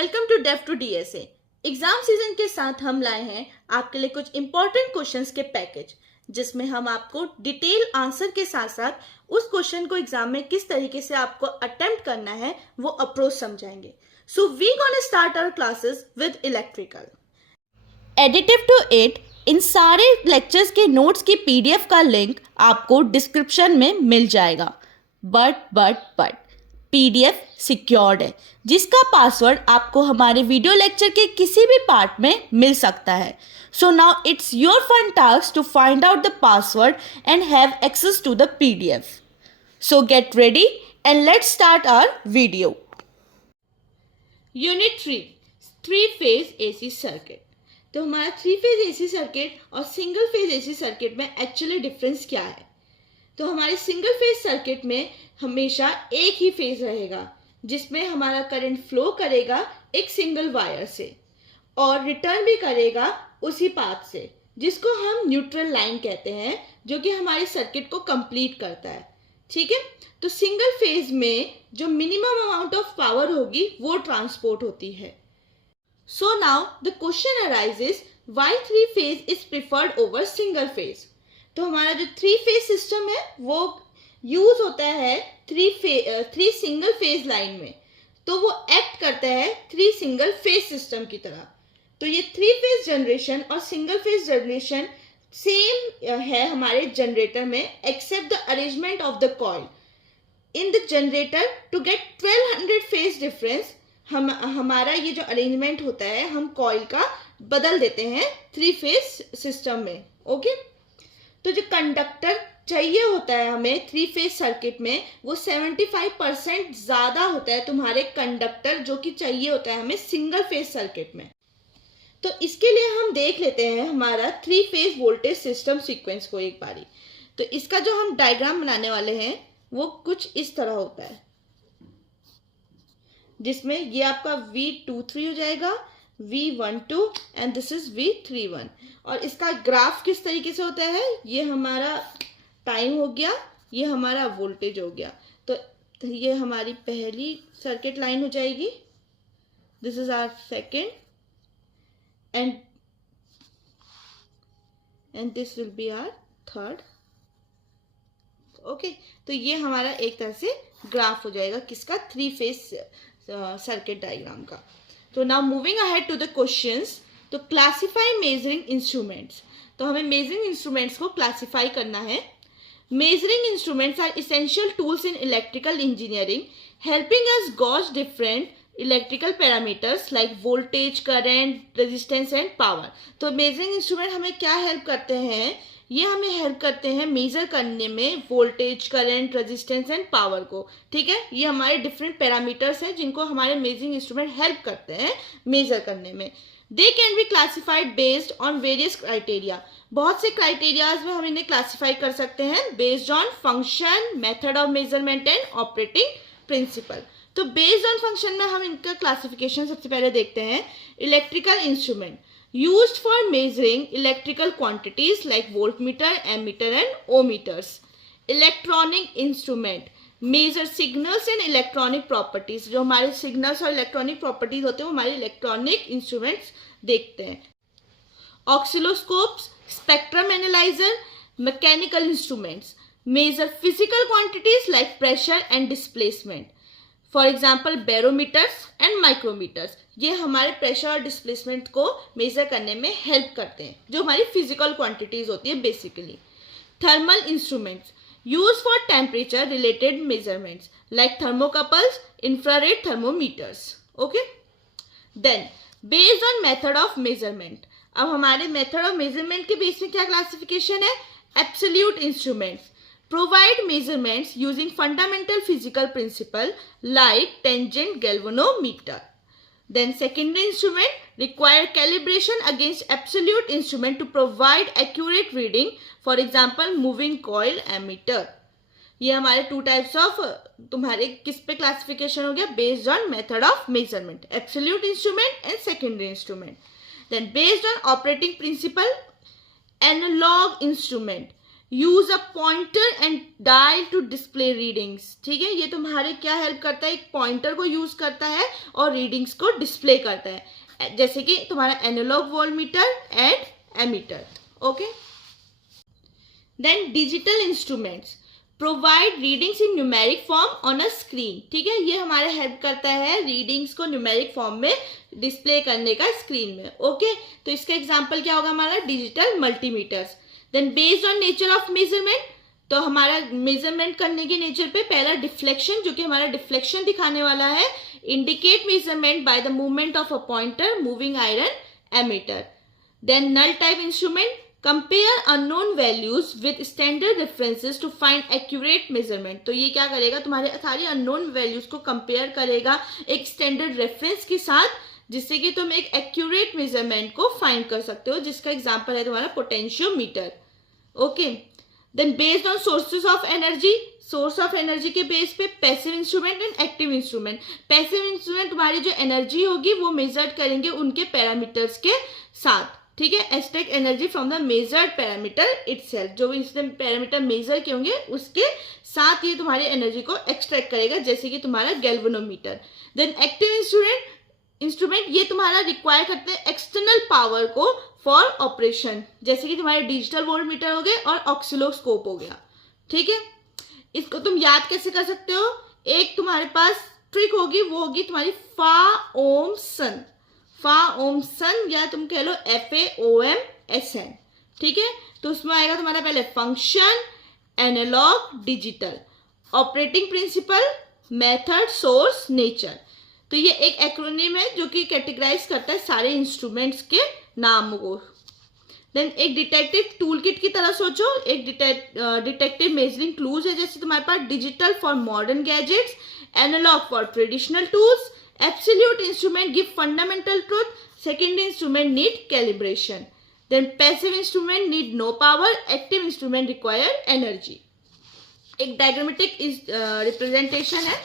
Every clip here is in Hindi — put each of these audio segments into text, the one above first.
Welcome to def to DSA. Exam season के साथ हम लाए हैं आपके लिए कुछ इंपॉर्टेंट क्वेश्चंस के पैकेज, जिसमें हम आपको डिटेल आंसर के साथ साथ उस क्वेश्चन को एग्जाम में किस तरीके से आपको अटेम्प्ट करना है वो अप्रोच समझाएंगे। So we gonna start our classes with electrical. Additive to it, इन सारे लेक्चर्स के नोट्स की पीडीएफ का लिंक आपको डिस्क्रिप्शन में मिल जाएगा। बट पीडीएफ सिक्योर्ड है, जिसका पासवर्ड आपको हमारे वीडियो लेक्चर के किसी भी पार्ट में मिल सकता है। So now it's your fun task to find out the password and have access to the PDF. So get ready and let's start our video. Unit 3 phase AC circuit. तो हमारा 3 फेज एसी सर्किट और सिंगल फेज एसी सर्किट में एक्चुअली डिफरेंस क्या है? तो हमारे सिंगल फेज सर्किट में हमेशा एक ही फेज रहेगा, जिसमें हमारा करंट फ्लो करेगा एक सिंगल वायर से और रिटर्न भी करेगा उसी पाथ से, जिसको हम न्यूट्रल लाइन कहते हैं, जो कि हमारे सर्किट को कंप्लीट करता है। ठीक है, तो सिंगल फेज में जो मिनिमम अमाउंट ऑफ पावर होगी वो ट्रांसपोर्ट होती है। So now the question arises, why 3 phase is preferred over single phase? तो हमारा जो 3 फेज सिस्टम है वो यूज होता है 3 सिंगल फेज लाइन में, तो वो एक्ट करता है 3 सिंगल फेज सिस्टम की तरह। तो ये 3 फेज जनरेशन और सिंगल फेज जनरेशन सेम है हमारे जनरेटर में, except the arrangement of the coil in the generator to get 1200 phase difference. हमारा ये जो अरेंजमेंट होता है, हम कॉइल का बदल देते हैं 3 फेज सिस्टम में। ओके, तो जो कंडक्टर चाहिए होता है हमें 3 फेज सर्किट में, वो 75% ज्यादा होता है तुम्हारे कंडक्टर जो कि चाहिए होता है हमें सिंगल फेज सर्किट में। तो इसके लिए हम देख लेते हैं हमारा 3 फेज वोल्टेज सिस्टम सीक्वेंस को एक बारी। तो इसका जो हम डायग्राम बनाने वाले हैं वो कुछ इस तरह होता है, जिसमें ये आपका V23 हो जाएगा, V12 and this is V31। और इसका ग्राफ किस तरीके से होता है, ये हमारा टाइम हो गया, ये हमारा वोल्टेज हो गया। तो ये हमारी पहली सर्किट लाइन हो जाएगी, this is our second and this will be our third. Okay, तो ये हमारा एक तरह से ग्राफ हो जाएगा किसका, 3 फेज सर्किट डायग्राम का। तो now moving ahead to the questions. तो क्लासिफाई मेजरिंग इंस्ट्रूमेंट्स। तो हमें मेजरिंग इंस्ट्रूमेंट्स को क्लासिफाई करना है। Measuring instruments are essential tools in electrical engineering, helping us gauge different electrical parameters like voltage, current, resistance and power. तो मेजरिंग इंस्ट्रूमेंट हमें क्या हेल्प करते हैं? ये हमें हेल्प करते हैं मेजर करने में voltage, current, resistance and power को। ठीक है, ये हमारे डिफरेंट पैरामीटर्स हैं जिनको हमारे मेजरिंग इंस्ट्रूमेंट हेल्प करते हैं मेजर करने में। They can be classified based on various criteria. बहुत से क्राइटेरियाज में हम इन्हें क्लासिफाई कर सकते हैं based on function, method of measurement and operating principle. तो बेस्ड ऑन फंक्शन में हम इनका क्लासिफिकेशन सबसे पहले देखते हैं। Electrical instrument used for measuring electrical quantities like voltmeter, ammeter and ohmmeters. Electronic instrument measure signals and electronic properties. जो हमारे signals और electronic properties होते हैं वो हमारे electronic instruments देखते हैं। Oscilloscopes, spectrum analyzer, mechanical instruments measure physical quantities like pressure and displacement. For example barometers and micrometres, ये हमारे प्रेशर और डिस्प्लेसमेंट को मेजर करने में हेल्प करते हैं, जो हमारी फिजिकल क्वांटिटीज होती है basically. Thermal instruments use for temperature related measurements like thermocouples, infrared thermometers. Okay, then based on method of measurement. अब हमारे मेथड ऑफ मेजरमेंट के बेस में क्या क्लासिफिकेशन है? Absolute instruments provide measurements using fundamental physical principle like tangent galvanometer. Then secondary instrument require calibration against absolute instrument to provide accurate reading, for example moving coil ammeter. ये हमारे 2 टाइप्स ऑफ तुम्हारे किस पे क्लासिफिकेशन हो गया? Based on method of measurement, absolute instrument and secondary instrument. Then based on operating principle, analog instrument use a pointer and dial to display readings, ठीक है। ये तुम्हारे क्या हेल्प करता है, एक पॉइंटर को यूज करता है और रीडिंग्स को डिस्प्ले करता है, जैसे कि तुम्हारा analog voltmeter and ammeter, okay. Then digital instruments provide readings in numeric form on a screen, ठीक है। ये हमारे हेल्प करता है रीडिंग्स को न्यूमेरिक फॉर्म में डिस्प्ले करने का स्क्रीन में, ओके। तो इसका एग्जांपल क्या होगा हमारा, digital multimeters. Then based on nature of measurement, तो हमारा मेजरमेंट करने के नेचर पे पहला डिफ्लेक्शन, जो कि हमारा डिफ्लेक्शन दिखाने वाला है, indicate measurement by the movement of a pointer, moving iron, ammeter. Then null type instrument compare unknown values with standard references to find accurate measurement. तो ये क्या करेगा, तुम्हारे सारी अननोन वैल्यूज को कंपेयर करेगा एक स्टैंडर्ड रेफरेंस के साथ, जिससे कि तुम एक एक्यूरेट मेजरमेंट को फाइंड कर सकते हो, जिसका एग्जांपल है तुम्हारा potentiometer, okay. Then based on sources of energy, source of energy के बेस पे passive instrument and active instrument. Passive instrument तुम्हारी जो एनर्जी होगी वो मेजर करेंगे उनके पैरामीटर्स के साथ, ठीक है। Extract energy from the measured parameter itself, जो इसने पैरामीटर मेजर किए होंगे उसके साथ ये तुम्हारी एनर्जी को एक्सट्रैक्ट करेगा, जैसे कि तुम्हारा गैल्वेनोमीटर। देन एक्टिव इंस्ट्रूमेंट ये तुम्हारा रिक्वायर करते हैं एक्सटर्नल पावर को फॉर ऑपरेशन, जैसे कि तुम्हारे डिजिटल वोल्टमीटर हो गए और ऑक्सिलोस्कोप हो गया, ठीक है। इसको तुम याद कैसे कर सकते हो, एक तुम्हारे पास ट्रिक होगी, वो होगी तुम्हारी FA-OHM, FA-OHM या तुम कह लो FA-OHM, ठीक है। तो उसमें आएगा तुम्हारा पहले function, analog, digital, operating principle, method, source, nature. तो ये एक एक्रोनिम है जो कि कैटेगराइज करता है सारे इंस्ट्रूमेंट्स के नाम को। देन एक डिटेक्टिव टूल किट की तरह सोचो, एक डिटेक्टिव मेजरिंग क्लूज है, जैसे तुम्हारे पास digital for modern gadgets, analog for traditional tools, absolute instrument give fundamental truth, second instrument need calibration. Then passive instrument need no power, active instrument require energy. एक डायग्रामेटिक रिप्रेजेंटेशन है,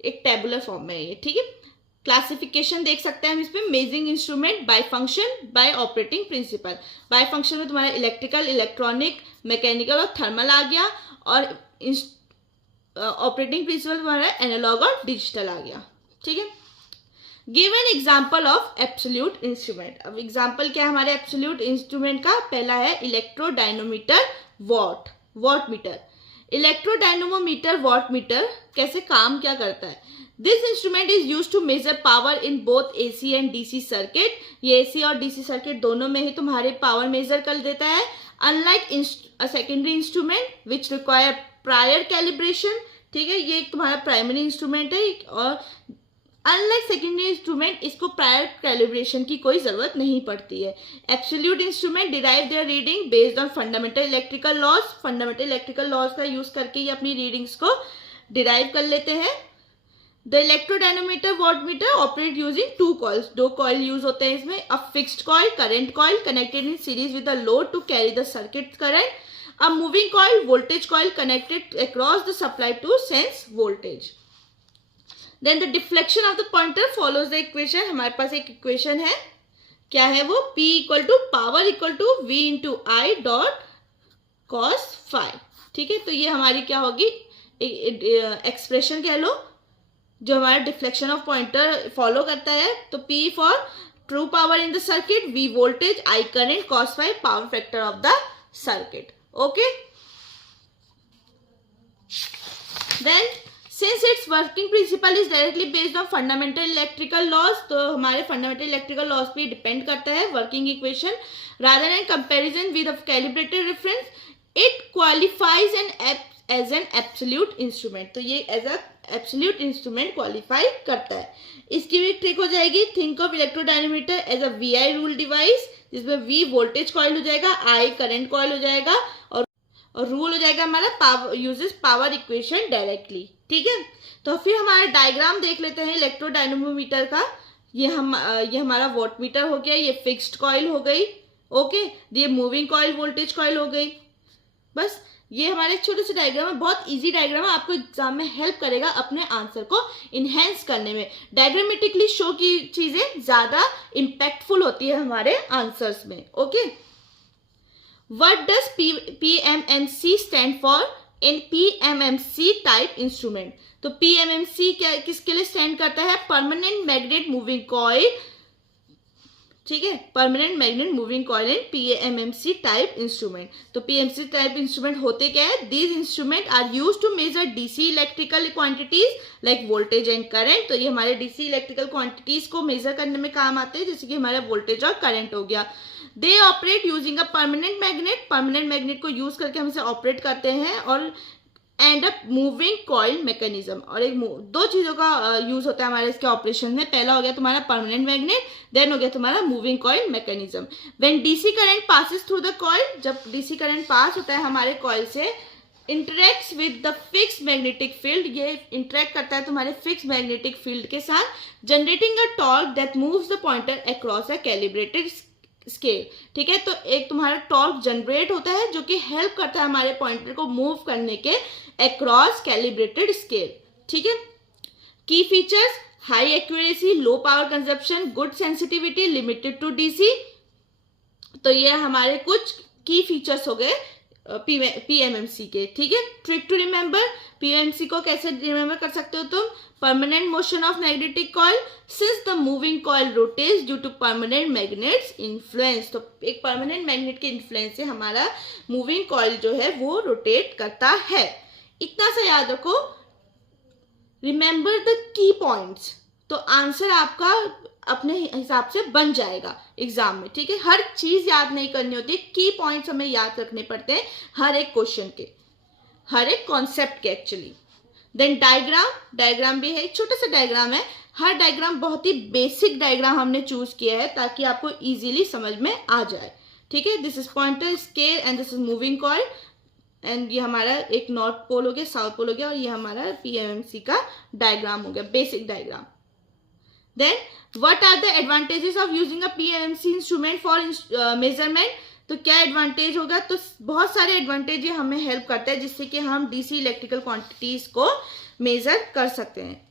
एक टेबुलर फॉर्म में है ये, ठीक है। क्लासिफिकेशन देख सकते हैं हम इसमें, measuring instrument by function, by operating principle. By function में तुम्हारा इलेक्ट्रिकल, इलेक्ट्रॉनिक, मैकेनिकल और थर्मल आ गया, और ऑपरेटिंग प्रिंसिपल तुम्हारा एनालॉग और डिजिटल आ गया, ठीक है। Give an example of absolute instrument. अब एग्जाम्पल क्या है हमारे एब्सोल्यूट इंस्ट्रूमेंट का, पहला है इलेक्ट्रोडायनोमीटर, वॉटमीटर। इलेक्ट्रोडायनोमीटर, वॉटमीटर कैसे काम क्या करता है, this instrument is use to measure power in both AC and DC circuit. ये AC और DC सर्किट दोनों में ही तुम्हारे पावर मेजर कर देता है। Unlike secondary instrument which require prior calibration, ठीक है, ये तुम्हारा प्राइमरी इंस्ट्रूमेंट है, और अनलाइक सेकेंडरी इंस्ट्रूमेंट इसको प्रायर कैलिब्रेशन की कोई जरूरत नहीं पड़ती है। Absolute instrument derive their reading based on fundamental electrical laws, fundamental electrical laws का यूज करके ये अपनी रीडिंग्स को डिराइव कर लेते हैं। The electrodynamometer, wattmeter operate using 2 coils, 2 coil use होते हैं इसमें। A fixed coil, current coil connected in series with the load to carry the circuit current. A moving coil, voltage coil connected across the supply to sense voltage. Then the deflection of the pointer follows the equation. हमारे पास एक इक्वेशन है, क्या है वो, P equal to power equal to V into I dot cos phi, ठीक है। तो ये हमारी क्या होगी, एक्सप्रेशन कह लो, जो हमारा डिफ्लेक्शन ऑफ पॉइंटर फॉलो करता है। तो P for true power in the circuit, V voltage, I current, cos phi power factor of the circuit, okay. Then since it's working principle is directly based on fundamental electrical laws, तो हमारे फंडामेंटल इलेक्ट्रिकल लॉज पे डिपेंड करता है working equation. Rather than comparison with a calibrated reference, it qualifies as an absolute instrument. तो ये as a absolute instrument qualify करता है। इसकी भी ट्रिक हो जाएगी, think of electrodynamometer as a VI rule device, जिसमें V वोल्टेज कॉइल हो जाएगा, I करंट कॉइल हो जाएगा, और रूल हो जाएगा हमारा power, uses power equation directly, ठीक है। तो फिर हमारा डायग्राम देख लेते हैं इलेक्ट्रोडायनोमीटर का। ये हमारा वॉटमीटर हो गया, ये फिक्स्ड कॉइल हो गई, ओके। ये मूविंग कॉइल, वोल्टेज कॉइल हो गई। बस ये हमारे छोटे से डायग्राम है, बहुत इजी डायग्राम है, आपको एग्जाम में हेल्प करेगा अपने आंसर को इनहेंस करने में। डायग्रामेटिकली शो की चीजें ज्यादा इम्पैक्टफुल होती है हमारे आंसर्स में, okay. What does PMMC stand for in PMMC type instrument? तो PMMC क्या किसके लिए स्टैंड करता है? परमानेंट मैग्नेट मूविंग कॉइल, ठीक है, permanent magnet moving coil in PMMC type instrument. तो PMMC टाइप इंस्ट्रूमेंट होते क्या है? These instrument are use to measure DC electrical quantities like voltage and current. तो ये हमारे DC इलेक्ट्रिकल क्वांटिटीज को मेजर करने में काम आते हैं, जैसे कि हमारा वोल्टेज और करंट हो गया। They operate using a permanent magnet, permanent magnet को यूज करके हम इसे ऑपरेट करते हैं, और and a moving coil mechanism. और एक दो चीजों का यूज होता है हमारे इसके ऑपरेशन में। पहला हो गया तुम्हारा परमानेंट मैग्नेट, देन हो गया तुम्हारा moving coil mechanism. When DC current passes through the coil, जब डीसी करंट पास होता है हमारे कॉइल से, interacts with the fix magnetic field, ये इंटरेक्ट करता है तुम्हारे फिक्स मैग्नेटिक फील्ड के साथ, generating a torque that moves the pointer across a calibrated scale. ठीक है, तो एक तुम्हारा टॉर्क जनरेट होता है जो कि हेल्प करता है हमारे पॉइंटर को मूव करने के अक्रॉस कैलिब्रेटेड स्केल। ठीक है, key features, high accuracy, low power consumption, good sensitivity, limited to DC. तो ये हमारे कुछ की फीचर्स हो गए PMMC के। ठीक है, ट्रिक टू रिमेंबर, PMMC को कैसे रिमेंबर कर सकते हो तुम? Permanent motion of magnetic coil since the moving coil rotates due to permanent magnets influence. तो एक परमानेंट मैग्नेट के इन्फ्लुएंस से हमारा मूविंग कॉइल जो है वो रोटेट करता है। इतना सा याद रखो, रिमेंबर द की पॉइंट्स, तो आंसर आपका अपने हिसाब से बन जाएगा एग्जाम में। ठीक है, हर चीज याद नहीं करनी होती, की पॉइंट्स हमें याद रखने पड़ते हैं हर एक क्वेश्चन के, हर एक कॉन्सेप्ट के एक्चुअली। देन डायग्राम, डायग्राम भी है, एक छोटा सा डायग्राम है। हर डायग्राम बहुत ही बेसिक डायग्राम हमने चूज किया है ताकि आपको इजीली समझ में आ जाए। ठीक है, this is pointer scale and this is moving coil, and ये हमारा एक नॉर्थ पोल हो गया, साउथ पोल हो गया, और ये हमारा PMMC का डायग्राम हो गया, basic diagram. Then what are the advantages of using a PMMC instrument for measurement? तो क्या एडवांटेज होगा? तो बहुत सारे एडवांटेज हमें हेल्प करता है जिससे कि हम DC इलेक्ट्रिकल क्वांटिटीज को मेजर कर सकते हैं।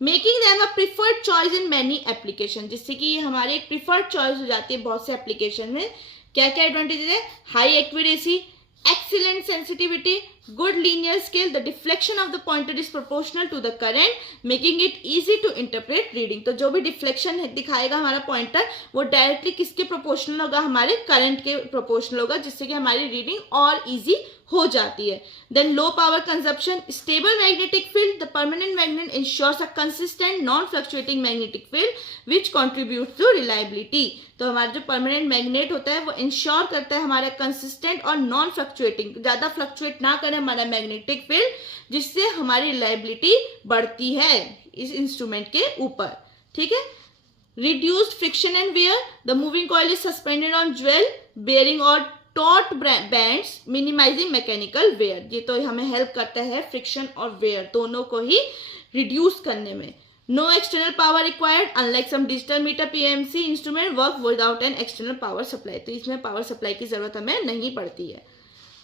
Making them a preferred choice in many application, जिससे कि हमारे एक प्रिफर्ड चॉइस हो जाती है बहुत से एप्लीकेशन में। क्या क्या एडवांटेजेस है? High accuracy, excellent sensitivity, good linear scale, the deflection of the pointer is proportional to the current, making it easy to interpret reading। तो जो भी डिफ्लेक्शन दिखाएगा हमारा पॉइंटर वो डायरेक्टली किसके प्रोपोर्शनल होगा? हमारे करंट के प्रोपोर्शनल होगा, जिससे कि हमारी रीडिंग और इजी हो जाती है। Then low power consumption, stable magnetic field, the permanent magnet ensures a consistent non fluctuating magnetic field which contribute to reliability. तो हमारा जो परमानेंट मैग्नेट होता है वो इंश्योर करता है हमारा कंसिस्टेंट और नॉन फ्लक्चुएटिंग, ज्यादा फ्लक्चुएट ना करे हमारा मैग्नेटिक फील्ड, जिससे हमारी रिलायबिलिटी बढ़ती है इस इंस्ट्रूमेंट के ऊपर। ठीक है, reduced friction and wear, the moving coil is suspended on jewel bearing और taut bands, minimising mechanical wear. ये तो हमें हेल्प करता है फ्रिक्शन और वेयर दोनों को ही रिड्यूस करने में। No external power required, unlike some digital meter PMMC instrument work without an external power supply. तो इसमें पावर सप्लाई की जरूरत हमें नहीं पड़ती है।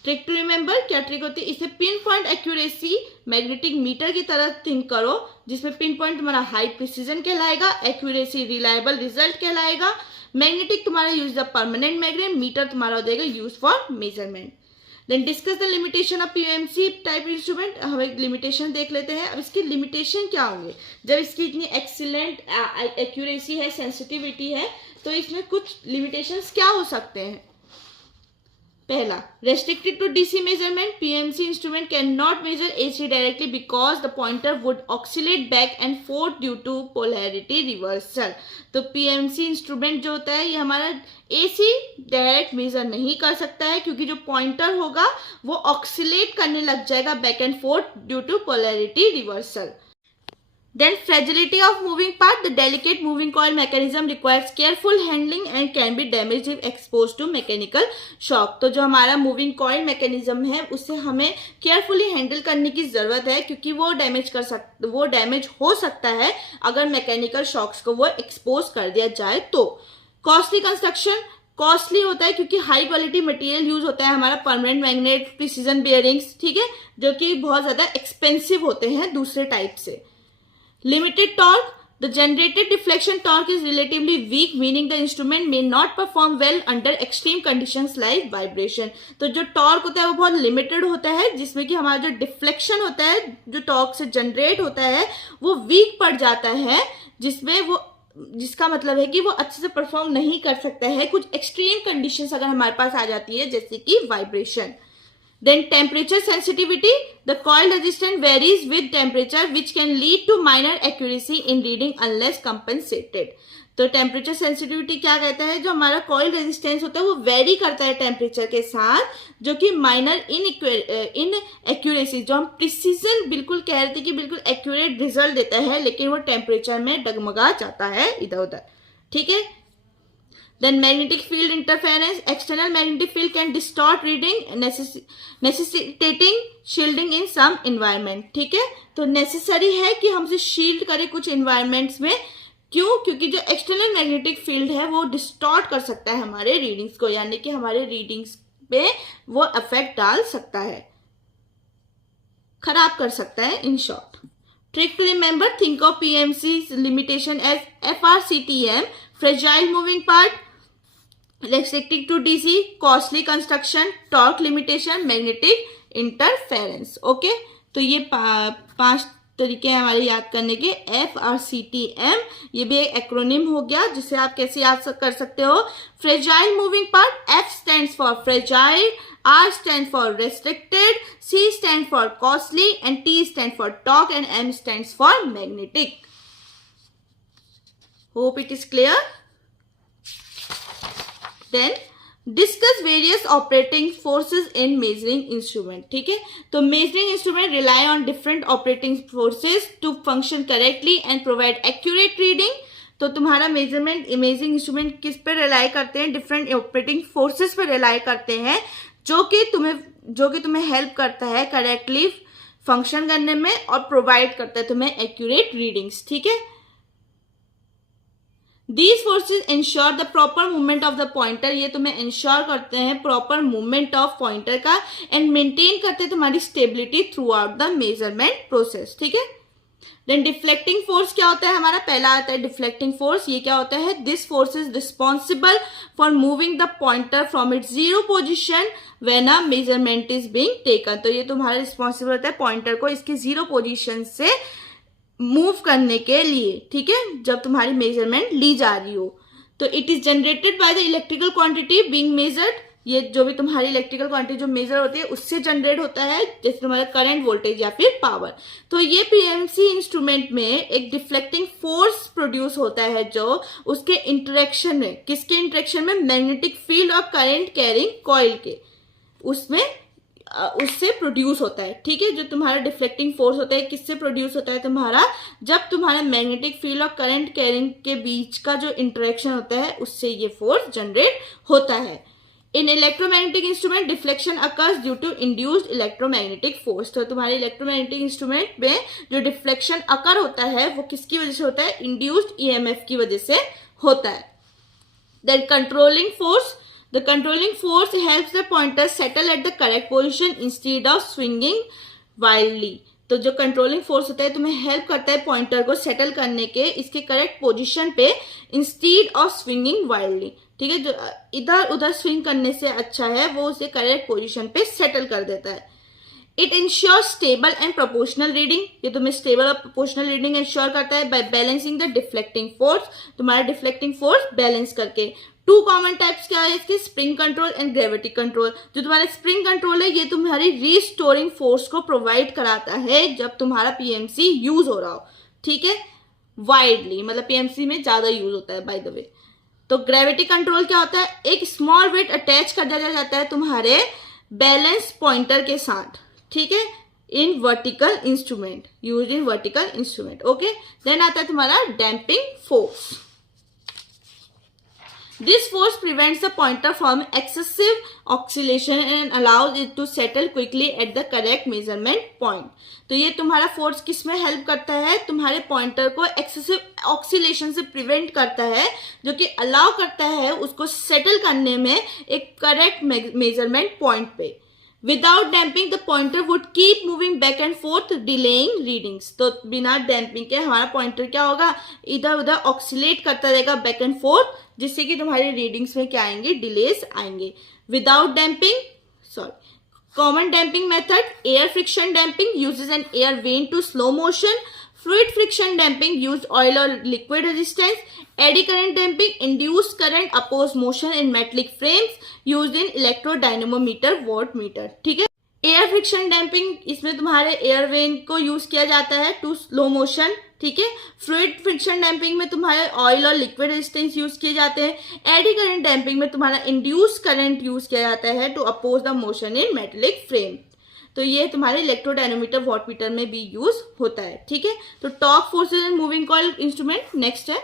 ट्रिक टू रिमेंबर, क्या ट्रिक होती है? इसे pin point accuracy magnetic meter की तरह थिंक करो, जिसमें पिन पॉइंट तुम्हारा हाई प्रिसीजन कहलाएगा, एक्यूरेसी रिलायबल रिजल्ट कहलाएगा, मैग्नेटिक तुम्हारा use the permanent magnet, meter तुम्हारा हो जाएगा use for measurement. Then discuss the limitation of PMMC type instrument. हम एक लिमिटेशन देख लेते हैं। अब इसकी लिमिटेशन क्या होंगे? जब इसकी इतनी एक्सीलेंट एक्यूरेसी है, सेंसिटिविटी है, तो इसमें कुछ लिमिटेशंस क्या हो सकते हैं? पहला, restricted to DC measurement, PMMC instrument cannot measure AC directly because the pointer would oscillate back and forth due to polarity reversal। तो PMMC instrument जो होता है ये हमारा AC डायरेक्ट मेजर नहीं कर सकता है, क्योंकि जो पॉइंटर होगा वो ऑक्सीलेट करने लग जाएगा back and forth due to polarity reversal. Then fragility of moving part, the delicate moving coil mechanism requires careful handling and can be damaged if exposed to mechanical shock। तो जो हमारा moving coil mechanism है उसे हमें carefully handle करने की ज़रूरत है, क्योंकि वो डैमेज हो सकता है अगर मैकेनिकल शॉक्स को वो एक्सपोज कर दिया जाए तो। कॉस्टली कंस्ट्रक्शन, कॉस्टली होता है क्योंकि हाई क्वालिटी मटेरियल यूज होता है हमारा परमानेंट मैग्नेट, प्रिसीजन बेयरिंग्स, ठीक है, जो कि बहुत ज़्यादा एक्सपेंसिव होते हैं दूसरे टाइप से। Limited torque, The generated deflection torque is relatively weak, meaning the instrument may not perform well under extreme conditions like vibration. तो जो टॉर्क होता है वो बहुत लिमिटेड होता है, जिसमें कि हमारा जो डिफ्लेक्शन होता है जो टॉर्क से जनरेट होता है वो वीक पड़ जाता है, जिसका मतलब है कि वो अच्छे से परफॉर्म नहीं कर सकता है कुछ एक्सट्रीम कंडीशंस अगर हमारे पास आ जाती है, जैसे कि vibration. Then temperature sensitivity, the coil resistance varies with temperature which can lead to minor accuracy in reading unless compensated. तो टेम्परेचर सेंसिटिविटी क्या कहता है, जो हमारा कॉइल रेजिस्टेंस होता है वो वेरी करता है टेम्परेचर के साथ, जो कि माइनर इन एक्यूरेसी, जो हम प्रिसीजन बिल्कुल कह रहे थे कि बिल्कुल एक्यूरेट रिजल्ट देता है, लेकिन वो टेम्परेचर में डगमगा जाता है इधर उधर. ठीक है. Then magnetic field interference, external magnetic field can distort reading, necessitating shielding in some environment. ठीक है. तो नेसेसरी है कि हमसे शील्ड करे कुछ इन्वायरमेंट्स में. क्यों? क्योंकि जो एक्सटर्नल मैग्नेटिक फील्ड है वो डिस्टॉर्ट कर सकता है हमारे रीडिंग्स को, यानी कि हमारे रीडिंग्स पे वो इफेक्ट डाल सकता है, खराब कर सकता है. In short, trick to remember, think of PMC's limitation as FRCTM, fragile moving part, restricted to DC, costly construction, torque limitation, magnetic interference. Okay, तो ये 5 तरीके हैं हमारे याद करने के. FRCTM, ये भी एक एक्रोनिम हो गया जिसे आप कैसे याद कर सकते हो. Fragile moving part, F stands for fragile, R stands for restricted, C stands for costly, and T stands for torque, and M stands for magnetic. Hope it is clear. Then discuss various operating forces in measuring instrument. ठीक है. तो measuring instrument rely on different operating forces to function correctly and provide accurate reading. तो तुम्हारा मेजरमेंट मेजरिंग इंस्ट्रूमेंट किस पे रिलाई करते हैं? डिफरेंट ऑपरेटिंग फोर्सेस पे रिलाई करते हैं, जो कि तुम्हें हेल्प करता है करेक्टली फंक्शन करने में और प्रोवाइड करता है तुम्हें एक्यूरेट रीडिंग्स. ठीक है. These forces ensure the proper movement of the pointer. ये तुम्हें ensure करते हैं proper movement of pointer का, and maintain करते हैं तुम्हारी stability throughout the measurement process. ठीक है. Then deflecting force क्या होता है हमारा? पहला आता है deflecting force. ये क्या होता है? This force is responsible for moving the pointer from its zero position when a measurement is being taken. तो ये तुम्हारा responsible होता है pointer को इसके zero position से मूव करने के लिए. ठीक है. जब तुम्हारी मेजरमेंट ली जा रही हो, तो it is generated by the electrical quantity being measured. ये जो भी तुम्हारी इलेक्ट्रिकल क्वांटिटी जो मेजर होती है उससे जनरेट होता है, जैसे तुम्हारा करंट, वोल्टेज या फिर पावर. तो ये पीएमसी इंस्ट्रूमेंट में एक डिफ्लेक्टिंग फोर्स प्रोड्यूस होता है, जो उसके इंटरेक्शन में, किसके इंटरेक्शन में? मैग्नेटिक फील्ड और करंट कैरिंग कॉइल के, उससे प्रोड्यूस होता है. ठीक है. जो तुम्हारा डिफ्लेक्टिंग फोर्स होता है किससे प्रोड्यूस होता है तुम्हारा? जब तुम्हारा मैग्नेटिक फील्ड और करंट कैरिंग के बीच का जो इंटरेक्शन होता है उससे ये फोर्स जनरेट होता है. In electromagnetic instrument deflection occurs due to induced electromagnetic force. तो तुम्हारे इलेक्ट्रोमैग्नेटिक इंस्ट्रूमेंट में जो डिफ्लेक्शन अकर होता है वो किसकी वजह से होता है? इंड्यूस्ड ईएमएफ की वजह से होता है. Then controlling force, the controlling force helps the pointer settle at the correct position instead of swinging wildly. तो जो कंट्रोलिंग फोर्स होता है तुम्हें हेल्प करता है पॉइंटर को सेटल करने के इसके करेक्ट पोजीशन पे इंस्टीड ऑफ स्विंगिंग वाइल्डली. ठीक है. जो इधर उधर स्विंग करने से अच्छा है वो उसे करेक्ट पोजीशन पे सेटल कर देता है. It ensure stable and proportional reading. ये तुम्हें स्टेबल और प्रोपोर्शनल रीडिंग इंश्योर करता है by balancing the deflecting force. तुम्हारा डिफ्लेक्टिंग फोर्स बैलेंस करके. 2 कॉमन टाइप्स क्या है इसके? Spring control and gravity control. जो तुम्हारा स्प्रिंग कंट्रोल है ये तुम्हारी रीस्टोरिंग फोर्स को प्रोवाइड कराता है जब तुम्हारा पीएमसी यूज हो रहा हो. ठीक है. वाइडली, मतलब पीएमसी में ज्यादा यूज होता है बाय द वे. तो ग्रेविटी कंट्रोल क्या होता है? एक स्मॉल वेट अटैच कर दिया जाता है तुम्हारे बैलेंस पॉइंटर के साथ. ठीक है. In vertical instrument, use in vertical instrument. Okay. Then आता है तुम्हारा damping force. This force prevents the pointer from excessive oscillation and allows it to settle quickly at the correct measurement point. तो ये तुम्हारा फोर्स किस में हेल्प करता है? तुम्हारे पॉइंटर को एक्सेसिव ऑक्सीलेशन से प्रिवेंट करता है, जो कि अलाउ करता है उसको सेटल करने में एक करेक्ट मेजरमेंट पॉइंट पे. Without damping the pointer would keep moving back and fourth delaying readings. तो बिना डैम्पिंग के हमारा पॉइंटर क्या होगा, इधर उधर ऑक्सीलेट करता रहेगा बैक एंड फोर्थ, जिससे कि तुम्हारी रीडिंग्स में क्या आएंगे, डिलेस आएंगे। Without damping, sorry, common damping method, air friction damping uses an air vane to slow motion, fluid friction damping use oil और liquid resistance, eddy current damping induce current oppose motion in metallic frames used in electrodynamometer watt meter. ठीक है, एयर फ्रिक्शन डैम्पिंग, इसमें तुम्हारे एयर वेन को यूज किया जाता है टू स्लो मोशन। ठीक है, फ्लूइड फ्रिक्शन डैम्पिंग में तुम्हारे ऑयल और लिक्विड रेजिस्टेंस यूज किए जाते हैं। एडी करंट डैम्पिंग में तुम्हारा इंड्यूस करंट यूज किया जाता है to oppose the motion in metallic frame. तो ये तुम्हारे इलेक्ट्रोडायनोमीटर वॉटमीटर में भी यूज होता है। ठीक है, तो torque forces in moving coil instrument next है।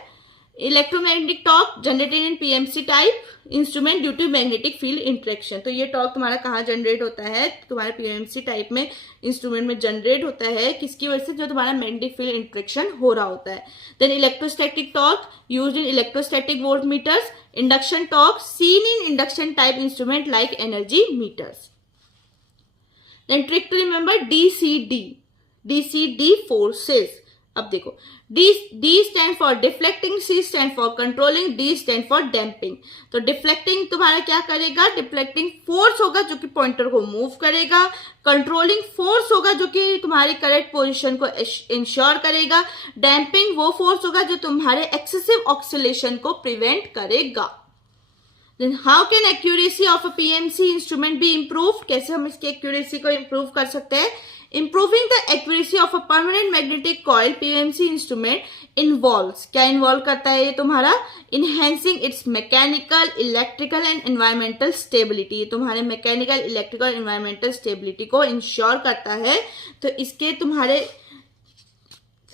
Electromagnetic torque generated in PMC type instrument due to magnetic field interaction. तो ये टॉर्क तुम्हारा कहाँ जनरेट होता है, तुम्हारे पीएमसी टाइप में इंस्ट्रूमेंट में जनरेट होता है, किसकी वजह से, जो तुम्हारा मैग्नेटिक फील्ड इंटरेक्शन हो रहा होता है। Then electrostatic torque used in electrostatic voltmeters. Induction torque seen in induction type instrument like energy meters. Then trick to remember DCD forces. अब देखो, D stand for deflecting, C stand for controlling, D stand for damping. तो डिफ्लेक्टिंग तुम्हारा क्या करेगा, डिफ्लेक्टिंग फोर्स होगा जो कि पॉइंटर को मूव करेगा। कंट्रोलिंग फोर्स होगा जो कि तुम्हारी करेक्ट पोजीशन को इंश्योर करेगा। डैम्पिंग वो फोर्स होगा जो तुम्हारे एक्सेसिव ऑक्सीलेशन को प्रिवेंट करेगा। Then how can accuracy of a PMC instrument be improved? कैसे हम इसकी accuracy को improve कर सकते हैं? Improving the accuracy of a permanent magnetic coil PMC instrument involves, क्या involve करता है ये तुम्हारा, enhancing its mechanical, electrical and environmental stability। ये तुम्हारे mechanical, electrical, environmental stability को ensure करता है। तो इसके तुम्हारे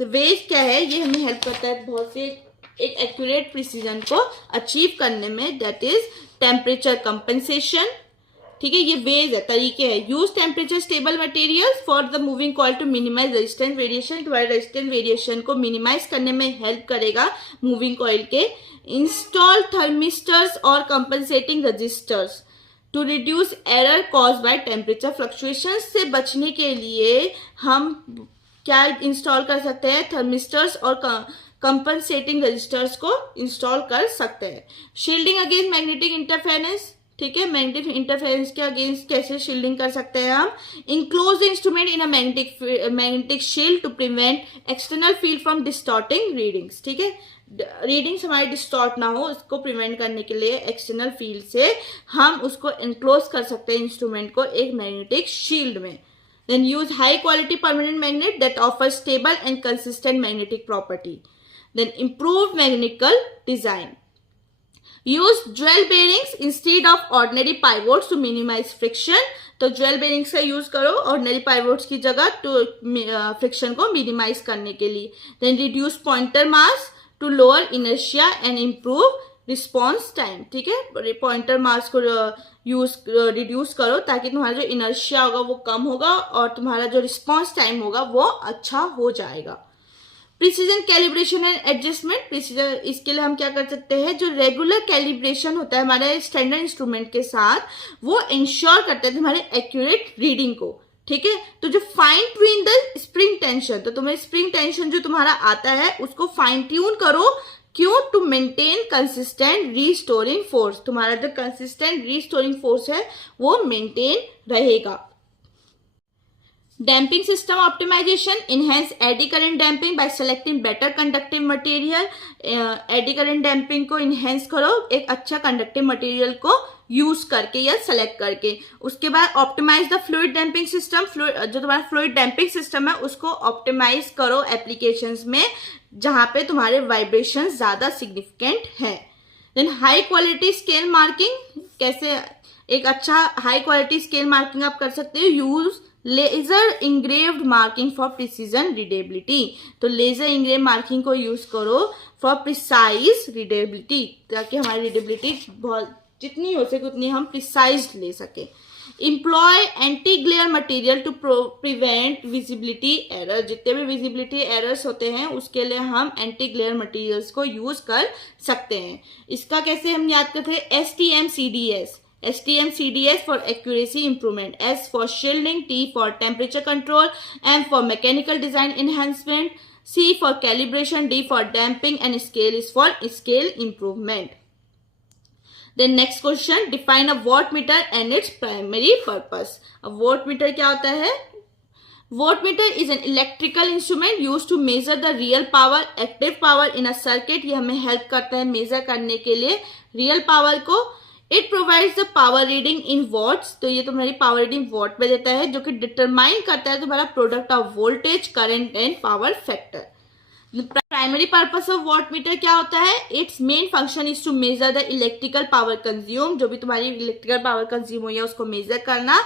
वेज क्या है, ये हमें हेल्प करता है बहुत से एक एक्यूरेट प्रिसीजन को अचीव करने में, दैट इज टेम्परेचर कंपेंसेशन। ठीक है, ये वेज है, तरीके है। Use temperature stable materials for the moving coil to minimise resistance variation. तुम्हारे रेजिस्टेंस वेरिएशन को मिनिमाइज करने में हेल्प करेगा मूविंग कॉइल के। इंस्टॉल थर्मिस्टर्स और compensating resistors to reduce error cause by temperature fluctuation. से बचने के लिए हम क्या इंस्टॉल कर सकते हैं, थर्मिस्टर्स और कंपनसेटिंग रजिस्टर्स को इंस्टॉल कर सकते हैं। Shielding against magnetic interference. ठीक है, मैग्नेटिक इंटरफेरेंस के अगेंस्ट कैसे शील्डिंग कर सकते हैं हम, enclose instrument in a magnetic shield to prevent external field from distorting readings. ठीक है, रीडिंग्स हमारी डिस्टॉर्ट ना हो, उसको प्रिवेंट करने के लिए एक्सटर्नल फील्ड से हम उसको इंक्लोज कर सकते हैं इंस्ट्रूमेंट को एक मैग्नेटिक शील्ड में। Then use high quality permanent magnet that offers stable and consistent magnetic property. Then improve mechanical design. Use dwell bearings instead of ordinary pivots to minimize friction. तो dwell bearings का यूज करो ordinary pivots की जगह to friction को minimize करने के लिए. Then reduce pointer mass to lower inertia and improve response time. ठीक है, पॉइंटर मास को रिड्यूस करो ताकि तुम्हारा जो इनर्शिया होगा वो कम होगा और तुम्हारा जो रिस्पॉन्स टाइम होगा वो अच्छा हो जाएगा। Precision calibration and adjustment. Precision, इसके लिए हम क्या कर सकते हैं, जो रेगुलर कैलिब्रेशन होता है हमारे स्टैंडर्ड इंस्ट्रूमेंट के साथ, वो इंश्योर करता है तुम्हारे एक्यूरेट रीडिंग को। ठीक है, तो जो fine tune the spring tension, तो तुम्हें स्प्रिंग टेंशन जो तुम्हारा आता है उसको फाइन ट्यून करो। क्यों, to maintain consistent restoring force. तुम्हारा जो कंसिस्टेंट रीस्टोरिंग फोर्स है वो मेंटेन रहेगा। Damping system optimisation, enhance eddy current damping by selecting better conductive material. Eddy current damping को इनहेंस करो एक अच्छा कंडक्टिव मटेरियल को यूज करके या सेलेक्ट करके। उसके बाद optimise the fluid damping system. जो तुम्हारा फ्लूइड डैम्पिंग सिस्टम है उसको ऑप्टिमाइज करो एप्लीकेशंस में जहां पे तुम्हारे वाइब्रेशन ज्यादा सिग्निफिकेंट है। Then high quality scale marking, कैसे एक अच्छा हाई क्वालिटी स्केल मार्किंग आप कर सकते हो। Use laser engraved marking for precision readability. तो लेजर इंग्रेव मार्किंग को यूज करो फॉर प्रिसाइज रीडेबिलिटी, ताकि हमारी रीडेबिलिटी बहुत जितनी हो सके उतनी हम प्रिसाइज ले सके। Employ anti glare material to prevent visibility error. जितने भी विजिबिलिटी एरर्स होते हैं उसके लिए हम एंटी ग्लेयर मटेरियल्स को यूज कर सकते हैं। इसका कैसे हम याद करते हैं, STM CDS, STM CDS for accuracy improvement, S for shielding, T for temperature control, M for mechanical design enhancement, C for calibration, D for damping, and scale is for scale improvement. Then next question, define a wattmeter and its primary purpose. अब wattmeter क्या होता है? Wattmeter is an electrical instrument used to measure the real power, active power in a circuit. ये हमें help करता है measure करने के लिए real power को. It provides the power reading in watts. तो ये तुम्हारी power reading watt में देता है, जो कि determine करता है तुम्हारा product of voltage, current and power factor. The primary purpose of wattmeter क्या होता है? Its main function is to measure the electrical power consumed. जो भी तुम्हारी electrical power consume हुई है उसको measure करना,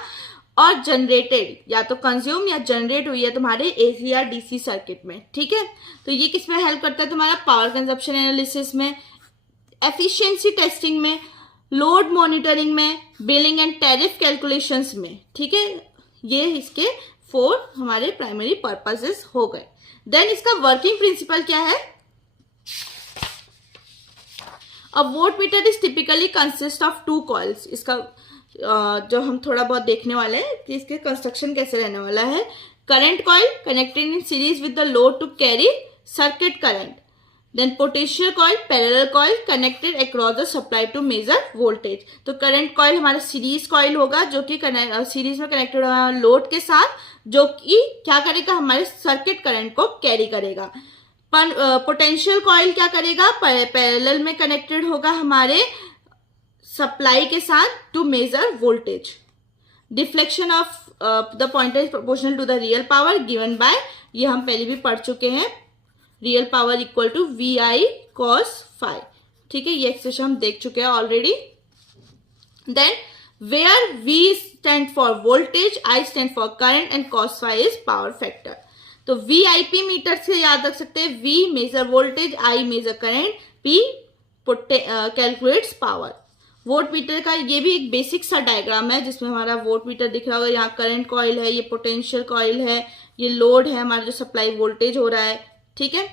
और जनरेटेड या तो कंज्यूम या जनरेट हुई है तुम्हारे एसी या डीसी सर्किट में. ठीक है, तो ये किस में हेल्प करता है? तुम्हारा पावर कंजप्शन एनालिसिस में, एफिशिएंसी टेस्टिंग में, लोड मॉनिटरिंग में, बिलिंग एंड टैरिफ कैलकुलेशंस में. ठीक है, ये इसके 4 हमारे प्राइमरी पर्पसेस हो गए. देन इसका वर्किंग प्रिंसिपल क्या है? अ voltmeter is typically consist of 2 coils. इसका जो हम थोड़ा बहुत देखने वाले हैं कि इसके कंस्ट्रक्शन कैसे रहने वाला है. Current coil connected in series with the load to carry circuit current. Then potential coil parallel coil connected across the supply to measure voltage. तो करंट कॉइल हमारा सीरीज कॉइल होगा जो कि सीरीज में कनेक्टेड होगा लोड के साथ, जो कि क्या करेगा? हमारे सर्किट करंट को कैरी करेगा. पोटेंशियल कॉइल क्या करेगा? पैरेलल में कनेक्टेड होगा हमारे सप्लाई के साथ to measure voltage. Deflection of the pointer is proportional to the real power given by, ये हम पहले भी पढ़ चुके हैं, real power equal to VI cos phi. ठीक है, ये एक्सप्रेशन हम देख चुके हैं already. Then where V stand for voltage, I stand for current and cos phi is power factor. तो VIP मीटर से याद रख सकते हैं, V measure voltage, I measure current, P calculates power. Watt meter का ये भी एक बेसिक सा डायग्राम है जिसमें हमारा वोट मीटर दिख रहा होगा. यहाँ करंट कॉइल है, ये पोटेंशियल कॉइल है, ये लोड है हमारा जो सप्लाई वोल्टेज हो रहा है. ठीक है,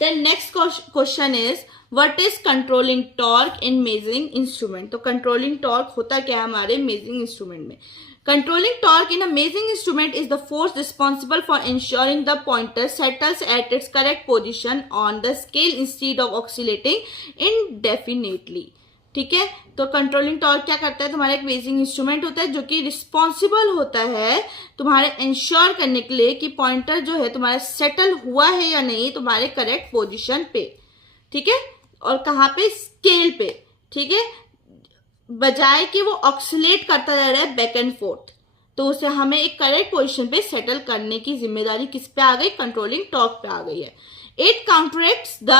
then next question is what is controlling torque in measuring instrument. तो कंट्रोलिंग टॉर्क होता क्या है हमारे मेजरिंग इंस्ट्रूमेंट में? Controlling torque in a measuring instrument is the force responsible for ensuring the pointer settles at its correct position on the scale instead of oscillating indefinitely. ठीक है, तो कंट्रोलिंग टॉर्क क्या करता है? तुम्हारा एक मेजरिंग इंस्ट्रूमेंट होता है जो कि रिस्पॉन्सिबल होता है तुम्हारे इंश्योर करने के लिए कि पॉइंटर जो है तुम्हारा सेटल हुआ है या नहीं तुम्हारे करेक्ट पोजिशन पे. ठीक है, और कहाँ पे? स्केल पे. ठीक है, बजाय कि वो ऑक्सीलेट करता जा रहा है बैक एंड फोर्थ, तो उसे हमें एक करेक्ट पोजीशन पे सेटल करने की जिम्मेदारी किस पे आ गई? कंट्रोलिंग टॉर्क पे आ गई है. It counteracts the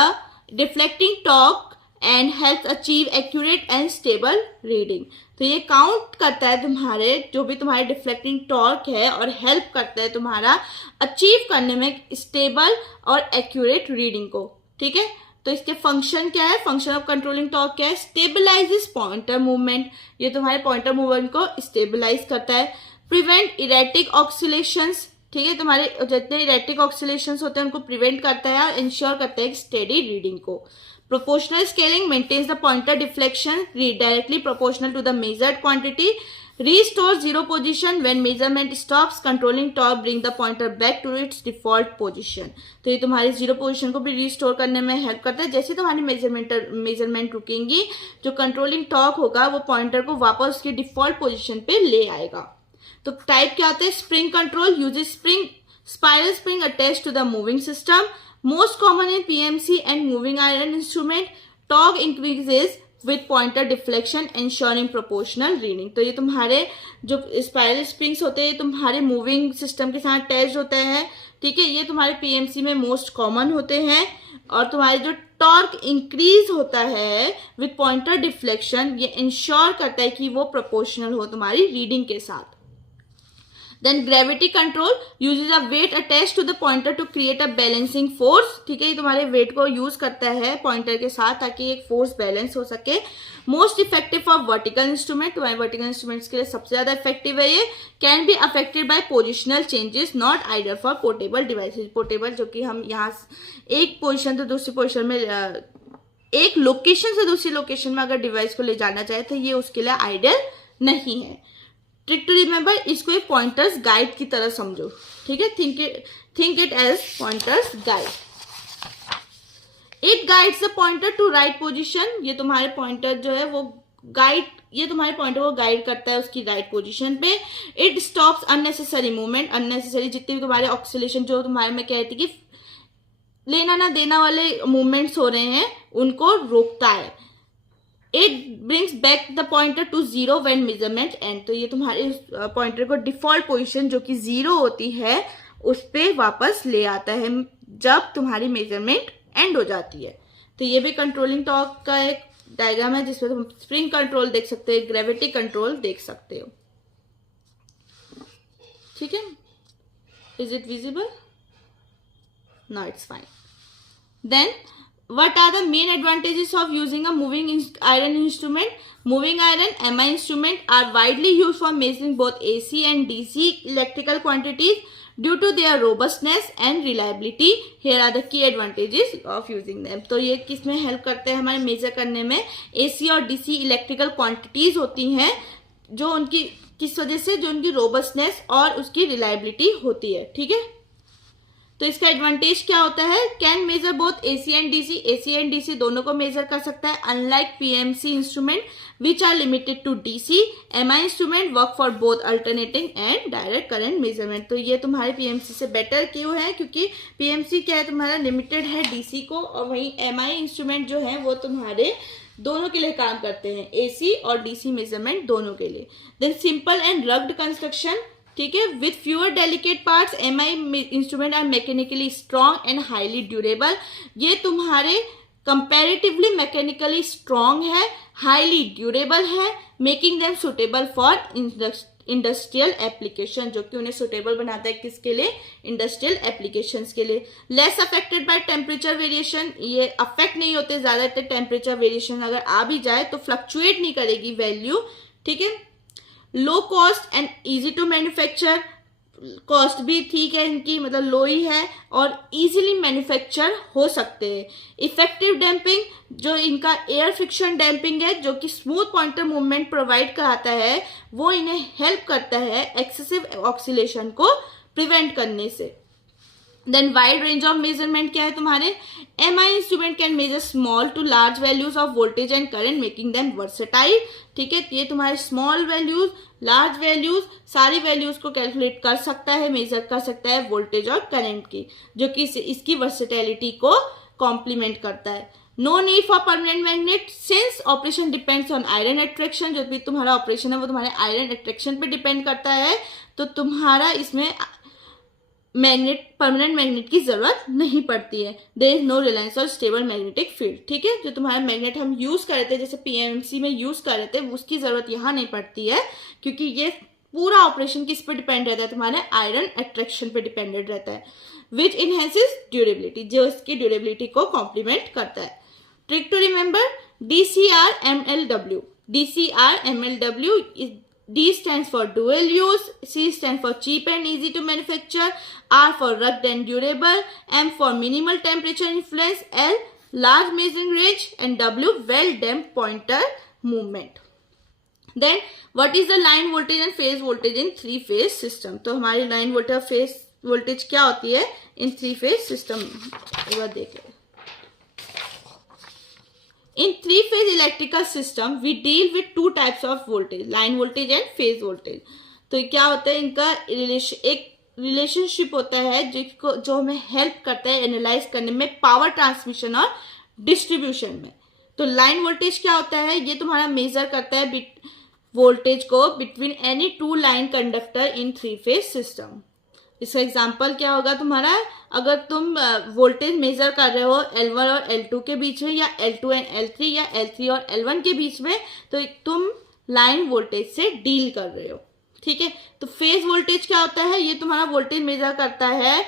deflecting torque and helps achieve accurate and stable reading. तो ये काउंट करता है तुम्हारे जो भी तुम्हारे डिफ्लेक्टिंग टॉर्क है और हेल्प करता है तुम्हारा अचीव करने में स्टेबल और एक्यूरेट रीडिंग को. ठीक है, तो इसके फंक्शन क्या है? फंक्शन ऑफ कंट्रोलिंग टॉर्क क्या है? Stabilises pointer movement. ये तुम्हारे पॉइंटर मूवमेंट को स्टेबलाइज करता है. Prevent erratic oscillations. ठीक है, तुम्हारे जितने इरेटिक ऑक्सिलेशंस होते हैं उनको प्रिवेंट करता है और इंश्योर करता है स्टेडी रीडिंग को. Proportional scaling maintains the pointer deflection directly proportional to the measured quantity. Restore zero position when measurement stops. Controlling torque bring the pointer back to its default position. तो ये तुम्हारी जीरो पोजीशन को भी रिस्टोर करने में हेल्प करता है. जैसे तुम्हारी मेजरमेंट रुकेंगी, जो कंट्रोलिंग टॉर्क होगा वो पॉइंटर को वापस उसके डिफॉल्ट पोजीशन पे ले आएगा. तो टाइप क्या होता है? Spring control uses spiral spring attached to the moving system. Most common in PMC and moving iron instrument. Torque increases with pointer deflection ensuring proportional reading. तो ये तुम्हारे जो स्पाइरल स्प्रिंग्स होते हैं तुम्हारे मूविंग सिस्टम के साथ अटैच होते हैं. ठीक है, ये तुम्हारे PMC में मोस्ट कॉमन होते हैं. और तुम्हारे जो टॉर्क इंक्रीज होता है विथ पॉइंटर डिफ्लेक्शन, ये इंश्योर करता है कि वो प्रोपोर्शनल हो तुम्हारी रीडिंग के साथ. Then gravity control uses a weight attach to the pointer to create a balancing force. ठीक है, ये तुम्हारे वेट को यूज करता है पॉइंटर के साथ ताकि एक फोर्स बैलेंस हो सके. Most effective for vertical instrument. तुम्हारे वर्टिकल इंस्ट्रूमेंट्स के लिए सबसे ज्यादा इफेक्टिव है ये. Can be affected by positional changes, not ideal for portable devices. Portable जो कि हम यहाँ एक पोजिशन तो दूसरी पोजिशन में एक लोकेशन से दूसरी लोकेशन में अगर डिवाइस को ले जाना चाहे तो ये उसके लिए आइडियल नहीं है। ट्रिक टू रिमेंबर, इसको एक पॉइंटर्स गाइड की तरह समझो, ठीक है। Think it as pointers guide. It guides the pointer to right position. ये तुम्हारे पॉइंटर जो है वो ये तुम्हारे पॉइंटर को गाइड करता है उसकी राइट पोजीशन पे। It stops unnecessary movement, unnecessary जितने भी तुम्हारे ऑक्सीलेशन, जो तुम्हारे में कहती कि लेना ना देना वाले मूवमेंट्स हो रहे हैं, उनको रोकता है। It brings back the pointer to zero when measurement end. तो ये तुम्हारे पॉइंटर को डिफॉल्ट पोजीशन जो कि जीरो होती है उस पे वापस ले आता है जब तुम्हारी मेजरमेंट एंड हो जाती है। तो ये भी कंट्रोलिंग टॉर्क का एक डायग्राम है जिसमें तुम स्प्रिंग कंट्रोल देख सकते हो, ग्रेविटी कंट्रोल देख सकते हो, ठीक है। Is it visible? No, it's fine. Then, what are the main advantages of using a moving iron instrument? Moving iron MI instrument are widely used for measuring both AC and DC electrical quantities due to their robustness and reliability. Here are the key advantages of using them. तो ये किसमें हेल्प करते हैं हमारे मेजर करने में? AC और DC इलेक्ट्रिकल क्वांटिटीज होती हैं जो उनकी किस वजह से, जो उनकी रोबस्टनेस और उसकी रिलायबिलिटी होती है, ठीक है। तो इसका एडवांटेज क्या होता है? Can measure both AC and DC, AC and DC दोनों को मेजर कर सकता है। Unlike PMC instrument which are limited to DC, MI instrument work for both alternating and direct current measurement. तो ये तुम्हारे PMC से बेटर क्यों है? क्योंकि PMC क्या है, तुम्हारा लिमिटेड है DC को, और वहीं MI इंस्ट्रूमेंट जो है वो तुम्हारे दोनों के लिए काम करते हैं, AC और DC मेजरमेंट दोनों के लिए। Then simple and rugged construction, ठीक है। With fewer delicate parts, MI instrument are mechanically strong and highly durable. ये तुम्हारे कंपैरेटिवली मैकेनिकली स्ट्रॉन्ग है, हाईली ड्यूरेबल है, making them suitable for industrial application, जो कि उन्हें सुटेबल बनाता है किसके लिए? इंडस्ट्रियल एप्लीकेशंस के लिए। Less affected by temperature variation, ये अफेक्ट नहीं होते ज़्यादातर टेम्परेचर वेरिएशन, अगर आ भी जाए तो फ्लक्चुएट नहीं करेगी वैल्यू, ठीक है। Low cost and easy to manufacture, cost भी ठीक है इनकी, मतलब लो ही है, और इजीली मैन्युफैक्चर हो सकते हैं। इफेक्टिव डैम्पिंग, जो इनका एयर फ्रिक्शन डैम्पिंग है जो कि स्मूथ पॉइंटर मूवमेंट प्रोवाइड कराता है, वो इन्हें हेल्प करता है एक्सेसिव ऑक्सीलेशन को प्रिवेंट करने से। Then wide range of measurement क्या है तुम्हारे? MI instrument can measure small to large values of voltage and current making them versatile, ठीक है। ये तुम्हारे स्मॉल वैल्यूज, लार्ज वैल्यूज, सारी वैल्यूज को कैलकुलेट कर सकता है, मेजर कर सकता है वोल्टेज और करंट की, जो कि इसकी वर्सेटैलिटी को कॉम्प्लीमेंट करता है। No need for permanent magnet since operation depends on iron attraction, जो भी तुम्हारा ऑपरेशन है वो तुम्हारे आयरन अट्रैक्शन पे डिपेंड करता है, तो तुम्हारा इसमें परमानेंट मैग्नेट की जरूरत नहीं पड़ती है। देयर इज नो रिलायंस और स्टेबल मैग्नेटिक फील्ड, ठीक है। जो तुम्हारा मैग्नेट हम यूज कर रहे थे, जैसे PMC में यूज कर रहे थे, उसकी जरूरत यहाँ नहीं पड़ती है, क्योंकि ये पूरा ऑपरेशन किस पे डिपेंड रहता है? तुम्हारे आयरन अट्रैक्शन पे डिपेंडेंट रहता है। विच इनहेंसेस ड्यूरेबिलिटी, जो इसकी ड्यूरेबिलिटी को कॉम्प्लीमेंट करता है। Trick to remember, DCR-MLW, DCR-MLW is D stands for dual use, C stands for cheap and easy to manufacture, R for rugged and durable, M for minimal temperature influence, L large measuring range, and W well damped pointer movement. Then what is the line voltage and phase voltage in three phase system? तो हमारी line voltage phase voltage क्या होती है in three phase system? एक बार देखें। In three-phase electrical system, we deal with two types of voltage, line voltage and phase voltage. तो क्या होता है इनका एक रिलेशनशिप होता है जो हमें हेल्प करता है एनालाइज करने में, पावर ट्रांसमिशन और डिस्ट्रीब्यूशन में। तो लाइन वोल्टेज क्या होता है? ये तुम्हारा मेजर करता है वोल्टेज को between any two line conductor in three phase system. इसका एग्जांपल क्या होगा तुम्हारा? अगर तुम वोल्टेज मेजर कर रहे हो L1 और L2 के बीच में, या L2 एंड L3, या L3 और L1 के बीच में, तो तुम लाइन वोल्टेज से डील कर रहे हो, ठीक है। तो फेज वोल्टेज क्या होता है? ये तुम्हारा वोल्टेज मेजर करता है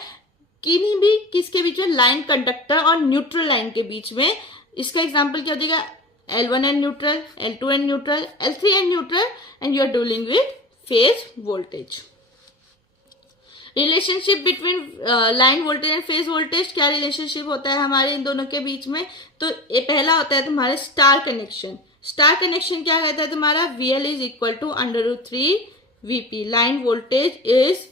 किन्हीं भी किसके बीच में? लाइन कंडक्टर और न्यूट्रल लाइन के बीच में। इसका एग्जाम्पल क्या हो जाएगा? L1 and neutral, L2 and neutral, L3 and neutral, and you are dealing with phase voltage. Relationship between line voltage and phase voltage, क्या रिलेशनशिप होता है हमारे इन दोनों के बीच में? तो ये पहला होता है तुम्हारे स्टार कनेक्शन। स्टार कनेक्शन क्या कहता है तुम्हारा? VL is equal to √3 VP। Line voltage is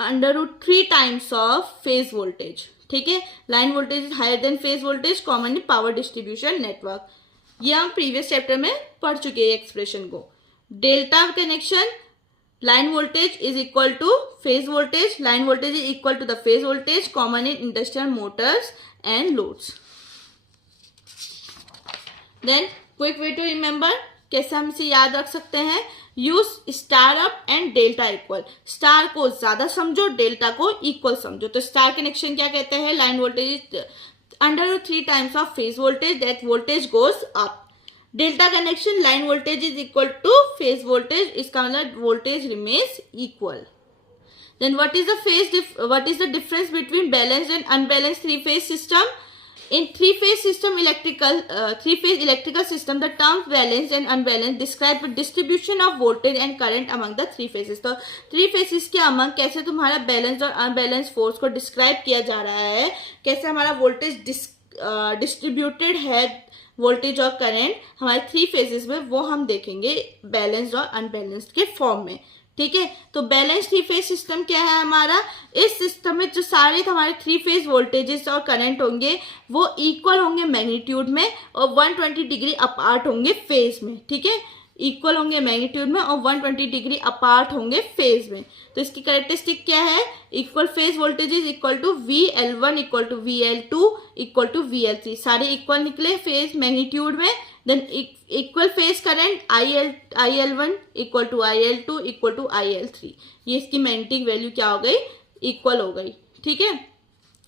√3 times of phase voltage, ठीक है। Line voltage is higher than phase voltage common in power distribution network. ये हम प्रीवियस चैप्टर में पढ़ चुके हैं एक्सप्रेशन को। Delta connection, line voltage is equal to phase voltage, line voltage is equal to the phase voltage common in industrial motors and loads. Then quick way to remember, कैसे हम इसे याद रख सकते हैं? Use star up and delta equal. Star को ज्यादा समझो, डेल्टा को इक्वल समझो। तो स्टार कनेक्शन क्या कहते हैं? Line voltage √3 times of phase voltage, that voltage goes up. Delta connection, line voltage is equal to phase voltage, इसका मतलब voltage remains equal. Then what is the difference between balanced and unbalanced three phase system? In three phase electrical system the terms balanced and unbalanced describe the distribution of voltage and current among the three phases. तो थ्री फेजेस के अमंग कैसे तुम्हारा बैलेंस्ड और अनबैलेंस्ड फोर्स को डिस्क्राइब किया जा रहा है, कैसे हमारा वोल्टेज डिस्ट्रीब्यूटेड है, वोल्टेज और करंट हमारे थ्री फेजेस में, वो हम देखेंगे बैलेंस्ड और अनबैलेंस्ड के फॉर्म में, ठीक है। तो बैलेंस्ड थ्री फेज सिस्टम क्या है हमारा? इस सिस्टम में जो सारे हमारे थ्री फेज वोल्टेजेस और करंट होंगे वो इक्वल होंगे मैग्नीट्यूड में और 120 डिग्री अपार्ट होंगे फेज में, ठीक है। इक्वल होंगे मैग्नीट्यूड में और 120 डिग्री अपार्ट होंगे फेज में। तो इसकी कैरेक्टरिस्टिक क्या है? Equal phase voltages equal to VL1 equal to VL2 equal to VL3, सारे इक्वल निकले फेज मैग्नीट्यूड में। Then equal phase current IL1 equal to IL2 equal to IL3, ये इसकी मैग्नेटिक वैल्यू क्या हो गई? इक्वल हो गई, ठीक है।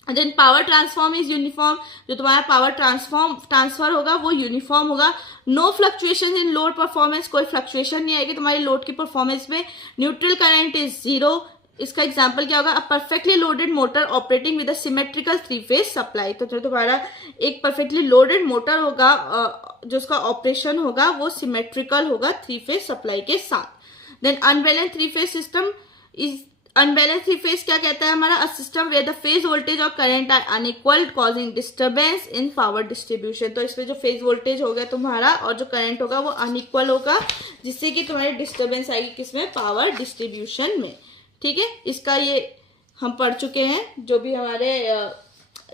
Then power transform is uniform, जो तुम्हारा पावर ट्रांसफर होगा वो यूनिफॉर्म होगा। No fluctuation in load performance, कोई फ्लक्चुएशन नहीं आएगी तुम्हारी लोड की परफॉर्मेंस में। Neutral current is 0। इसका एग्जांपल क्या होगा? A perfectly loaded motor operating with a symmetrical three phase supply. तो जो तुम्हारा एक परफेक्टली लोडेड मोटर होगा जो उसका ऑपरेशन होगा वो सिमेट्रिकल होगा थ्री फेज सप्लाई के साथ। Then unbalanced three phase system is, unbalance three phase क्या कहता है हमारा? A system where the phase voltage और current are unequal causing disturbance in power distribution. तो इसमें जो फेज वोल्टेज होगा तुम्हारा और जो करंट होगा वो अनइक्वल होगा, जिससे कि तुम्हारी डिस्टर्बेंस आएगी किसमें? पावर डिस्ट्रीब्यूशन में, ठीक है। इसका ये हम पढ़ चुके हैं, जो भी हमारे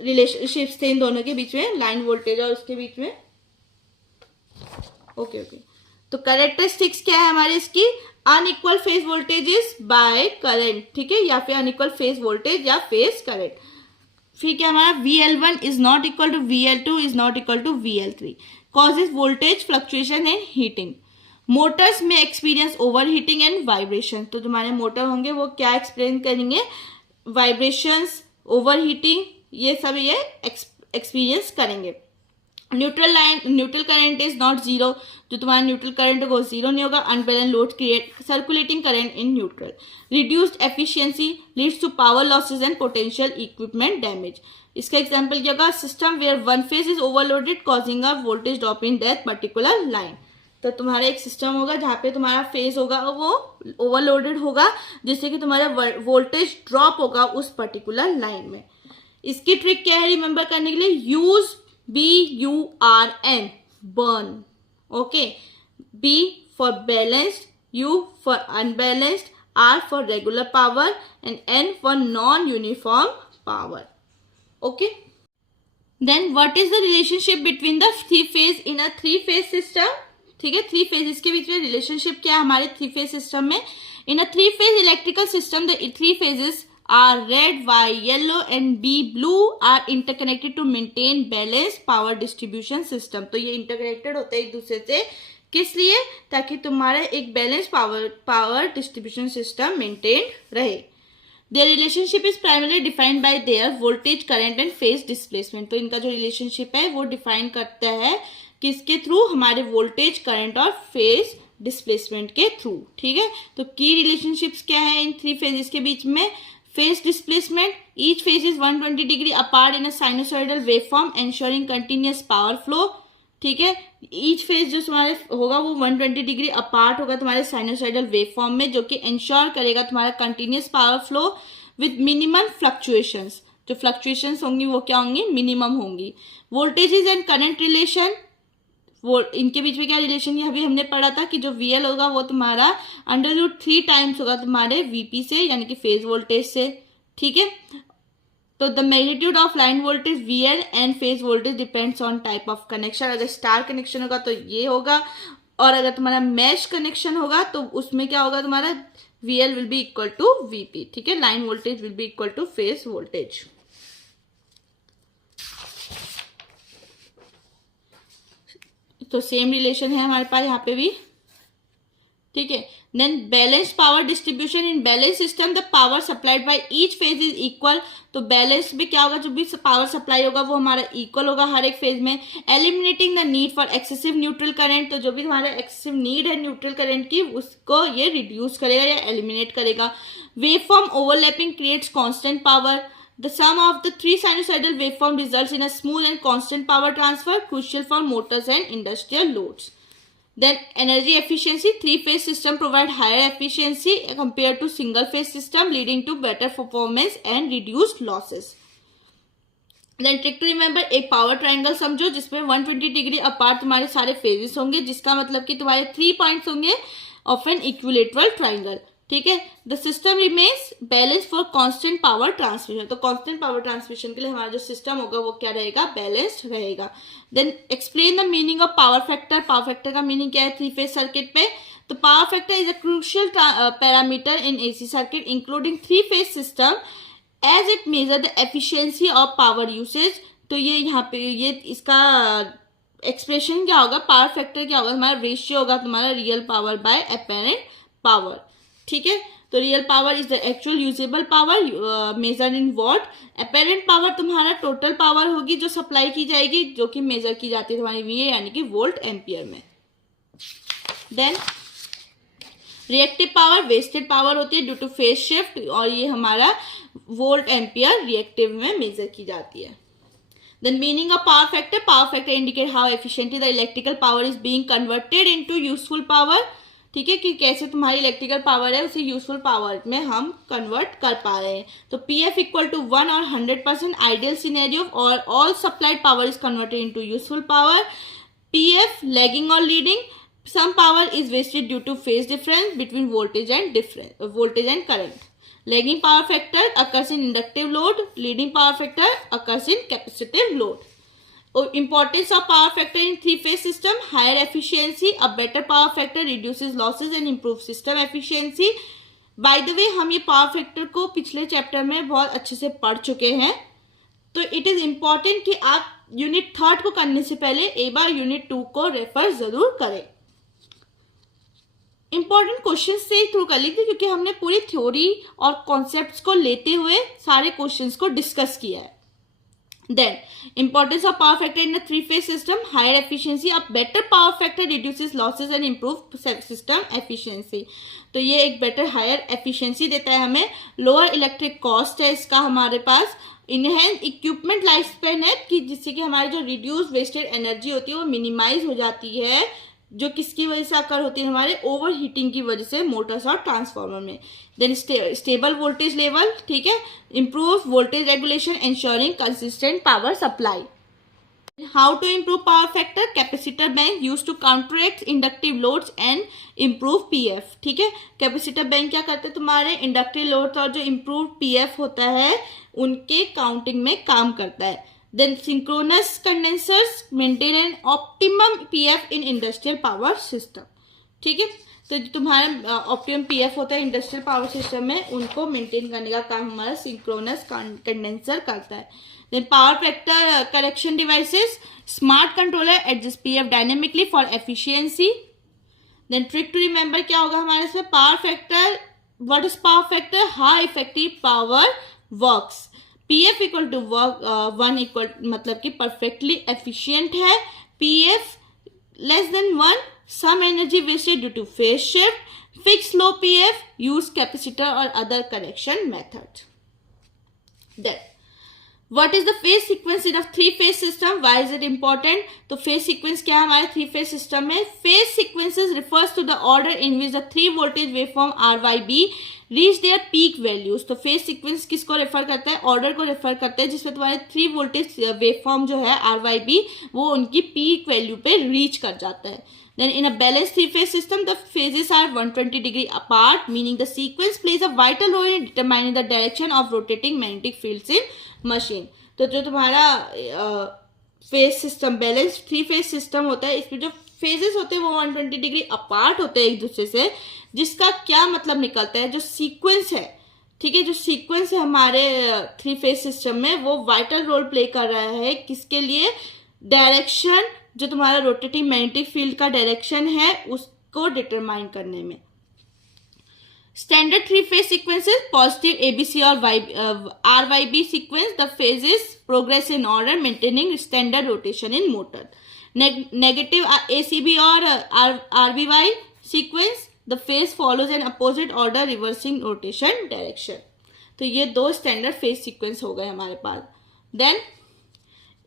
रिलेशनशिप्स थे इन दोनों के बीच में, लाइन वोल्टेज और उसके बीच में। ओके। तो कैरेक्टरिस्टिक्स क्या है हमारे इसकी? Unequal phase voltages by current, ठीक है, या फिर अनइक्वल फेज वोल्टेज या फेज करंट। फिर क्या हमारा? VL1 is not equal to VL2 is not equal to VL3, causes voltage fluctuation and heating. Motors में experience overheating and vibration. तो जो हमारे मोटर होंगे वो क्या एक्सप्लेन करेंगे? वाइब्रेशंस, ओवर हीटिंग, ये सब ये एक्सपीरियंस करेंगे। न्यूट्रल करंट इज नॉट 0, जो तुम्हारा न्यूट्रल करंट होगा 0 नहीं होगा। Unbalanced load create circulating current in neutral. Reduced efficiency leads to power losses and potential equipment damage. इसका एग्जांपल क्या होगा? System where one phase is overloaded causing a voltage drop in that particular line. तो तुम्हारा एक सिस्टम होगा जहाँ पे तुम्हारा फेज होगा वो ओवरलोडेड होगा, जिससे कि तुम्हारा वोल्टेज ड्रॉप होगा उस पर्टिकुलर लाइन में। इसकी ट्रिक क्या है रिमेंबर करने के लिए? Use BURN, burn. Okay. B for balanced, U for unbalanced, R for regular power, and N for non-uniform power. Okay. Then what is the relationship between the three phase in a three phase system? ठीक है, थ्री फेजेस के बीच में रिलेशनशिप क्या है हमारे थ्री फेज सिस्टम में? In a three phase electrical system the three phases are red, Y, yellow and B, blue are interconnected to maintain balanced power distribution system. तो ये interconnected होते हैं एक दूसरे से, किस लिए? ताकि तुम्हारा एक balance power distribution system maintain रहे। Their relationship is primarily defined by their voltage, current and phase displacement. तो इनका जो रिलेशनशिप है वो डिफाइन करता है किसके थ्रू? हमारे वोल्टेज, करंट और फेज डिस्प्लेसमेंट के थ्रू, ठीक है। तो की रिलेशनशिप्स क्या है इन थ्री फेजेस के बीच में? Phase displacement, each phase is 120 degree apart in a sinusoidal waveform ensuring continuous power flow. ठीक है। ईच फेज जो तुम्हारे होगा वो 120 डिग्री अपार्ट होगा तुम्हारे साइनोसाइडल वेव फॉर्म में, जो कि इंश्योर करेगा तुम्हारा continuous power flow with minimum fluctuations. जो फ्लक्चुएशंस होंगी वो क्या होंगी, मिनिमम होंगी। वोल्टेजेस एंड करंट रिलेशन, वो इनके बीच में क्या रिलेशन है, अभी हमने पढ़ा था कि जो VL होगा वो तुम्हारा √3 टाइम्स होगा तुम्हारे VP से, यानी कि फेज वोल्टेज से। ठीक है, तो the magnitude of line voltage VL and phase voltage depends on type of connection. अगर स्टार कनेक्शन होगा तो ये होगा, और अगर तुम्हारा मैश कनेक्शन होगा तो उसमें क्या होगा, तुम्हारा VL will be equal to VP। ठीक है, line voltage will be equal to phase voltage. तो सेम रिलेशन है हमारे पास यहाँ पे भी। ठीक है, then balance power distribution. In balance system the power supplied by each phase is equal. तो बैलेंस में क्या होगा, जो भी पावर सप्लाई होगा वो हमारा इक्वल होगा हर एक फेज में। Eliminating the need for excessive neutral current. तो जो भी हमारा एक्सेसिव नीड है न्यूट्रल करंट की, उसको ये रिड्यूस करेगा या एलिमिनेट करेगा। Wave form overlapping creates constant power. The sum of the three sinusoidal waveform results in a smooth and constant power transfer, crucial for motors and industrial loads. Then energy efficiency. Three-phase system provide higher efficiency compared to single-phase system, leading to better performance and reduced losses. Then trick to remember, एक पावर ट्राइंगल समझो जिसमें 120 डिग्री अपार्ट तुम्हारे सारे फेजेस होंगे, जिसका मतलब कि तुम्हारे 3 पॉइंट्स होंगे ऑफ एन इक्विलेटरल ट्राइंगल। ठीक है, the system remains balance for constant power transmission. तो कांस्टेंट पावर ट्रांसमिशन के लिए हमारा जो सिस्टम होगा वो क्या रहेगा, बैलेंस्ड रहेगा। Then explain the meaning of power factor. Power factor का मीनिंग क्या है 3-फेज सर्किट पे। तो power factor is a crucial parameter in AC circuit including 3-फेज system as it measure the efficiency of power usage. तो ये यहाँ पे ये इसका एक्सप्रेशन क्या होगा, पावर फैक्टर क्या होगा, हमारा रेशियो होगा तुम्हारा real power by apparent power. ठीक है, तो real power is the actual usable power measure in watt. Apparent power तुम्हारा टोटल पावर होगी जो सप्लाई की जाएगी, जो कि मेजर की जाती है तुम्हारी VA यानी कि वोल्ट एम्पियर में। Then reactive power wasted power होती है ड्यू टू फेज शिफ्ट, और ये हमारा वोल्ट एम्पियर रिएक्टिव में मेजर की जाती है। Then meaning of power factor. Power factor indicate how efficiently the electrical power is being converted into useful power. ठीक है, कि कैसे तुम्हारी इलेक्ट्रिकल पावर है उसे यूजफुल पावर में हम कन्वर्ट कर पा रहे हैं। तो PF इक्वल टू 1 और 100% आइडियल सिनेरियो, और all supplied power is converted into useful power. PF lagging और leading, some power is wasted due to phase difference between voltage and current. Lagging power factor occurs in inductive load, leading power factor occurs in capacitive load. Importance of power factor in 3-phase system. Higher efficiency. A better power factor reduces losses and improves system efficiency. By the way, हम ये पावर फैक्टर को पिछले चैप्टर में बहुत अच्छे से पढ़ चुके हैं, तो इट इज इम्पॉर्टेंट कि आप यूनिट 3 को करने से पहले एक बार यूनिट 2 को रेफर जरूर करें। इंपॉर्टेंट क्वेश्चन से थ्रू कर लीजिए, क्योंकि हमने पूरी थ्योरी और कॉन्सेप्ट्स को लेते हुए सारे क्वेश्चंस को डिस्कस किया है। Then importance of power factor in a 3-phase system. Higher efficiency. A better power factor reduces losses and improve system efficiency. तो ये एक better higher efficiency देता है हमें। Lower electric cost है इसका हमारे पास। Enhanced equipment life span है कि जिससे कि हमारी जो reduced wasted energy होती है वो minimize हो जाती है, जो किसकी वजह से अकर होती है, हमारे ओवर हीटिंग की वजह से मोटर्स और ट्रांसफार्मर में। Then stable voltage level. ठीक है, improve voltage regulation ensuring consistent power supply. How to improve power factor. Capacitor bank use to counteract inductive loads and improve PF। ठीक है, कैपेसिटर बैंक क्या करते हैं, तुम्हारे इंडक्टिव लोड्स और जो इम्प्रूव PF होता है उनके काउंटिंग में काम करता है। Then synchronous condensers maintain an optimum PF in industrial power system. ठीक है, तो जो तुम्हारा ऑप्टिमम PF होता है इंडस्ट्रियल पावर सिस्टम में, उनको मेंटेन करने का काम हमारा सिंक्रोनस कंडेंसर करता है। Then power factor correction devices. Smart controller adjust PF dynamically for efficiency. Then trick to remember क्या होगा हमारे इसमें, power factor, what is power factor, how effective power works. PF equal to 1 equal मतलब कि परफेक्टली एफिशिएंट है। PF less than 1, some energy wasted due to phase shift. Fix low PF, use capacitor और other correction method. Then what is the phase sequence in a three phase system, why is it important? तो फेज सीक्वेंस क्या है हमारे थ्री फेज सिस्टम में? Phase sequences refers to the order in which the three voltage waveform R Y B reach their peak values. तो फेज सीक्वेंस किसको रेफर करता है? ऑर्डर को रेफर करता है जिसमें तुम्हारे थ्री वोल्टेज वेवफॉर्म जो है आर वाई बी वो उनकी पीक वैल्यू पे रीच कर जाता है। Then in a balanced three-phase system, the phases are 120 degree apart, meaning the sequence plays a vital role in determining the direction of rotating magnetic fields in machine. तो जो तुम्हारा phase system balance three phase system होता है, इसमें जो फेजेस होते हैं वो 120 डिग्री अपार्ट होते हैं एक दूसरे से, जिसका क्या मतलब निकलता है? जो सीक्वेंस है, ठीक है, जो सीक्वेंस है हमारे थ्री फेज सिस्टम में वो वाइटल रोल प्ले कर रहा है किसके लिए? डायरेक्शन, जो तुम्हारा रोटेटिंग मैग्नेटिक फील्ड का डायरेक्शन है उसको डिटरमाइन करने में। Standard three phase sequences positive ABC और R Y B sequence, the phases progress in order maintaining standard rotation in motor. Negative ACB और RBY sequence, the phase follows an opposite order reversing rotation direction. तो ये दो स्टैंडर्ड फेज सीक्वेंस हो गए हमारे पास। Then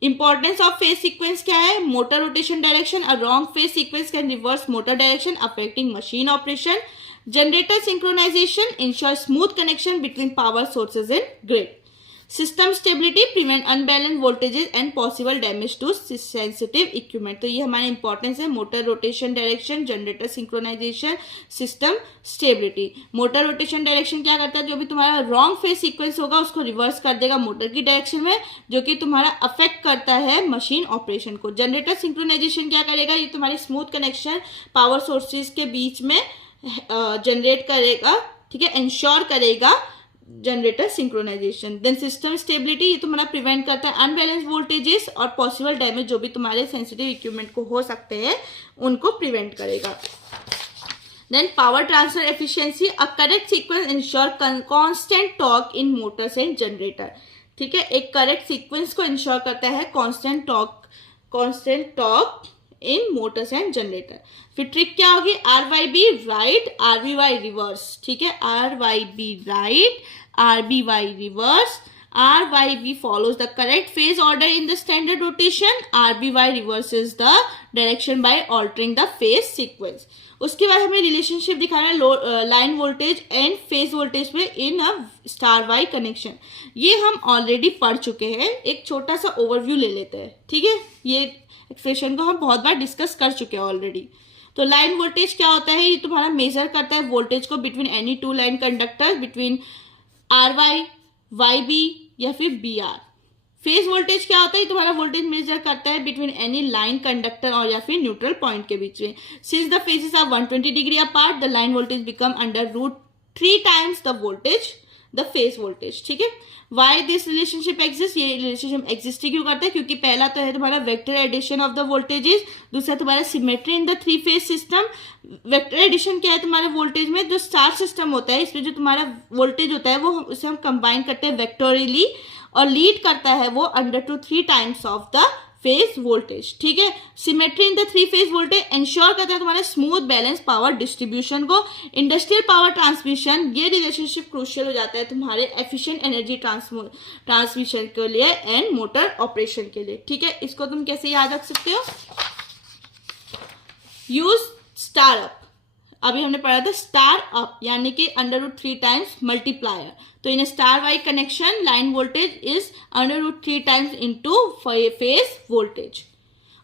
importance of phase sequence क्या है? Motor rotation direction, a wrong phase sequence can reverse motor direction affecting machine operation. Generator synchronisation ensure smooth connection between power sources in grid. System stability prevent unbalance voltages and possible damage to sensitive equipment. तो ये हमारी इंपॉर्टेंस है, motor rotation direction, generator synchronisation, system stability. Motor rotation direction क्या करता है? जो भी तुम्हारा रॉन्ग फेज सीक्वेंस होगा उसको रिवर्स कर देगा मोटर की डायरेक्शन में, जो कि तुम्हारा अफेक्ट करता है मशीन ऑपरेशन को। जनरेटर सिंक्रोनाइजेशन क्या करेगा? ये तुम्हारे स्मूथ कनेक्शन पावर सोर्सेज के बीच में जनरेट करेगा, ठीक है, इंश्योर करेगा generator synchronisation. Then system stability, ये तुम्हारा प्रिवेंट करता है अनबैलेंस वोल्टेजेस और पॉसिबल डैमेज जो भी तुम्हारे सेंसिटिव इक्विपमेंट को हो सकते हैं उनको प्रिवेंट करेगा। Then power transfer efficiency, a correct sequence ensure constant torque in motors and generator. ठीक है, एक करेक्ट सीक्वेंस को इंश्योर करता है constant torque in motors and generator. फिर ट्रिक क्या होगी? R Y B right, R B Y reverse. ठीक है, R Y B right, R B Y reverse. R Y B follows the correct phase order in the standard rotation. RBY reverses the direction by altering the phase sequence. उसके बाद हमें रिलेशनशिप दिखाना है line voltage and phase voltage में in a star Y connection. ये हम ऑलरेडी पढ़ चुके हैं, एक छोटा सा ओवरव्यू ले लेते हैं। ठीक है, ये एक्सप्रेशन को हम बहुत बार डिस्कस कर चुके हैं ऑलरेडी। तो लाइन वोल्टेज क्या होता है? ये तुम्हारा मेजर करता है वोल्टेज को between any two line conductor, between R Y, Y B या फिर बी आर। फेज वोल्टेज क्या होता है? तुम्हारा वोल्टेज मेजर करता है बिटवीन एनी लाइन कंडक्टर और या फिर न्यूट्रल पॉइंट के बीच में। Since the phases are 120 degree apart, the line voltage become under root 3 times the voltage, the phase voltage. ठीक है, वाई दिस रिलेशनशिप एग्जिस्ट? ये रिलेशनशिप एग्जिस्ट क्यों करता है? क्योंकि पहला तो है तुम्हारा vector addition of the voltages, दूसरा तुम्हारा symmetry in the three phase system. Vector addition क्या है तुम्हारे वोल्टेज में? जो स्टार सिस्टम होता है इसमें जो तुम्हारा वोल्टेज होता है वो उसे हम कंबाइन करते हैं वेक्टोरियली और लीड करता है वो under to 3 times of the phase voltage. ठीक है, symmetry in the three phase voltage ensure करता है तुम्हारे स्मूथ बैलेंस पावर डिस्ट्रीब्यूशन को। इंडस्ट्रियल पावर ट्रांसमिशन, ये रिलेशनशिप क्रूशियल हो जाता है तुम्हारे एफिशिएंट एनर्जी ट्रांसमिशन के लिए एंड मोटर ऑपरेशन के लिए। ठीक है, इसको तुम कैसे याद रख सकते हो? यूज स्टार अप, अभी हमने पढ़ा था स्टार अप यानी कि अंडर रूट 3 टाइम्स मल्टीप्लायर। तो in star Y connection line voltage is under root 3 times into phase voltage.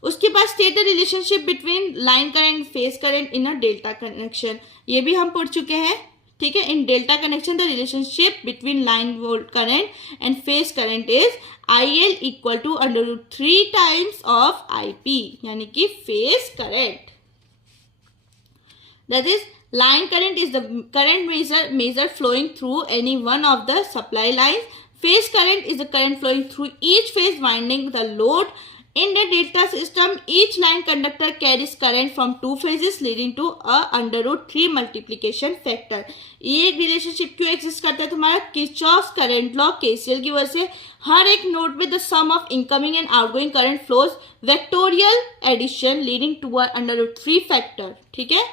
उसके बाद state the relationship between line current phase current in a delta connection, ये भी हम पढ़ चुके हैं। ठीक है, in delta connection the relationship between line volt current and phase current is IL equal to under root 3 times of IP यानी कि phase current. That is, line current is the current measure flowing through any one of the supply lines. Phase current is the current flowing through each phase winding the load. In the delta system, each line conductor carries current from 2 phases leading to a under root 3 multiplication factor. ये एक रिलेशनशिप क्यों एग्जिस्ट करता है तुम्हारा? किरचॉफ्स करंट लॉ KCL की वजह से हर एक नोड में the sum of incoming and outgoing current flows vectorial addition leading to a under root 3 factor. ठीक है,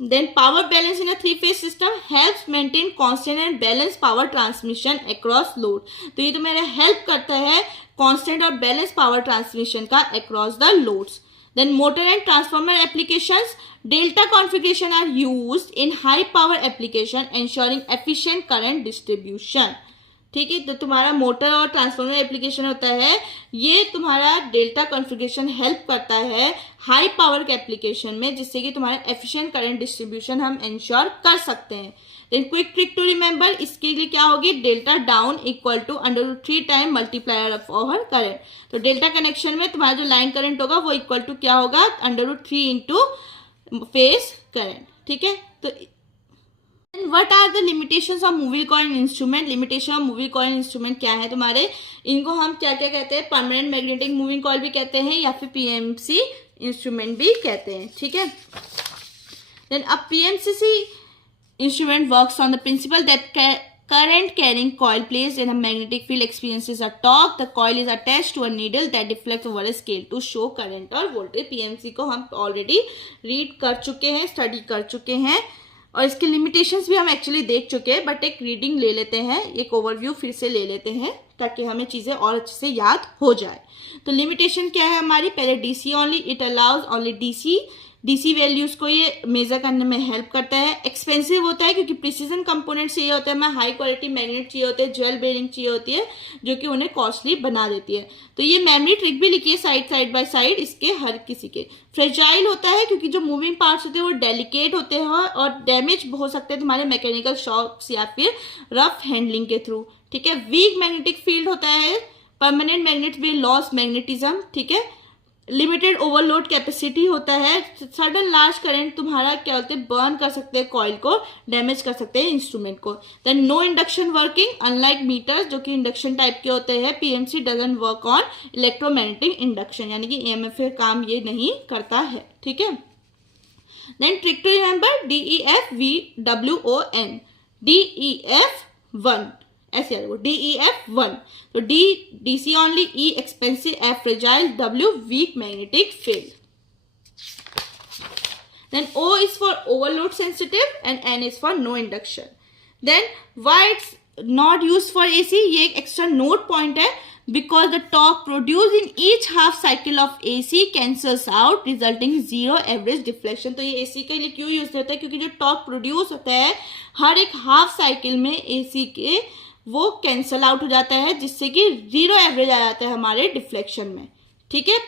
Then power balance in a three phase system helps maintain constant and balanced power transmission across load. तो ये तो मेरा help करता है constant और balanced power transmission का across the loads. Then motor and transformer applications, delta configuration are used in high power application ensuring efficient current distribution. ठीक है, तो तुम्हारा मोटर और ट्रांसफार्मर एप्लीकेशन होता है, ये तुम्हारा डेल्टा कॉन्फ़िगरेशन हेल्प करता है हाई पावर के एप्लीकेशन में, जिससे कि तुम्हारा एफिशिएंट करंट डिस्ट्रीब्यूशन हम इंश्योर कर सकते हैं. Then quick trick to remember, इसके लिए क्या होगी, delta down equal to √3 time multiplier of over current. तो डेल्टा कनेक्शन में तुम्हारा जो लाइन करंट होगा वो इक्वल टू क्या होगा, √3 इंटू फेज करंट. ठीक है, तो What are the limitations of moving coil instrument? Limitation of moving coil instrument क्या है तुम्हारे, इनको हम क्या क्या कहते हैं, परमानेंट मैग्नेटिक मूविंग कॉइल भी कहते हैं या फिर पीएमसी इंस्ट्रूमेंट भी कहते हैं. ठीक है, देन अब PMCC instrument works on the principle that current carrying coil placed in a magnetic field experiences a torque. The coil is attached to a needle that deflects over a scale to show current और voltage. पीएमसी को हम ऑलरेडी रीड कर चुके हैं, स्टडी कर चुके हैं और इसके लिमिटेशंस भी हम एक्चुअली देख चुके हैं, बट एक रीडिंग ले लेते हैं, एक ओवरव्यू फिर से ले लेते हैं ताकि हमें चीज़ें और अच्छे से याद हो जाए. तो लिमिटेशन क्या है हमारी, पहले DC only, it allows only DC values को ये मेजर करने में हेल्प करता है. एक्सपेंसिव होता है क्योंकि प्रिसीजन कंपोनेंट चाहिए होता है, हमें हाई क्वालिटी मैग्नेट चाहिए होते हैं, ज्वेल बेरिंग चाहिए होती है जो कि उन्हें कॉस्टली बना देती है. तो ये मेमोरी ट्रिक भी लिखी है साइड बाय साइड इसके हर किसी के. फ्रेजाइल होता है क्योंकि जो मूविंग पार्ट्स होते हैं वो डेलिकेट होते हैं और डैमेज हो सकते हैं तुम्हारे मैकेनिकल शॉक्स या फिर रफ हैंडलिंग के थ्रू. ठीक है, वीक मैग्नेटिक फील्ड होता है, परमानेंट मैग्नेट भी लॉस मैग्नेटिज्म. ठीक है, लिमिटेड ओवरलोड कैपेसिटी होता है, सडन लार्ज करंट तुम्हारा क्या होते हैं, बर्न कर सकते हैं कॉइल को, डैमेज कर सकते हैं इंस्ट्रूमेंट को. Then no induction working, unlike meters जो कि इंडक्शन टाइप के होते हैं, PMC doesn't work on electromagnetic induction, यानी कि ईएमएफ का काम ये नहीं करता है. ठीक है, then trick to remember, DEF-VWON, DEF1 ऐसे याद रखो, DEF1. तो DC only, E expensive, F fragile, W weak magnetic field. Then O is for overload sensitive and N is for no induction. Then why it's not used for AC, ये एक एक्स्ट्रा नोट पॉइंट है, because the torque produced in each half cycle of AC cancels out resulting zero average deflection. तो ये AC के लिए क्यों यूज होता है, क्योंकि जो टॉर्क प्रोड्यूस होता है हर एक हाफ साइकिल में AC के वो कैंसल आउट हो जाता है, जिससे कि जीरो एवरेज आ जाता है हमारे डिफ्लेक्शन में. ठीक है,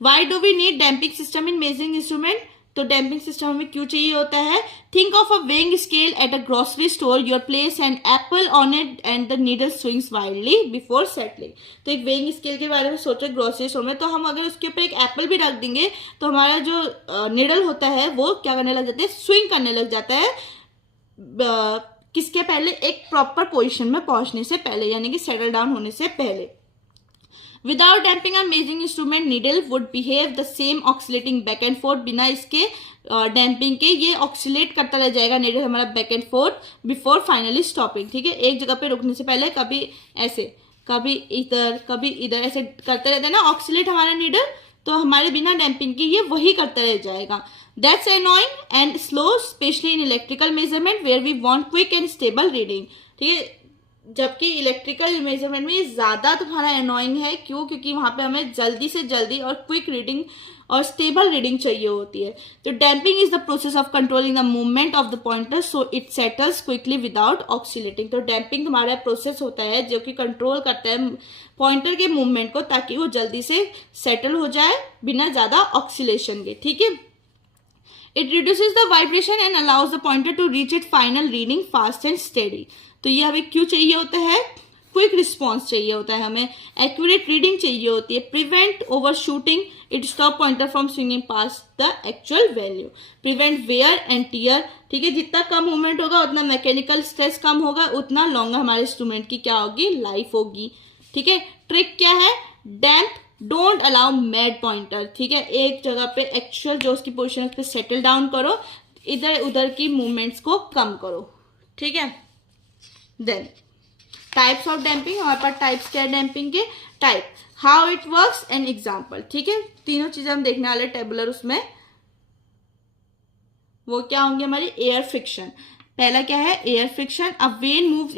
why do we need damping system in measuring instrument, तो डैम्पिंग सिस्टम हमें क्यों चाहिए होता है. Think of a weighing scale at a grocery store, your place an apple on it and the needle swings wildly before settling. तो एक वेइंग स्केल के बारे में सोचो ग्रोसरी स्टोर में, तो हम अगर उसके ऊपर एक एप्पल भी रख देंगे तो हमारा जो नीडल होता है वो क्या करने लग जाता है, स्विंग करने लग जाता है, किसके पहले, एक प्रॉपर पोजीशन में पहुंचने से पहले, यानी कि सेटल डाउन होने से पहले. Without damping a measuring instrument needle would behave the same oscillating back and fourth. बिना इसके डैम्पिंग के ये ऑक्सीलेट करता रह जाएगा नीडल हमारा back and fourth before finally stopping. ठीक है, एक जगह पे रुकने से पहले कभी ऐसे, कभी इधर ऐसे करते रहते हैं ना ऑक्सीलेट हमारा नीडल, तो हमारे बिना डैम्पिंग के ये वही करता रह जाएगा. That's annoying and slow, especially in electrical measurement where we want quick and stable reading. ठीक है, जबकि इलेक्ट्रिकल मेजरमेंट में ये ज़्यादा तुम्हारा अनोइंग है. क्यों, क्योंकि वहाँ पे हमें जल्दी से जल्दी और क्विक रीडिंग और स्टेबल रीडिंग चाहिए होती है. तो damping is the process of controlling the movement of the pointer so it settles quickly without oscillating. तो डैम्पिंग तुम्हारा प्रोसेस होता है जो कि कंट्रोल करता है पॉइंटर के मूवमेंट को ताकि वो जल्दी से सेटल हो जाए बिना ज़्यादा ऑक्सीलेशन के. ठीक है, It reduces the vibration and allows the pointer to reach its final reading fast and steady. तो ये हमें क्यों चाहिए होता है, क्विक रिस्पॉन्स चाहिए होता है, हमें एक्यूरेट रीडिंग चाहिए होती है. Prevent overshooting, it stop pointer from swinging past the actual value. Prevent wear and tear. ठीक है, जितना कम मूवमेंट होगा उतना मैकेनिकल स्ट्रेस कम होगा, उतना लॉन्गर हमारे इंस्ट्रूमेंट की क्या होगी, लाइफ होगी. ठीक है, ट्रिक क्या है, डैम्प, डोंट अलाउ मैड पॉइंटर. ठीक है, एक जगह पे एक्चुअल जो उसकी पोजीशन है उस पर सेटल डाउन करो, इधर उधर की मूवमेंट्स को कम करो. ठीक है, देन टाइप्स ऑफ डैम्पिंग, हमारे पास टाइप्स क्या है डैम्पिंग के, type, how it works and example. ठीक है, तीनों चीजें हम देखने वाले टेबुलर उसमें. वो क्या होंगे हमारी एयर फ्रिक्शन। पहला क्या है air friction, a when moves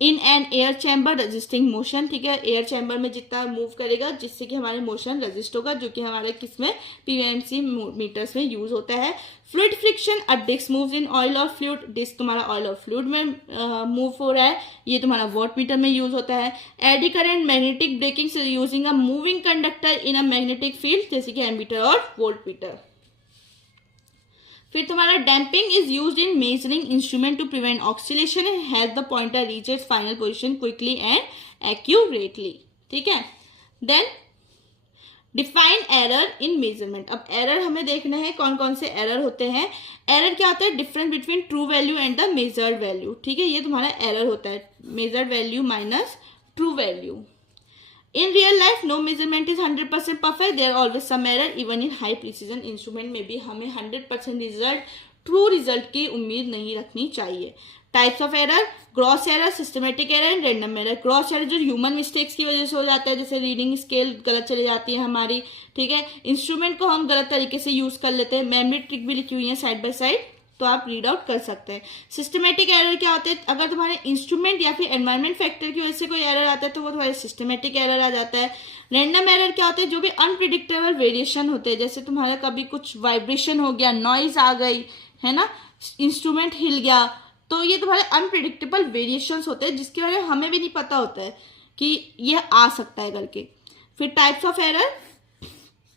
in an air chamber resisting motion, ठीक है, एयर चैम्बर में जितना मूव करेगा जिससे कि हमारे मोशन रजिस्ट होगा, जो कि हमारे किसमें पीएमसी मीटर्स में यूज होता है। Fluid friction, a disc moves in oil और फ्लूइड, डिस्क तुम्हारा ऑयल और फ्लूइड में मूव हो रहा है, ये तुम्हारा वॉट मीटर में यूज होता है। Eddy current, magnetic braking using a moving conductor in a magnetic field, जैसे कि एमीटर और वोल्ट मीटर। फिर तुम्हारा damping is used in measuring instrument to prevent oscillation and help the pointer reach its final position quickly and accurately, ठीक है। Then define error in measurement. अब एरर हमें देखना है कौन कौन से एरर होते हैं। एरर क्या होता है, difference between true value and the measured value, ठीक है, ये तुम्हारा एरर होता है, measured value minus true value. In real life, no measurement is 100% perfect. There are always some error. Even in high precision instrument में भी हमें 100% रिजल्ट, ट्रू रिजल्ट की उम्मीद नहीं रखनी चाहिए। Types of error, gross error, systematic error and random error. Gross error जो ह्यूमन मिस्टेक्स की वजह से हो जाता है, जैसे रीडिंग स्केल गलत चली जाती है हमारी, ठीक है, इंस्ट्रूमेंट को हम गलत तरीके से यूज कर लेते हैं। मेमोरी ट्रिक भी लिखी हुई है साइड बाय साइड, तो आप रीड आउट कर सकते हैं। सिस्टमेटिक एरर क्या होते हैं, अगर तुम्हारे इंस्ट्रूमेंट या फिर एनवायरमेंट फैक्टर की वजह से कोई एरर आता है तो वो तुम्हारे सिस्टमेटिक एरर आ जाता है। रैंडम एरर क्या होते हैं, जो भी अनप्रिडिक्टेबल वेरिएशन होते हैं, जैसे तुम्हारा कभी कुछ वाइब्रेशन हो गया, नॉइज आ गई है ना, इंस्ट्रूमेंट हिल गया, तो ये तुम्हारे अनप्रिडिक्टेबल वेरिएशंस होते हैं जिसके बारे में हमें भी नहीं पता होता है कि ये आ सकता है करके। फिर टाइप्स ऑफ एरर,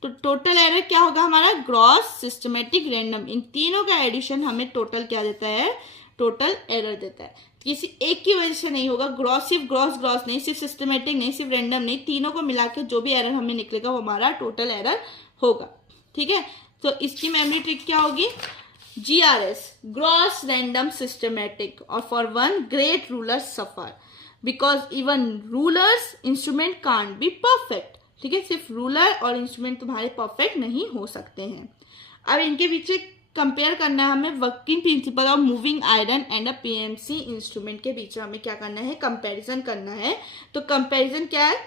तो टोटल एरर क्या होगा हमारा, ग्रॉस, सिस्टमेटिक, रैंडम, इन तीनों का एडिशन हमें टोटल क्या देता है, टोटल एरर देता है। किसी एक की वजह से नहीं होगा, ग्रॉस सिर्फ ग्रॉस नहीं, सिर्फ सिस्टमेटिक नहीं, सिर्फ रैंडम नहीं, तीनों को मिला के जो भी एरर हमें निकलेगा वो हमारा टोटल एरर होगा, ठीक है। तो इसकी मेमोरी ट्रिक क्या होगी, GRS, ग्रॉस, रैंडम, सिस्टमेटिक, और for one great ruler suffer because even rulers instrument can't be perfect, ठीक है, सिर्फ रूलर और इंस्ट्रूमेंट तुम्हारे परफेक्ट नहीं हो सकते हैं। अब इनके पीछे कंपेयर करना है हमें, working principle of moving iron and a PMC instrument के बीच में हमें क्या करना है, कंपैरिजन करना है। तो कंपैरिजन क्या है,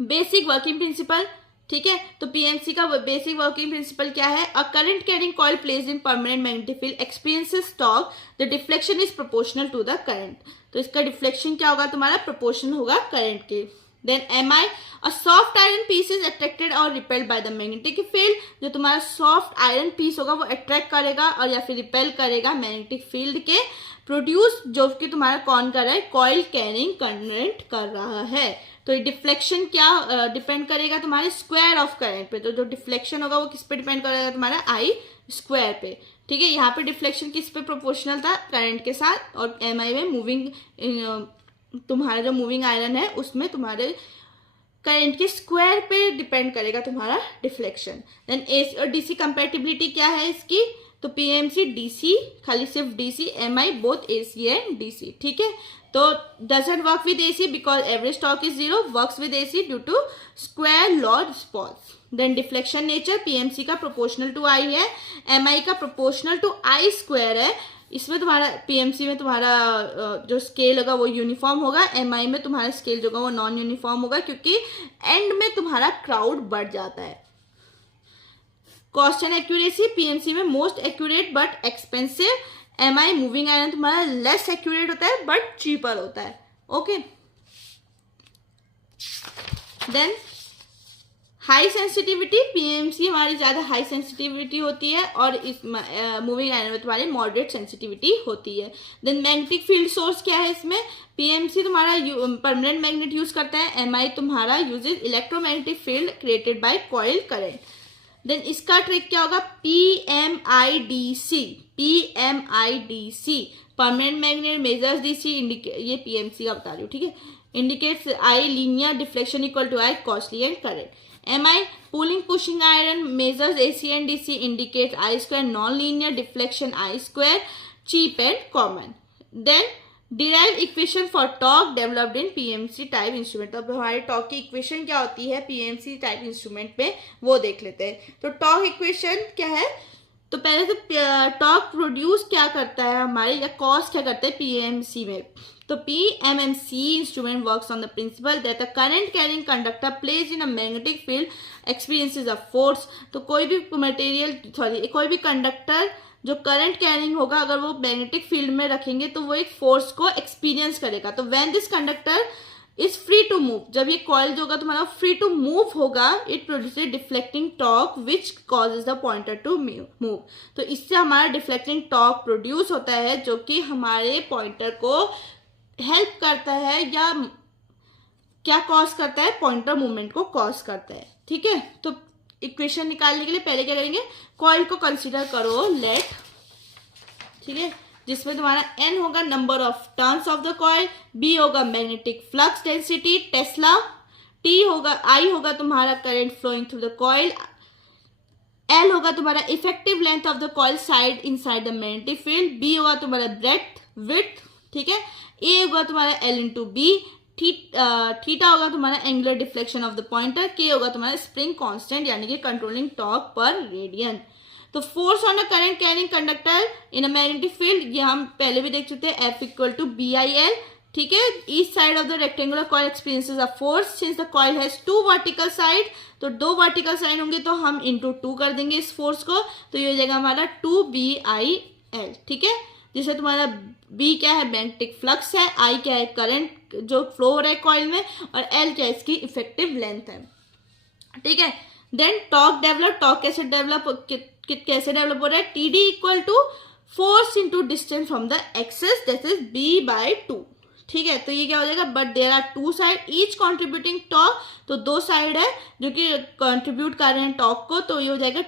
बेसिक वर्किंग प्रिंसिपल, ठीक है, तो पीएमसी का बेसिक वर्किंग प्रिंसिपल क्या है, a current carrying coil placed in permanent magnetic field experiences torque, the deflection is proportional to the current. तो इसका डिफ्लेक्शन क्या होगा तुम्हारा, प्रोपोर्शनल होगा करंट के। Then MI, a soft iron piece is attracted or repelled by the magnetic field, जो तुम्हारा सॉफ्ट आयरन पीस होगा वो अट्रैक्ट करेगा और या फिर रिपेल करेगा मैग्नेटिक फील्ड के, प्रोड्यूस जो कि तुम्हारा कौन कर रहा है, कॉइल कैरिंग करंट कर रहा है। तो डिफ्लेक्शन क्या डिपेंड करेगा तुम्हारे स्क्वायर ऑफ करंट पे, तो जो डिफ्लेक्शन होगा वो किस पे डिपेंड करेगा, तुम्हारा आई स्क्वायर पे, ठीक है। यहाँ पे डिफ्लेक्शन किस पे प्रोपोर्शनल था, करंट के साथ, और MI में मूविंग तुम्हारा जो मूविंग आयरन है उसमें तुम्हारे करंट के स्क्वायर पे डिपेंड करेगा तुम्हारा डिफ्लेक्शन। देन AC और DC कंपैटिबिलिटी क्या है इसकी, तो PMC DC, खाली सिर्फ DC, MI both AC and DC, ठीक है। तो doesn't work with AC because average torque is 0, works with AC due to square law response. Then deflection nature, PMC का प्रोपोर्शनल टू I है, MI का प्रोपोर्शनल टू I स्क्वायर है। इसमें तुम्हारा पीएमसी में तुम्हारा जो स्केल होगा वो यूनिफॉर्म होगा, MI में तुम्हारा स्केल जो होगा वो नॉन यूनिफॉर्म होगा, क्योंकि एंड में तुम्हारा क्राउड बढ़ जाता है। कॉस्ट एंड एक्यूरेसी, पीएमसी में most accurate but expensive, MI moving iron तुम्हारा लेस एक्यूरेट होता है बट चीपर होता है, okay. Then high sensitivity, PMC हमारी ज़्यादा हाई सेंसिटिविटी होती है और इस मूविंग आयरन में तुम्हारी मॉडरेट सेंसिटिविटी होती है। देन मैग्नेटिक फील्ड सोर्स क्या है इसमें, पीएमसी तुम्हारा परमानेंट मैग्नेट यूज करता है, MI तुम्हारा uses electromagnetic field created by coil current. Then इसका ट्रिक क्या होगा, PMIDC, permanent magnet measures DC, ये पीएमसी का बता रही हूँ, ठीक है, indicates I linear deflection equal to I costly and current. MI pulling pushing iron measures AC and DC, indicates I square non-linear deflection I square, cheap and common. Then derive equation for torque developed in PMC type instrument। तो हमारे टॉर्क की इक्वेशन क्या होती है PMC टाइप इंस्ट्रूमेंट में वो देख लेते हैं। तो टॉर्क इक्वेशन क्या है, तो पहले तो टॉर्क प्रोड्यूस क्या करता है हमारे, या कॉस्ट क्या करता है PMC में, तो PMMC instrument works on the principle that a current carrying conductor place in a magnetic field experiences a force. तो कोई भी कंडक्टर जो करंट कैरिंग होगा, अगर वो मैग्नेटिक फील्ड में रखेंगे तो वो एक फोर्स को एक्सपीरियंस करेगा। तो when this conductor is free to move, जब ये कॉइल जो होगा तुम्हारा फ्री टू मूव होगा, it produces deflecting torque which causes the pointer to move. तो इससे हमारा डिफ्लेक्टिंग टॉर्क प्रोड्यूस होता है जो कि हमारे पॉइंटर को हेल्प करता है, या क्या कॉज करता है, पॉइंटर मूवमेंट को कॉज करता है। ठीक है, तो इक्वेशन निकालने के लिए पहले क्या करेंगे, कॉइल को कंसीडर करो लेट, ठीक है, जिसमें तुम्हारा n होगा number of turns of the coil, b होगा magnetic flux density tesla, I होगा तुम्हारा current flowing through the coil, L होगा तुम्हारा effective length of the coil side inside the magnetic field, b होगा तुम्हारा ब्रेड्थ विड्थ, ठीक है, a होगा तुम्हारा L इंटू बी, थीटा होगा तुम्हारा angular deflection of the pointer, के होगा तुम्हारा स्प्रिंग कांस्टेंट यानी कि कंट्रोलिंग टॉर्क पर रेडियन। तो force on a current carrying conductor in a magnetic field, ये हम पहले भी देख चुके हैं, F इक्वल टू BIL, ठीक है। Each side of the rectangular coil experiences a force since the coil has 2 vertical side, तो 2 वर्टिकल साइड होंगे तो हम इंटू 2 कर देंगे इस फोर्स को, तो ये हो जाएगा हमारा 2BIL, ठीक है, जिससे तुम्हारा B क्या है, मैग्नेटिक फ्लक्स है, I क्या है, करंट जो फ्लो हो रहा है कॉइल में, और L क्या है, इसकी इफेक्टिव लेंथ है, ठीक है। देन टॉर्क डेवलप, टॉर्क कैसे डेवलप हो रहा है, TD equal to force into distance from the axis that is B/2, ठीक है। तो ये क्या हो जाएगा, but there are 2 side each contributing torque, तो 2 साइड है जो कि कंट्रीब्यूट कर रहे हैं टॉर्क को, तो ये हो जाएगा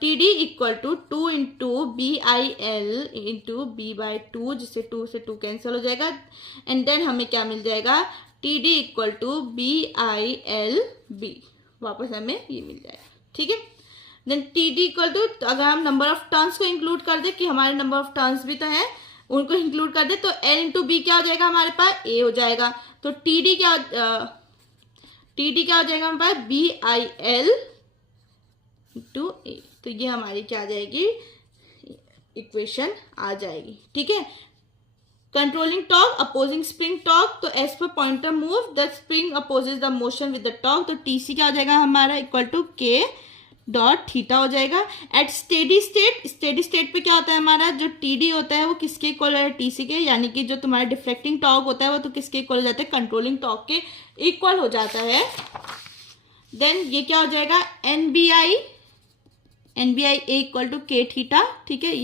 TD equal to 2 into BIL into B/2, जिससे 2 से 2 कैंसिल हो जाएगा, एंड देन हमें क्या मिल जाएगा, TD इक्वल टू BILB, वापस हमें ये मिल जाएगा, ठीक है। देन TD इक्वल टू, अगर हम नंबर ऑफ टर्न्स को इंक्लूड कर दे, कि हमारे नंबर ऑफ टर्न्स भी तो है, उनको इंक्लूड कर दे, तो L इंटू B क्या हो जाएगा हमारे पास, A हो जाएगा, तो TD क्या हो जाएगा हमारे पास, BIL टू A, तो ये हमारी क्या आ जाएगी, इक्वेशन आ जाएगी, ठीक है। Controlling torque opposing spring torque, तो as per pointer move the spring opposes the motion with the torque, तो TC क्या हो जाएगा हमारा, equal to K dot theta हो जाएगा। एट स्टेडी स्टेट पे क्या होता है हमारा, जो TD होता है वो किसके इक्वल है, TC के, यानी कि जो तुम्हारा डिफ्लेक्टिंग टॉर्क होता है वो तो किसके इक्वल हो जाता है, कंट्रोलिंग टॉर्क के इक्वल हो जाता है। देन ये क्या हो जाएगा, NBI A equal to K theta, ठीक है,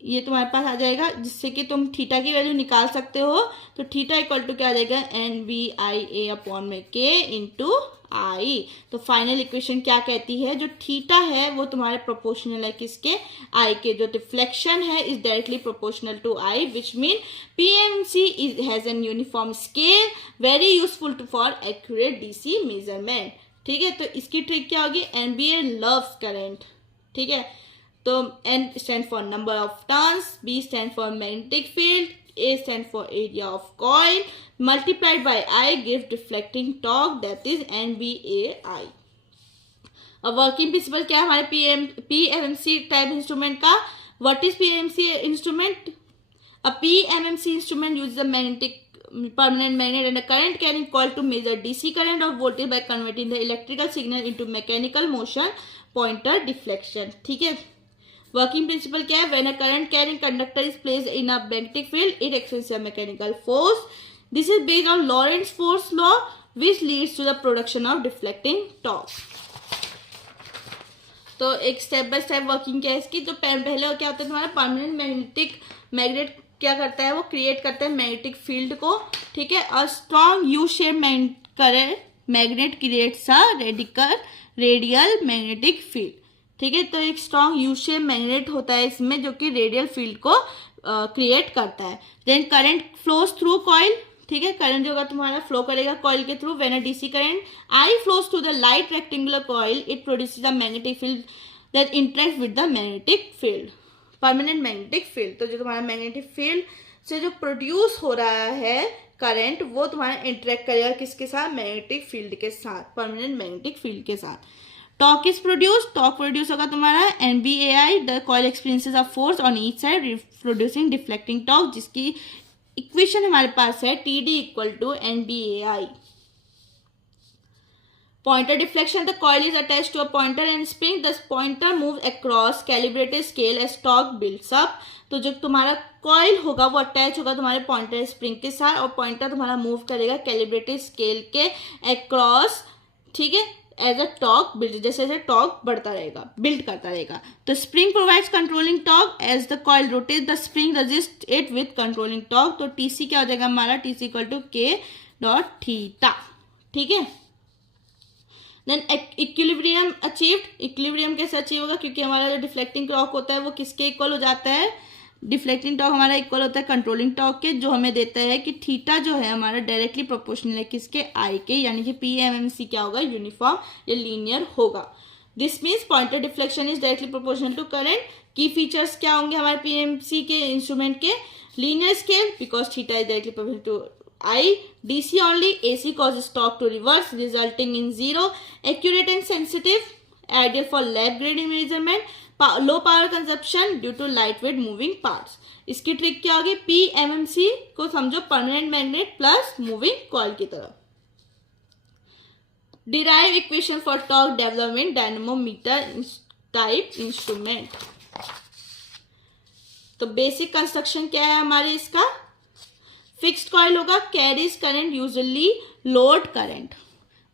ये तुम्हारे पास आ जाएगा, जिससे कि तुम थीटा की वैल्यू निकाल सकते हो, तो थीटा इक्वल टू क्या आ जाएगा, NBI A अपॉन में K इंटू I। तो फाइनल इक्वेशन क्या कहती है, जो थीटा है वो तुम्हारे प्रोपोर्शनल है किसके, I के, जो डिफ्लेक्शन है is directly proportional to I, which mean PMC has an uniform scale, very useful for accurate DC measurement, ठीक है। तो इसकी ट्रिक क्या होगी, NBA लव्स करंट, ठीक है। तो N stand for number of turns, B stand for magnetic field, A stand for area of coil, multiplied by I give deflecting torque that is NBAI। अब वर्किंग प्रिंसिपल क्या है हमारे PMMC टाइप इंस्ट्रूमेंट का, what is PMMC instrument, a PMMC instrument use the magnetic permanent magnet and a current carrying coil to measure DC current or voltage by converting the electrical signal into mechanical motion pointer deflection, ठीक है। वर्किंग प्रिंसिपल क्या है, when a current carrying conductor is placed in a magnetic field it experiences a mechanical force, this is based on Lorentz force law which leads to the production of deflecting torque. तो एक स्टेप बाय स्टेप वर्किंग क्या है इसकी, तो पहले क्या होता है तुम्हारा परमानेंट मैग्नेट क्या करता है, वो क्रिएट करता है मैग्नेटिक फील्ड को, ठीक है। और strong U shape magnet creates a radial magnetic field, ठीक है। तो एक स्ट्रॉन्ग यू शेप मैग्नेट होता है इसमें जो कि रेडियल फील्ड को क्रिएट करता है। Then current flows through coil, ठीक है, करंट जो होगा तुम्हारा फ्लो करेगा कॉइल के through, when a DC current I flows through the light rectangular coil it produces a magnetic field that interact with the magnetic field, permanent magnetic field. तो जो तुम्हारा मैग्नेटिक फील्ड से जो प्रोड्यूस हो रहा है करंट, वो तुम्हारा इंटरेक्ट करेगा किसके साथ, मैग्नेटिक फील्ड के साथ, परमानेंट मैग्नेटिक फील्ड के साथ। टॉर्क इज टॉर्क प्रोड्यूस होगा तुम्हारा NBAI, the coil experiences of force on each side producing deflecting torque, जिसकी इक्वेशन हमारे पास है TD equal to NBAI. Pointer deflection, the coil is attached to a pointer and spring. The pointer moves across calibrated scale as torque builds up. तो जो तुम्हारा कॉइल होगा वो अटैच होगा तुम्हारे पॉइंटर स्प्रिंग के साथ और पॉइंटर तुम्हारा मूव करेगा कैलिब्रेटेड स्केल के अक्रॉस, ठीक है, एज अ टॉर्क बिल्ड, जैसे जैसे टॉर्क बढ़ता रहेगा, बिल्ड करता रहेगा. तो spring provides controlling torque as the coil rotate, the spring resist it with controlling torque. तो TC क्या हो जाएगा हमारा, TC इक्वल टू K.θ. ठीक है. Then equilibrium achieved. इक्विलिब्रियम कैसे अचीव होगा, क्योंकि हमारा जो डिफ्लेक्टिंग टॉर्क होता है वो किसके इक्वल हो जाता है, डिफ्लेक्टिंग टॉर्क हमारा इक्वल होता है कंट्रोलिंग टॉर्क के, जो हमें देता है कि थीटा जो है हमारा डायरेक्टली प्रोपोर्शनल है किसके, आई के, यानी कि PMMC क्या होगा, यूनिफॉर्म या लीनियर होगा. This means pointer deflection is directly proportional to current. Key features क्या होंगे हमारे PMMC के इंस्ट्रूमेंट के, linear scale because theta is directly proportional to I, DC only, AC causes torque to reverse resulting in zero, accurate and sensitive, ideal for lab grade measurement, low power consumption due to lightweight moving parts. इसकी ट्रिक क्या होगी, PMMC को समझो permanent magnet plus moving coil की तरह. Derive equation for torque development dynamometer type instrument. तो बेसिक कंस्ट्रक्शन क्या है हमारे इसका, फिक्स्ड कॉइल होगा, carries current usually load current.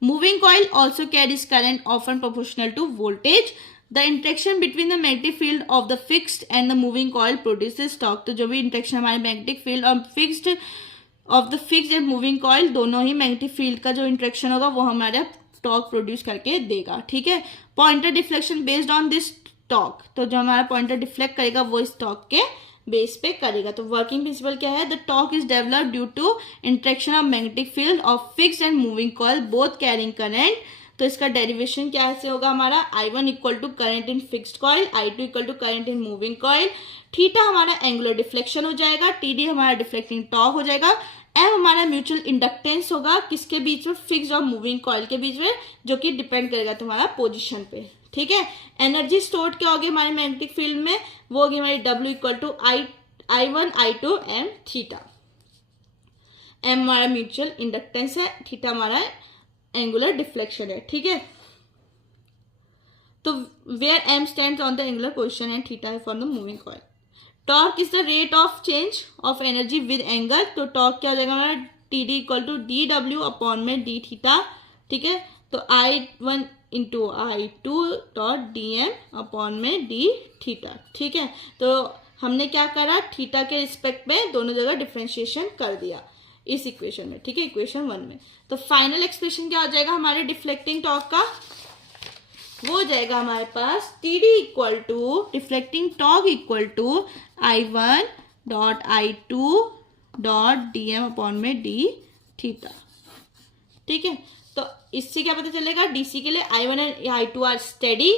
Moving coil also carries current often proportional to voltage. The interaction between the magnetic field of the fixed and the moving coil produces torque. तो जो भी इंटरेक्शन हमारे मैग्नेटिक फील्ड और fixed of the fixed and moving coil, दोनों ही मैग्नेटिक फील्ड का जो इंटरेक्शन होगा वो हमारा टॉर्क प्रोड्यूस करके देगा. ठीक है. Pointer deflection based on this torque. तो जो हमारा पॉइंटर डिफ्लेक्ट करेगा वो इस टॉर्क के बेस पे करेगा. तो वर्किंग प्रिंसिपल क्या है, the torque is developed due to interaction of magnetic field of fixed and moving coil both carrying current. तो इसका डेरिवेशन क्या से होगा हमारा, I1 equal to current in fixed coil, I2 equal to current in moving coil. Theta हमारा एंगुलर डिफ्लेक्शन हो जाएगा, TD हमारा डिफ्लेक्टिंग टॉर्क हो जाएगा, M हमारा म्यूचुअल इंडक्टेंस होगा किसके बीच में, फिक्स्ड और मूविंग कॉइल के बीच में, जो कि डिपेंड करेगा तुम्हारा पोजिशन पे. ठीक है. एनर्जी स्टोर्ड क्या होगी हमारे मैग्नेटिक फील्ड में, वो होगी हमारी W equal to I1 I2 M theta. M हमारा म्यूचुअल इंडक्टेंस है, थीटा हमारा एंगुलर डिफ्लेक्शन है. ठीक है. तो where M stands on the angular position and theta है for the moving coil. Torque is the rate of change of energy with angle. तो टॉर्क क्या हो जाएगा हमारा, TD equal to DW upon में D थीटा. ठीक है. तो I1 into I2 dot DM upon में D थीटा. ठीक है. तो हमने क्या करा, थीटा के रिस्पेक्ट में दोनों जगह डिफ्रेंशिएशन कर दिया इस इक्वेशन में. ठीक है, इक्वेशन 1 में. तो फाइनल एक्सप्रेशन क्या हो जाएगा हमारे डिफ्लेक्टिंग टॉर्क का, वो हो जाएगा हमारे पास TD equal to deflecting torque equal to I1 dot I2 dot DM upon में D थीटा. ठीक है. तो इससे क्या पता चलेगा, DC के लिए I1 and I2 are steady,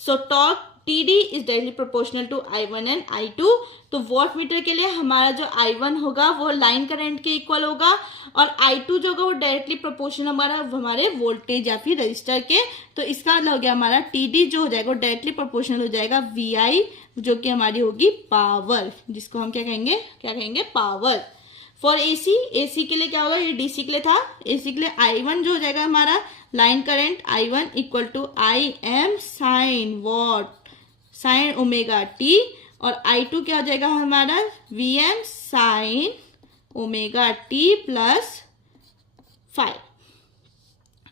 so torque TD is directly proportional to I1 and I2. तो वॉट मीटर के लिए हमारा जो I1 होगा वो लाइन करंट के इक्वल होगा और I2 जो होगा वो डायरेक्टली प्रोपोर्शनल हमारे वोल्टेज या फिर रजिस्टर के. तो इसका मतलब हो गया हमारा TD जो हो जाएगा वो डायरेक्टली प्रोपोर्शनल हो जाएगा VI, जो कि हमारी होगी पावर, जिसको हम क्या कहेंगे पावर. फॉर AC के लिए क्या होगा, ये DC के लिए था, AC के लिए I1 जो हो जाएगा हमारा line current I1 equal to IM sine omega t, और I2 क्या हो जाएगा हमारा VM sine omega t plus 5.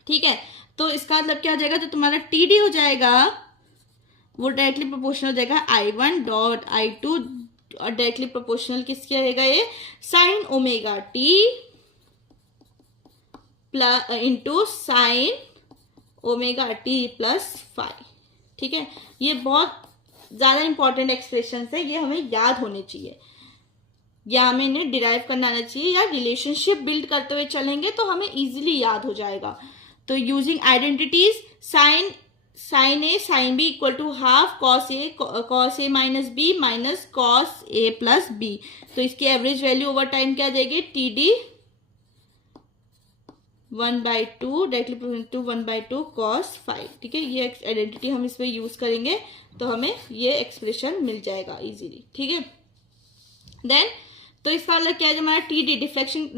ठीक है. तो इसका मतलब क्या हो जाएगा, जो तुम्हारा TD हो जाएगा वो डायरेक्टली प्रोपोर्शनल हो जाएगा I1 डॉट I2 और डायरेक्टली प्रोपोर्शनल किसके रहेगा, ये sign omega t plus into sine omega t plus 5. ठीक है. ये बहुत ज़्यादा इंपॉर्टेंट एक्सप्रेशन है, ये हमें याद होने चाहिए या हमें इन्हें डिराइव करना आना चाहिए, या रिलेशनशिप बिल्ड करते हुए चलेंगे तो हमें इजीली याद हो जाएगा. तो using identities, sine A sine B equal to half cos A minus B minus cos A plus B. तो इसकी एवरेज वैल्यू ओवर टाइम क्या देगी, TD 1/2 directly proportional to 1/2 cos phi. ठीक है, ये आइडेंटिटी हम इसमें यूज करेंगे तो हमें ये एक्सप्रेशन मिल जाएगा इजीली। ठीक है, देन तो इसका मतलब क्या है, जो हमारा टी डी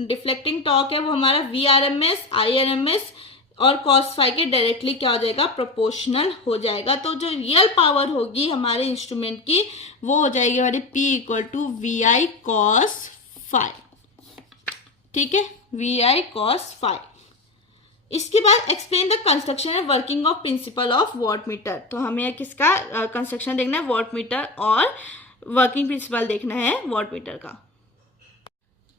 डिफ्लेक्टिंग टॉर्क है वो हमारा VRMS IRMS और cos फाई के डायरेक्टली क्या हो जाएगा, प्रोपोर्शनल हो जाएगा। तो जो रियल पावर होगी हमारे इंस्ट्रूमेंट की वो हो जाएगी हमारी P = VI cos फाई। ठीक है, VI cos फाई। इसके बाद explain the construction and working of principle of wattmeter. तो हमें किसका कंस्ट्रक्शन देखना है, वॉटमीटर, और वर्किंग प्रिंसिपल देखना है वॉटमीटर का।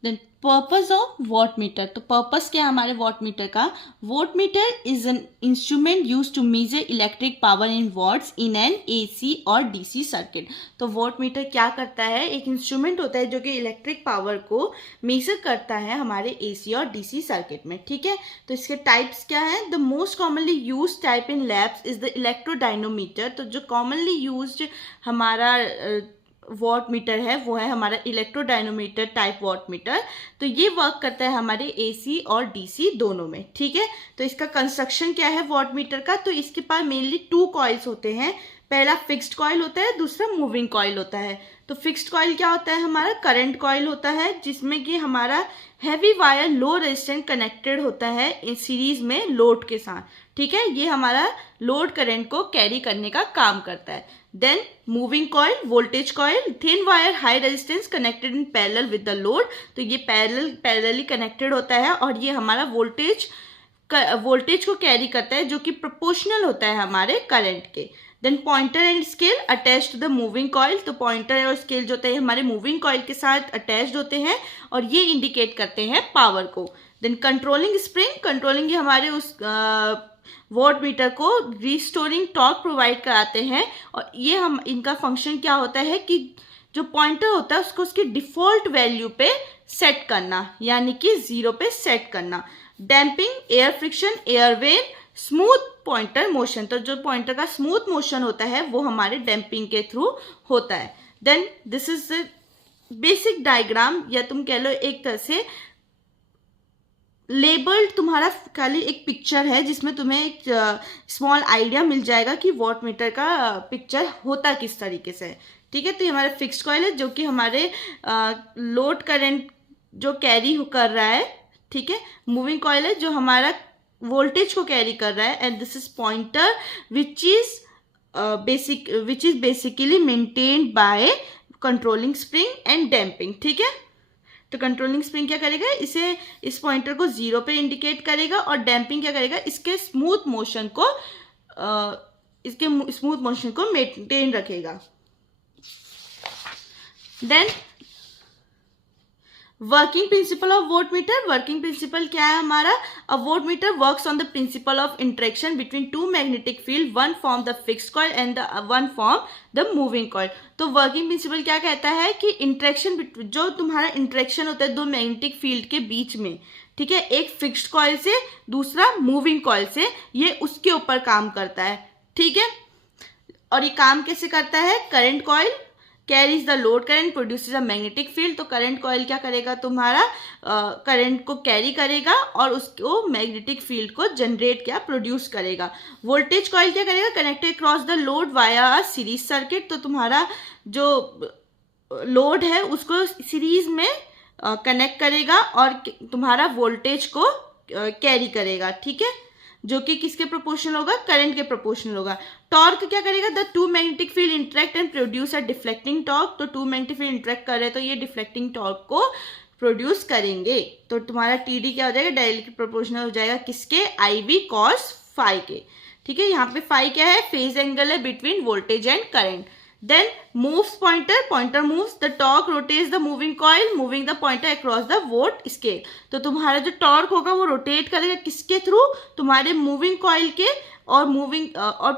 Then purpose of wattmeter. तो पर्पस क्या है हमारे वॉटमीटर का, wattmeter is an instrument use to measure electric power in watts in an AC और DC सर्किट। तो वॉटमीटर क्या करता है, एक इंस्ट्रूमेंट होता है जो कि इलेक्ट्रिक पावर को मेजर करता है हमारे AC और DC सर्किट में। ठीक है, तो इसके टाइप्स क्या है, the most commonly use type in labs is the electrodynamometer. तो जो कॉमनली यूज हमारा वॉट मीटर है वो है हमारा इलेक्ट्रोडायनोमीटर टाइप वॉट मीटर। तो ये वर्क करता है हमारे AC और DC दोनों में। ठीक है, तो इसका कंस्ट्रक्शन क्या है वॉट मीटर का, तो इसके पास मेनली 2 कॉइल्स होते हैं। पहला फिक्स्ड कॉइल होता है, दूसरा मूविंग कॉइल होता है। तो फिक्स्ड कॉइल क्या होता है, हमारा करंट कॉइल होता है जिसमें कि हमारा heavy wire low resistance connected होता है इन सीरीज में लोड के साथ। ठीक है, ये हमारा लोड करंट को कैरी करने का काम करता है। Then moving coil, voltage coil, thin wire high resistance connected in parallel with the load. तो ये पैरेलली कनेक्टेड होता है और ये हमारा वोल्टेज को कैरी करता है जो कि प्रोपोर्शनल होता है हमारे करंट के। Then pointer and scale attach to the moving coil. तो पॉइंटर और स्केल जो होते हैं हमारे मूविंग कॉइल के साथ अटैच्ड होते हैं और ये इंडिकेट करते हैं पावर को। देन कंट्रोलिंग स्प्रिंग, कंट्रोलिंग ये हमारे उस वॉट मीटर को रिस्टोरिंग टॉर्क प्रोवाइड कराते हैं। और ये हम इनका फंक्शन क्या होता है कि जो पॉइंटर होता है उसको उसकी डिफॉल्ट वैल्यू पे सेट करना, यानी कि 0 पे सेट करना। Damping, air friction, air when, smooth pointer motion. तो जो पॉइंटर का स्मूथ मोशन होता है वो हमारे डैम्पिंग के थ्रू होता है। Then this is the basic diagram, या तुम कह लो एक तरह से लेबल्ड तुम्हारा खाली एक पिक्चर है जिसमें तुम्हें एक स्मॉल आइडिया मिल जाएगा कि वॉट मीटर का पिक्चर होता किस तरीके से है। ठीक है, तो ये हमारा फिक्स्ड कॉइल है जो कि हमारे लोड करंट जो कैरी कर रहा है। ठीक है, मूविंग कॉइल है जो हमारा वोल्टेज को कैरी कर रहा है। And this is pointer which is basically maintained by controlling spring and damping. ठीक है, तो कंट्रोलिंग स्प्रिंग क्या करेगा, इस पॉइंटर को 0 पे इंडिकेट करेगा और डैम्पिंग क्या करेगा, इसके स्मूथ मोशन को मेंटेन रखेगा। Then working principle of watt meter. Working principle क्या है हमारा, a watt meter works on the principle of interaction between 2 magnetic field, one from the fixed coil and one from the moving coil. तो वर्किंग प्रिंसिपल क्या कहता है कि इंटरेक्शन, जो तुम्हारा इंटरेक्शन होता है 2 मैग्नेटिक फील्ड के बीच में, ठीक है, एक फिक्स्ड कॉइल से दूसरा मूविंग कॉइल से, ये उसके ऊपर काम करता है। ठीक है, और ये काम कैसे करता है, current coil carries the load current produces a magnetic field. तो करंट कॉइल क्या करेगा, तुम्हारा करंट को कैरी करेगा और उसको मैग्नेटिक फील्ड को जनरेट क्या प्रोड्यूस करेगा। वोल्टेज कॉइल क्या करेगा, connected cross the load via series circuit. तो तुम्हारा जो लोड है उसको सीरीज में कनेक्ट करेगा और तुम्हारा वोल्टेज को कैरी करेगा। ठीक है, जो कि किसके प्रोपोर्शनल होगा, करंट के प्रोपोर्शनल होगा। टॉर्क क्या करेगा, the 2 magnetic field interact and produce a deflecting torque. तो 2 मैग्नेटिक फील्ड इंटरेक्ट कर रहे हैं तो ये डिफ्लेक्टिंग टॉर्क को प्रोड्यूस करेंगे। तो तुम्हारा TD क्या हो जाएगा, डायरेक्टली प्रोपोर्शनल हो जाएगा किसके, IV cos फाई के। ठीक है, यहाँ पे फाई क्या है, फेज एंगल है between voltage and current. Then moves pointer moves the torque rotates the moving coil moving the pointer across the watt scale। तो तुम्हारा जो टॉर्क होगा वो रोटेट करेगा किसके थ्रू, तुम्हारे मूविंग कॉइल के, और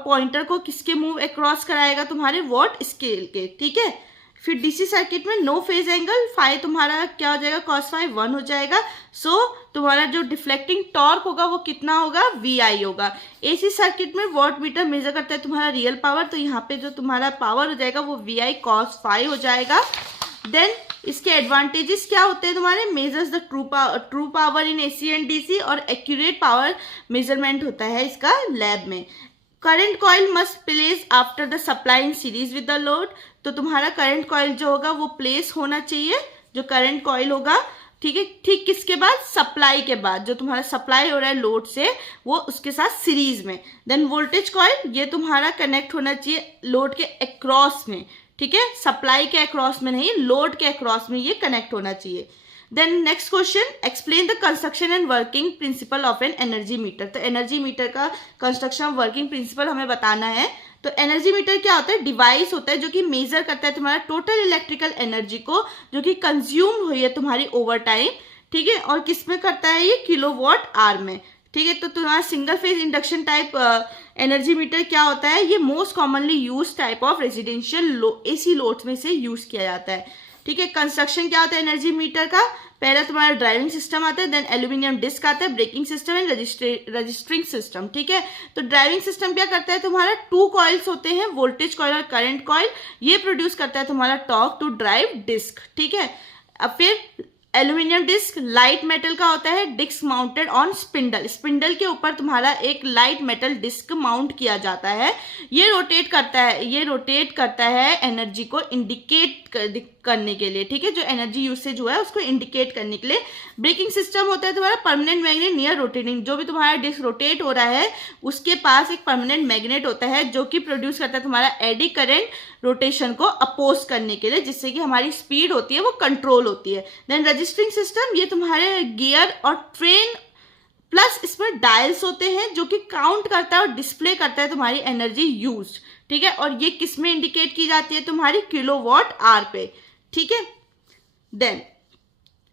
पॉइंटर को किसके मूव अक्रॉस कराएगा, तुम्हारे वॉट स्केल के। ठीक है, फिर DC सर्किट में नो फेज एंगल, फाई तुम्हारा क्या हो जाएगा, cos फाई 1 हो जाएगा। सो तुम्हारा जो डिफ्लेक्टिंग टॉर्क होगा वो कितना होगा, VI होगा। AC सर्किट में वॉट मीटर मेजर करता है तुम्हारा रियल पावर, तो यहाँ पे जो तुम्हारा पावर हो जाएगा वो VI cos फाई हो जाएगा। देन इसके एडवांटेजेस क्या होते हैं तुम्हारे, measures the true power in AC and DC, और एक्यूरेट पावर मेजरमेंट होता है इसका लैब में। Current coil must place after the supply in series with the load, तो तुम्हारा करंट कॉइल जो होगा वो प्लेस होना चाहिए, जो करंट कॉइल होगा, ठीक है, ठीक किसके बाद, सप्लाई के बाद, जो तुम्हारा सप्लाई हो रहा है लोड से वो उसके साथ सीरीज में। देन वोल्टेज कॉइल, ये तुम्हारा कनेक्ट होना चाहिए लोड के अक्रॉस में, ठीक है, सप्लाई के अक्रॉस में नहीं, लोड के अक्रॉस में ये कनेक्ट होना चाहिए। Then next question, explain the construction and working principle of an energy meter. तो एनर्जी मीटर का कंस्ट्रक्शन वर्किंग प्रिंसिपल हमें बताना है। तो एनर्जी मीटर क्या होता है, डिवाइस होता है जो कि मेजर करता है तुम्हारा टोटल इलेक्ट्रिकल एनर्जी को जो कि कंज्यूम हुई है तुम्हारी ओवर टाइम, ठीक है, और किस में करता है ये, किलोवाट आवर में, ठीक है। तो तुम्हारा single phase induction type energy meter क्या होता है, ये most commonly use type of residential AC loads में से यूज किया जाता है, ठीक है। कंस्ट्रक्शन क्या होता है एनर्जी मीटर का, पहला तुम्हारा ड्राइविंग सिस्टम आता है, देन एल्यूमिनियम डिस्क आता है, braking system and registering system, ठीक है। तो ड्राइविंग सिस्टम क्या करता है, तुम्हारा 2 कॉइल्स होते हैं, वोल्टेज कॉइल और करंट कॉइल, ये प्रोड्यूस करता है तुम्हारा टॉर्क टू ड्राइव डिस्क, ठीक है। अब फिर एल्यूमिनियम डिस्क लाइट मेटल का होता है, disc mounted on spindle, spindle के ऊपर तुम्हारा एक लाइट मेटल डिस्क माउंट किया जाता है, ये रोटेट करता है एनर्जी को इंडिकेट करने के लिए, ठीक है, जो एनर्जी यूसेज हुआ है उसको इंडिकेट करने के लिए। ब्रेकिंग सिस्टम होता है तुम्हारा परमानेंट मैग्नेट नियर रोटेटिंग, जो भी तुम्हारा डिस्क रोटेट हो रहा है उसके पास एक परमानेंट मैग्नेट होता है जो कि प्रोड्यूस करता है तुम्हारा एडी करंट रोटेशन को अपोज करने के लिए, जिससे कि हमारी स्पीड होती है वो कंट्रोल होती है। देन रजिस्टरिंग सिस्टम, ये तुम्हारे गियर और ट्रेन प्लस इसमें डायल्स होते हैं जो कि काउंट करता है और डिस्प्ले करता है तुम्हारी एनर्जी यूज, ठीक है, और ये किस में इंडिकेट की जाती है, तुम्हारी किलोवाट आवर पे, ठीक है। देन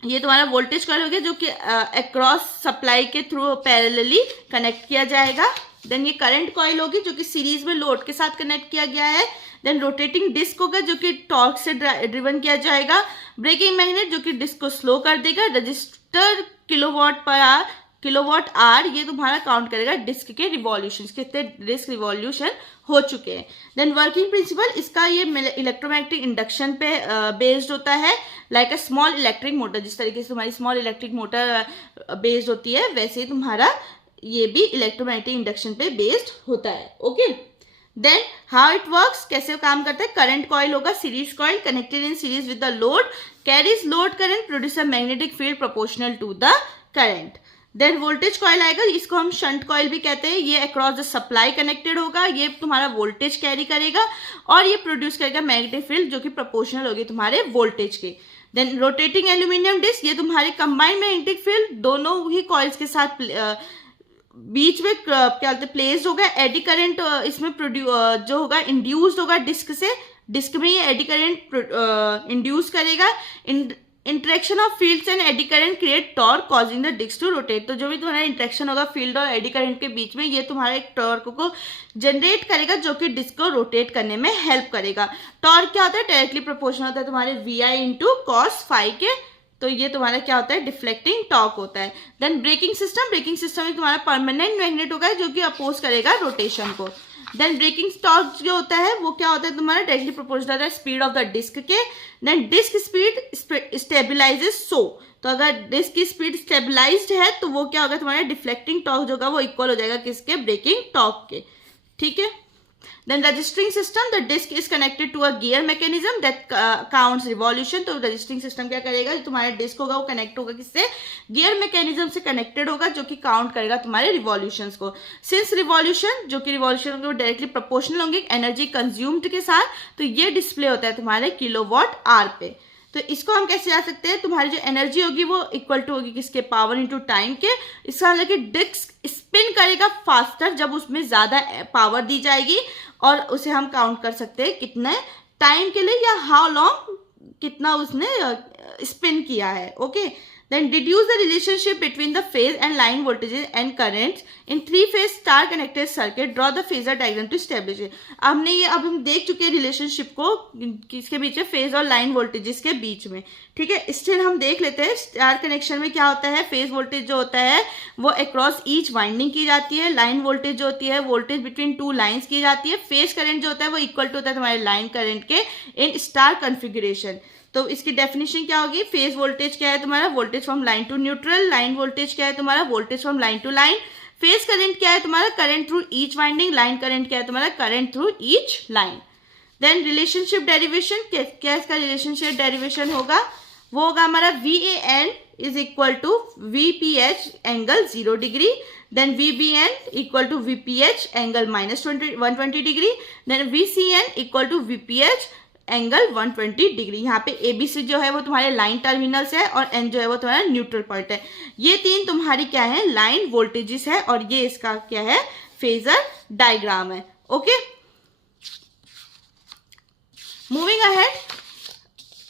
ये तुम्हारा वोल्टेज कॉइल हो गया जो कि अक्रॉस सप्लाई के थ्रू पैरेलली कनेक्ट किया जाएगा। देन ये करंट कॉइल होगी जो कि सीरीज में लोड के साथ कनेक्ट किया गया है। देन रोटेटिंग डिस्क होगा जो कि टॉर्क से ड्रिवन किया जाएगा। ब्रेकिंग मैग्नेट जो कि डिस्क को स्लो कर देगा। रजिस्टर किलोवाट आवर ये तुम्हारा काउंट करेगा डिस्क के रिवॉल्यूशन, कितने डिस्क रिवॉल्यूशन हो चुके हैं। देन वर्किंग प्रिंसिपल, इसका ये इलेक्ट्रोमैग्नेटिक इंडक्शन पे बेस्ड होता है, like a small electric motor, जिस तरीके से तुम्हारी स्मॉल इलेक्ट्रिक मोटर बेस्ड होती है वैसे ही तुम्हारा ये भी इलेक्ट्रोमैग्नेटिक इंडक्शन पे बेस्ड होता है, okay. Then how it works, कैसे काम करता है, करंट कॉइल होगा series coil connected in series with the load, carries load current, produce a magnetic field proportional to the current. Then voltage coil आएगा, इसको हम शंट कॉइल भी कहते हैं, ये अक्रॉस द सप्लाई कनेक्टेड होगा, ये तुम्हारा वोल्टेज कैरी करेगा और ये प्रोड्यूस करेगा मैग्नेटिक फील्ड जो कि प्रोपोर्शनल होगी तुम्हारे वोल्टेज के। देन रोटेटिंग एल्यूमिनियम डिस्क, ये तुम्हारे कंबाइंड मैग्नेटिक फील्ड दोनों ही कॉइल्स के साथ बीच में क्या बोलते हैं प्लेस्ड होगा। एडी करंट इसमें जो होगा इंड्यूस्ड होगा डिस्क से, डिस्क में ये एडी करंट इंड्यूस करेगा। Interaction of fields and eddy current create torque causing the disc to rotate, तो जो भी तुम्हारा इंटरेक्शन होगा फील्ड और एडी करंट के बीच में ये तुम्हारा एक टॉर्क को जनरेट करेगा जो कि डिस्क को रोटेट करने में हेल्प करेगा। टॉर्क क्या होता है, डायरेक्टली प्रोपोर्शनल होता है तुम्हारे VI इंटू कॉस फाई के, तो ये तुम्हारा क्या होता है डिफ्लेक्टिंग टॉर्क होता है। देन ब्रेकिंग सिस्टम में तुम्हारा परमानेंट मैग्नेट होगा जो कि अपोज करेगा रोटेशन को। देन ब्रेकिंग टॉर्क जो होता है वो क्या होता है तुम्हारा डायरेक्टली प्रोपोर्शनल होता है स्पीड ऑफ द डिस्क के। देन डिस्क स्पीड स्टेबलाइजेस, तो अगर डिस्क की स्पीड स्टेबलाइज्ड है तो वो क्या होगा तुम्हारा डिफ्लेक्टिंग टॉर्क जो होगा वो इक्वल हो जाएगा किसके, ब्रेकिंग टॉर्क के, ठीक है। Then registering system, the disc is connected to a gear mechanism that counts revolution, तो registering system क्या करेगा, तुम्हारा डिस्क होगा वो कनेक्ट होगा किससे, गियर मैकेनिज्म से कनेक्टेड होगा जो कि काउंट करेगा तुम्हारे रिवॉल्यूशंस को। सिंस रिवॉल्यूशन जो कि रिवॉल्यूशन होंगे वो डायरेक्टली प्रोपोर्शनल होंगे एनर्जी कंज्यूम्ड के साथ, तो ये डिस्प्ले होता है तुम्हारे किलोवाट आवर पे। तो इसको हम कैसे जा सकते हैं, तुम्हारी जो एनर्जी होगी वो इक्वल टू होगी किसके, पावर इनटू टाइम के। इसका मतलब कि डिस्क स्पिन करेगा फास्टर जब उसमें ज्यादा पावर दी जाएगी, और उसे हम काउंट कर सकते हैं कितने टाइम के लिए या हाउ लॉन्ग कितना उसने स्पिन किया है, okay. Then deduce the relationship between the phase and line voltages and currents in three-phase star-connected circuit. Draw the phasor diagram to establish it. अब हम देख चुके हैं रिलेशनशिप को किसके बीच में, फेज और लाइन वोल्टेजेस के बीच में, ठीक है। स्टिल हम देख लेते हैं स्टार कनेक्शन में क्या होता है। फेज वोल्टेज जो होता है वो अक्रॉस ईच वाइंडिंग की जाती है। लाइन वोल्टेज जो होती है वोल्टेज बिटवीन टू लाइन्स की जाती है। फेज करंट जो होता है वो इक्वल टू होता है तुम्हारे लाइन करंट के इन स्टार कन्फिगरेशन। तो इसकी डेफिनेशन क्या होगी, फेज वोल्टेज क्या है तुम्हारा, voltage from line to neutral, line voltage क्या है तुम्हारा, voltage from line to line, phase current क्या है तुम्हारा, current through each winding, line current क्या है तुम्हारा, current through each line. Then relationship derivation, क्या इसका रिलेशनशिप डेरिवेशन होगा, वो होगा हमारा VAN is equal to VPH angle 0 degree, then VBN equal to VPH angle -120 degree, then VCN equal to VPH angle 120 degree. यहाँ पे ABC जो है वो तुम्हारे लाइन टर्मिनल्स है और N जो है वो तुम्हारा न्यूट्रल पॉइंट है। ये तीन तुम्हारी क्या है, लाइन वोल्टेजेस है और ये इसका क्या है, फेजर डायग्राम है। Okay, moving ahead,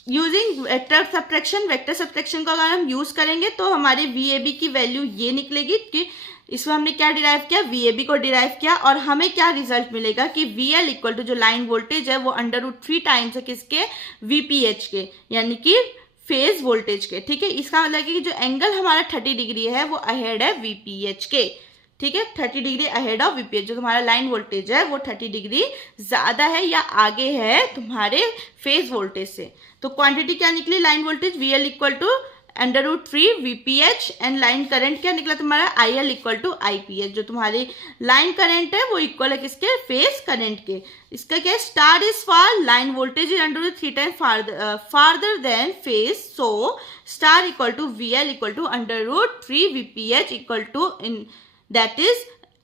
using vector subtraction, vector subtraction को अगर हम यूज करेंगे तो हमारे VAB की वैल्यू ये निकलेगी कि इसमें हमने क्या डिराइव किया, VAB को डिराइव किया और हमें क्या रिजल्ट मिलेगा कि VL इक्वल टू जो लाइन वोल्टेज है वो √3 टाइम्स है किसके, VPH के, यानी कि फेज वोल्टेज के। ठीक है, इसका मतलब कि जो एंगल हमारा 30 डिग्री है वो अहेड है VPH के। ठीक है, 30 डिग्री अहेड ऑफ VPH, जो तुम्हारा लाइन वोल्टेज है वो 30 डिग्री ज्यादा है या आगे है तुम्हारे फेज वोल्टेज से। तो क्वांटिटी क्या निकली, line voltage VL equal to √3 VPH and line current क्या निकला तुम्हारा, IL इक्वल टू IPH, जो तुम्हारी लाइन करंट है वो इक्वल है किसके, फेज करंट के। इसका क्या है, star is far, line voltage is √3 time farther than phase, so star equal to VL equal to √3 VPH equal to in that is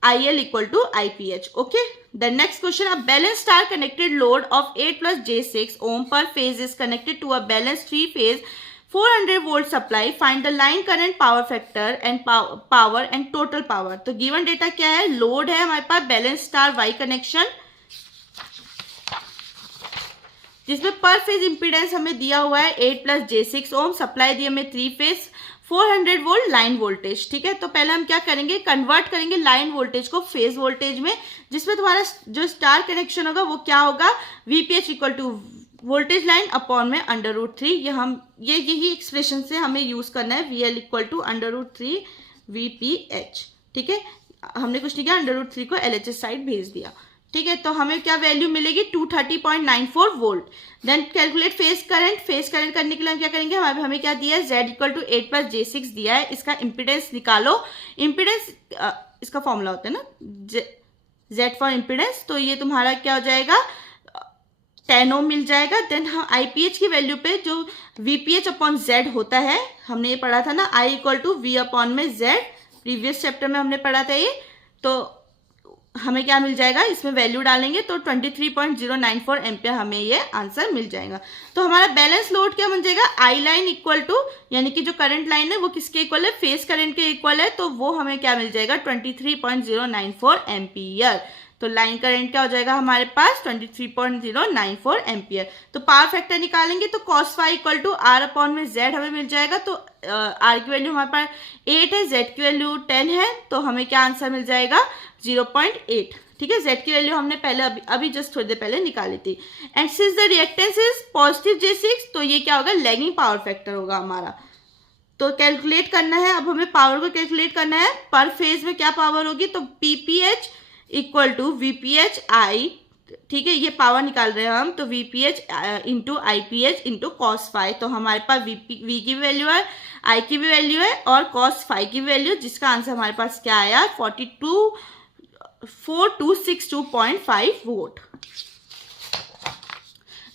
IL equal to IPH. Okay, the next question, a balanced star connected load of 8 plus j6 ohm per phase is connected to a balanced 3 phase 400 volt supply. Find the line current, power factor and power and total power. तो given data क्या है, load है हमारे पास balanced star Y connection जिसमें पर फेज इंपीडेंस हमें दिया हुआ है 8 plus j6 ओम, सप्लाई दी हमें 3 फेज 400 वोल्ट लाइन वोल्टेज। ठीक है, तो पहले हम क्या करेंगे, कन्वर्ट करेंगे लाइन वोल्टेज को फेज वोल्टेज में, जिसमें तुम्हारा जो स्टार कनेक्शन होगा वो क्या होगा, VPH equal to voltage line upon में √3। यही एक्सप्रेशन से हमें यूज करना है, VL इक्वल टू √3 VPH। ठीक है, हमने कुछ नहीं किया, √3 को LHS साइड भेज दिया। ठीक है, तो हमें क्या वैल्यू मिलेगी, 230.94 volt. Then calculate phase current, phase current करने के लिए हम क्या करेंगे, हमें क्या दिया है, Z equal to 8 plus j6 दिया है, इसका इम्पिडेंस निकालो। इम्पिडेंस इसका फॉर्मूला होता है ना, Z फॉर इम्पिडेंस, तो ये तुम्हारा क्या हो जाएगा, 10 ओम मिल जाएगा। देन हम IPH की वैल्यू पे जो VPH अपॉन Z होता है, हमने ये पढ़ा था ना, I equal to V upon में Z, प्रीवियस चैप्टर में हमने पढ़ा था ये, तो हमें क्या मिल जाएगा, इसमें वैल्यू डालेंगे तो 23.094 एम्पियर हमें ये आंसर मिल जाएगा। तो हमारा बैलेंस लोड क्या बन जाएगा, आई लाइन इक्वल टू, यानी कि जो करंट लाइन है वो किसके इक्वल है, फेज करंट के इक्वल है, तो वो हमें क्या मिल जाएगा, 23.094 एम्पियर। तो लाइन करंट क्या हो जाएगा हमारे पास, 23.094 एम्पियर। तो पावर फैक्टर निकालेंगे तो cos phi equal to R upon में Z हमें मिल जाएगा। तो R की वैल्यू हमारे पास 8 है, Z की वैल्यू 10 है, तो हमें क्या आंसर मिल जाएगा, 0.8। ठीक है, Z की वैल्यू हमने पहले अभी जस्ट थोड़ी देर पहले निकाली थी। And since the reactance is positive J6, तो ये क्या होगा, लैगिंग पावर फैक्टर होगा हमारा। तो कैलकुलेट करना है, अब हमें पावर को कैलकुलेट करना है, पर फेज में क्या पावर होगी, तो PPH equal to VPH I, ठीक है, ये पावर निकाल रहे हैं हम, तो VPH into IPH into cos phi. तो हमारे पास V की भी वैल्यू है, I की भी वैल्यू है और cos फाई की भी वैल्यू, जिसका आंसर हमारे पास क्या आया, 4262.5 वोल्ट।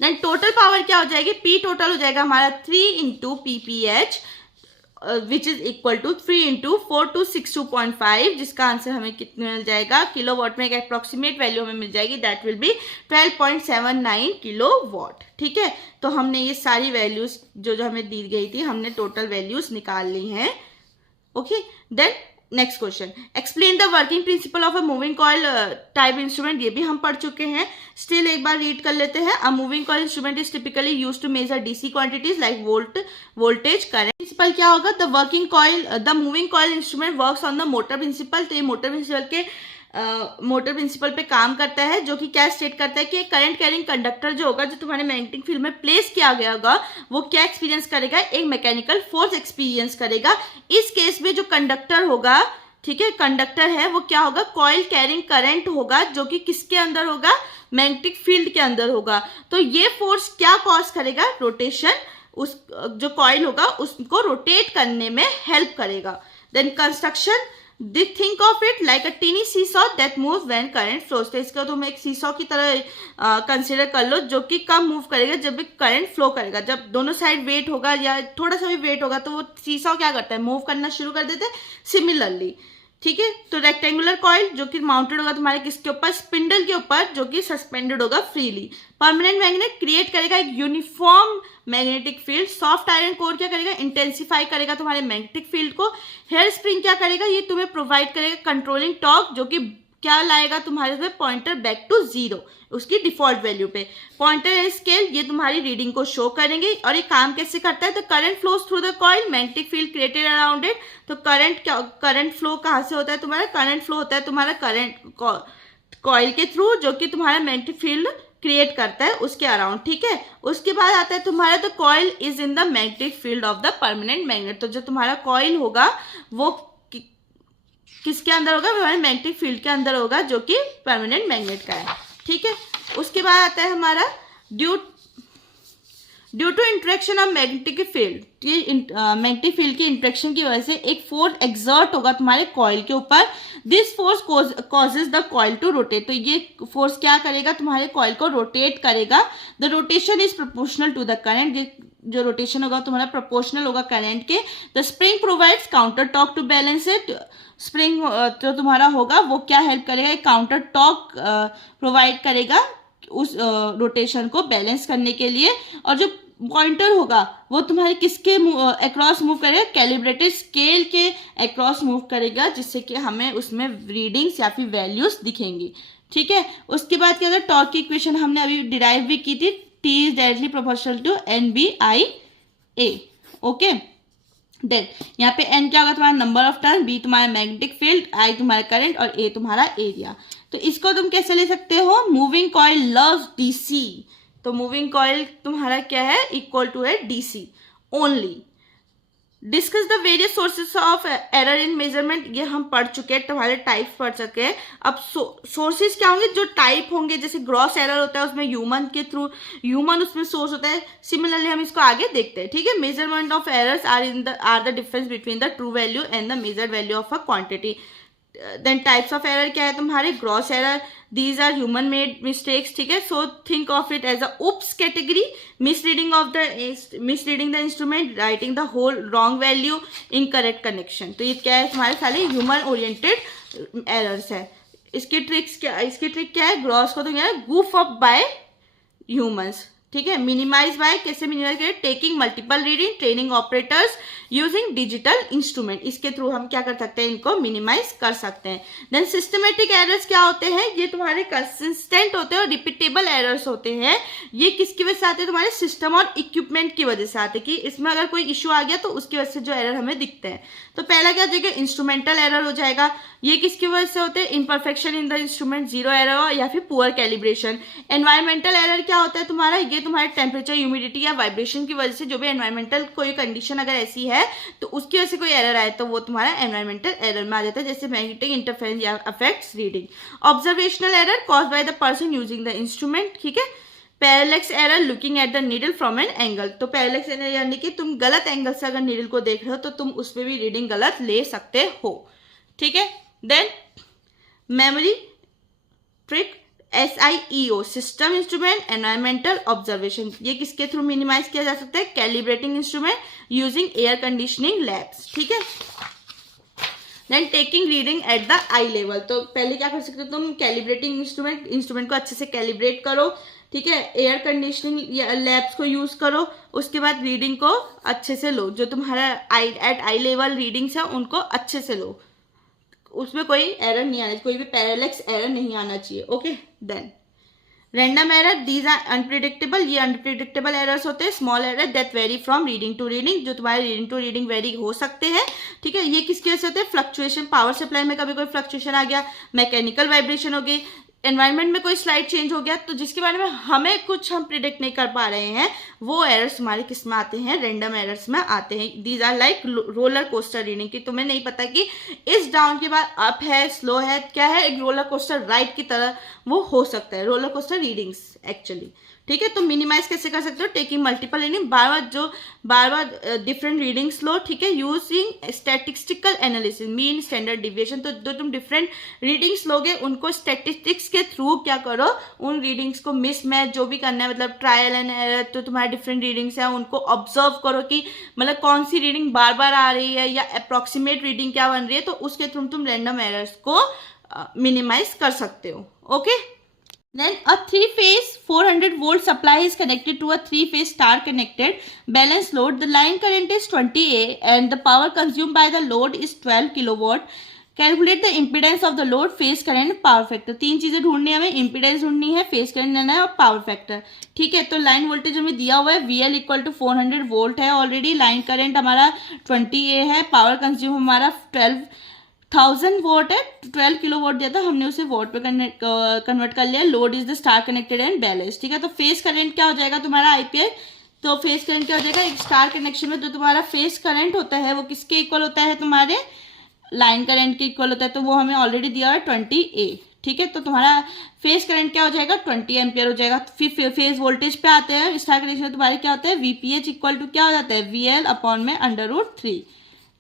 देन टोटल पावर क्या हो जाएगी, P टोटल हो जाएगा हमारा 3 into PPH which is equal to 3 into 4262.5, जिसका आंसर हमें कितने मिल जाएगा, किलोवाट में एक अप्रोक्सीमेट वैल्यू हमें मिल जाएगी, दैट विल बी 12.79 किलोवाट। ठीक है, तो हमने ये सारी वैल्यूज जो हमें दी गई थी, हमने टोटल वैल्यूज निकाल ली हैं। Okay, then next question, explain the working principle of a moving coil type instrument, ये भी हम पढ़ चुके हैं, स्टिल एक बार रीड कर लेते हैं। A moving coil instrument is typically used to measure DC quantities like voltage current. Principle क्या होगा, the working coil, the moving coil instrument works on the motor principle. तो ये मोटर प्रिंसिपल पे काम करता है, जो कि क्या स्टेट करता है कि करंट कैरिंग कंडक्टर जो होगा, जो तुम्हारे मैग्नेटिक फील्ड में प्लेस किया गया होगा, वो क्या एक्सपीरियंस करेगा, एक मैकेनिकल फोर्स एक्सपीरियंस करेगा। इस केस में जो कंडक्टर होगा, ठीक है, कंडक्टर है, वो क्या होगा, कॉइल कैरिंग करंट होगा, जो कि किसके अंदर होगा, मैग्नेटिक फील्ड के अंदर होगा। तो ये फोर्स क्या कॉज करेगा, रोटेशन उस जो कॉइल होगा उसको रोटेट करने में हेल्प करेगा। Then construction, think of it like a tiny seesaw that move when current flows. तो इसको तुम एक सीसॉ की तरह कंसिडर कर लो, जो कि कब मूव करेगा, जब भी करंट फ्लो करेगा। जब दोनों साइड वेट होगा या थोड़ा सा भी वेट होगा तो वो सीसॉ क्या करता है, मूव करना शुरू कर देते हैं सिमिलरली। ठीक है, तो रेक्टेंगुलर कॉइल जो कि माउंटेड होगा तुम्हारे किसके ऊपर, स्पिंडल के ऊपर, जो कि सस्पेंडेड होगा फ्रीली। परमानेंट मैग्नेट क्रिएट करेगा एक uniform magnetic field. Soft iron core क्या करेगा, इंटेंसिफाई करेगा तुम्हारे मैग्नेटिक फील्ड को। हेयर स्प्रिंग क्या करेगा, ये तुम्हें प्रोवाइड करेगा कंट्रोलिंग टॉर्क, जो कि क्या लाएगा तुम्हारे पे, पॉइंटर बैक टू जीरो, उसकी डिफॉल्ट वैल्यू पे। पॉइंटर एंड स्केल ये तुम्हारी रीडिंग को शो करेंगे। और ये काम कैसे करता है, तो current flows through the coil, magnetic field created around it. तो करंट फ्लो कहाँ से होता है तुम्हारा, करंट फ्लो होता है तुम्हारा करंट कॉइल के थ्रू, जो कि तुम्हारा मैग्नेटिक फील्ड क्रिएट करता है उसके अराउंड। ठीक है, उसके बाद आता है तुम्हारा the coil is in the magnetic field of the permanent magnet. तो जो तुम्हारा कॉइल होगा वो किसके अंदर होगा, हमारे मैग्नेटिक फील्ड के अंदर होगा, जो कि परमानेंट मैग्नेट का है। ठीक है, उसके बाद आता है हमारा due to interaction of magnetic field. ये मैग्नेटिक फील्ड की इंटरेक्शन की वजह से एक फोर्स एक्सर्ट होगा तुम्हारे कॉइल के ऊपर। This force causes the coil to rotate. तो ये फोर्स क्या करेगा, तुम्हारे कॉइल को रोटेट करेगा। The rotation is proportional to the current. जो रोटेशन होगा तुम्हारा प्रोपोर्शनल होगा करंट के। The spring provides counter torque to balance it. Spring जो तुम्हारा होगा वो क्या हेल्प करेगा, एक काउंटर टॉर्क प्रोवाइड करेगा उस रोटेशन को बैलेंस करने के लिए। और जो पॉइंटर होगा वो तुम्हारे किसके अक्रॉस मूव करेगा, कैलिब्रेटेड स्केल के अक्रॉस मूव करेगा, जिससे कि हमें उसमें रीडिंग्स या फिर वैल्यूज दिखेंगी। ठीक है, उसके बाद क्या, टॉर्क की इक्वेशन हमने अभी डिराइव भी की थी, T is directly proportional to NBI/A। Okay, then यहाँ पे N क्या होगा तुम्हारा नंबर ऑफ टर्न, B तुम्हारा मैग्नेटिक फील्ड, I तुम्हारा करंट और A तुम्हारा एरिया। तो इसको तुम कैसे ले सकते हो, मूविंग कॉइल लव्स DC। तो मूविंग कॉइल तुम्हारा क्या है, इक्वल टू है DC only. Discuss the various sources of error in measurement. ये हम पढ़ चुके हैं, तुम्हारे टाइप पढ़ चुके हैं। अब सोर्सेस क्या होंगे, जो टाइप होंगे, जैसे ग्रॉस एरर होता है उसमें ह्यूमन के थ्रू, ह्यूमन उसमें सोर्स होता है। सिमिलरली हम इसको आगे देखते हैं। ठीक है, measurement of errors are the difference between the true value and the measured value of a quantity. Then types of error क्या है तुम्हारे, gross error, these are human made mistakes. ठीक है, so think of it as a oops category. Misreading the instrument, writing the whole wrong value, incorrect connection. तो ये क्या है तुम्हारे सारे ह्यूमन ओरिएंटेड एरर्स है। इसकी ट्रिक क्या है, ग्रॉस को तो क्या है, गूफ अप बाय ह्यूमंस। ठीक है, मिनिमाइज बाय, कैसे मिनिमाइज करें, taking multiple reading, training operators using digital instrument. इसके थ्रू हम क्या कर सकते हैं, इनको मिनिमाइज कर सकते हैं। देन सिस्टमेटिक एरर्स क्या होते हैं, ये तुम्हारे कंसिस्टेंट होते हैं और रिपीटेबल एरर्स होते हैं। ये किसकी वजह से आते हैं, तुम्हारे सिस्टम और इक्विपमेंट की वजह से आते हैं, कि इसमें अगर कोई इश्यू आ गया तो उसकी वजह से जो एरर हमें दिखते हैं। तो पहला क्या हो जाएगा, इंस्ट्रूमेंटल एरर हो जाएगा। ये किसकी वजह से होते हैं, imperfection in the instrument, zero error या फिर पुअर कैलिब्रेशन। एनवायरमेंटल एरर क्या होता है तुम्हारा, ये तुम्हारे टेम्परेचर, ह्यूमिडिटी या वाइब्रेशन की वजह से, जो भी एनवायरमेंटल कोई कंडीशन अगर ऐसी है तो उसकी वजह से कोई एरर आए तो वो तुम्हारा एनवायरमेंटल एरर में आ जाता है, जैसे मैग्नेटिक इंटरफेरेंस या affects reading. Observational error caused by the person using the instrument. ठीक है, parallax error, looking at the needle from an angle. तो पैरेलैक्स एरर यानी कि तुम गलत एंगल से अगर नीडल को देख रहे हो तो तुम उस पर भी रीडिंग गलत ले सकते हो। ठीक है, then memory trick, SIEO, system instrument, environmental observation. ये किसके थ्रू मिनिमाइज किया जा सकता है, calibrating instrument using air conditioning labs. ठीक है, then taking reading at the eye level. तो पहले क्या कर सकते हो तुम, कैलिब्रेटिंग इंस्ट्रूमेंट को अच्छे से कैलिब्रेट करो। ठीक है, एयर कंडीशनिंग लैब्स को यूज करो। उसके बाद रीडिंग को अच्छे से लो, जो तुम्हारा एट आई लेवल रीडिंग्स है उनको अच्छे से लो, उसमें कोई एरर नहीं आना चाहिए, कोई भी पैरेलैक्स एरर नहीं आना चाहिए। Okay, then random error, these are unpredictable. ये अनप्रिडिक्टेबल एरर्स होते हैं। Small error that vary from reading to reading, जो तुम्हारे रीडिंग टू रीडिंग वेरी हो सकते हैं। ठीक है, ये किसकी वजह से होते हैं, फ्लक्चुएशन, पावर सप्लाई में कभी कोई फ्लक्चुएशन आ गया, मैकेनिकल वाइब्रेशन हो गई, एनवायरनमेंट में कोई स्लाइड चेंज हो गया तो जिसके बारे में हमें कुछ हम प्रिडिक्ट नहीं कर पा रहे हैं, वो एरर्स हमारे किस में आते हैं, रैंडम एरर्स में आते हैं. These are like roller coaster reading, कि तुम्हें नहीं पता कि इस डाउन के बाद अप है, स्लो है, क्या है, एक रोलर कोस्टर राइड की तरह वो हो सकता है, रोलर कोस्टर रीडिंग्स एक्चुअली. ठीक है, तो मिनिमाइज कैसे कर सकते हो, टेकिंग मल्टीपल रीडिंग, बार बार डिफरेंट रीडिंग्स लो. ठीक है, using statistical analysis, mean, standard deviation. तो जो तुम डिफरेंट रीडिंग्स लोगे उनको स्टैटिस्टिक्स के थ्रू क्या करो, उन रीडिंग्स को मिसमैच जो भी करना है, मतलब ट्रायल एंड एरर, तो तुम्हारे डिफरेंट रीडिंग्स हैं उनको ऑब्जर्व करो कि मतलब कौन सी रीडिंग बार बार आ रही है या अप्रॉक्सीमेट रीडिंग क्या बन रही है, तो उसके थ्रू तुम रैंडम एरर्स को मिनिमाइज कर सकते हो. Okay. Then a 3-phase 400 volt supply is connected to a 3-phase star connected balance load. The line current is 20 A and the power consumed by the load is 12 kilowatt. Calculate the impedance of the load, phase current, power factor. 3 चीजें ढूंढनी है हमें, impedance ढूंढनी है, phase current लेना है और power factor. ठीक है, तो लाइन वोल्टेज हमें दिया हुआ है, VL इक्वल टू 400 वोल्ट है ऑलरेडी, लाइन करंट हमारा 20 A है, पावर कंज्यूम हमारा 12,000 वोट है, 12 किलो वोट दिया था, हमने उसे वोट पे कन्वर्ट कर लिया. Load is the star connected and balance. ठीक है, तो फेस करंट क्या हो जाएगा तुम्हारा आईपीएल, तो फेस करंट क्या हो जाएगा, एक स्टार कनेक्शन में जो तुम्हारा फेस करंट होता है वो किसके इक्वल होता है, तुम्हारे लाइन करंट के इक्वल होता है, तो वो हमें ऑलरेडी दिया है 20 A. ठीक है, तो तुम्हारा फेस करंट क्या हो जाएगा, 20 एम्पियर हो जाएगा. फिर फेज वोल्टेज पे आते हैं, स्टार कनेक्शन में तुम्हारे क्या होता है, VPH इक्वल टू क्या हो जाता है, VL अपॉन में √3.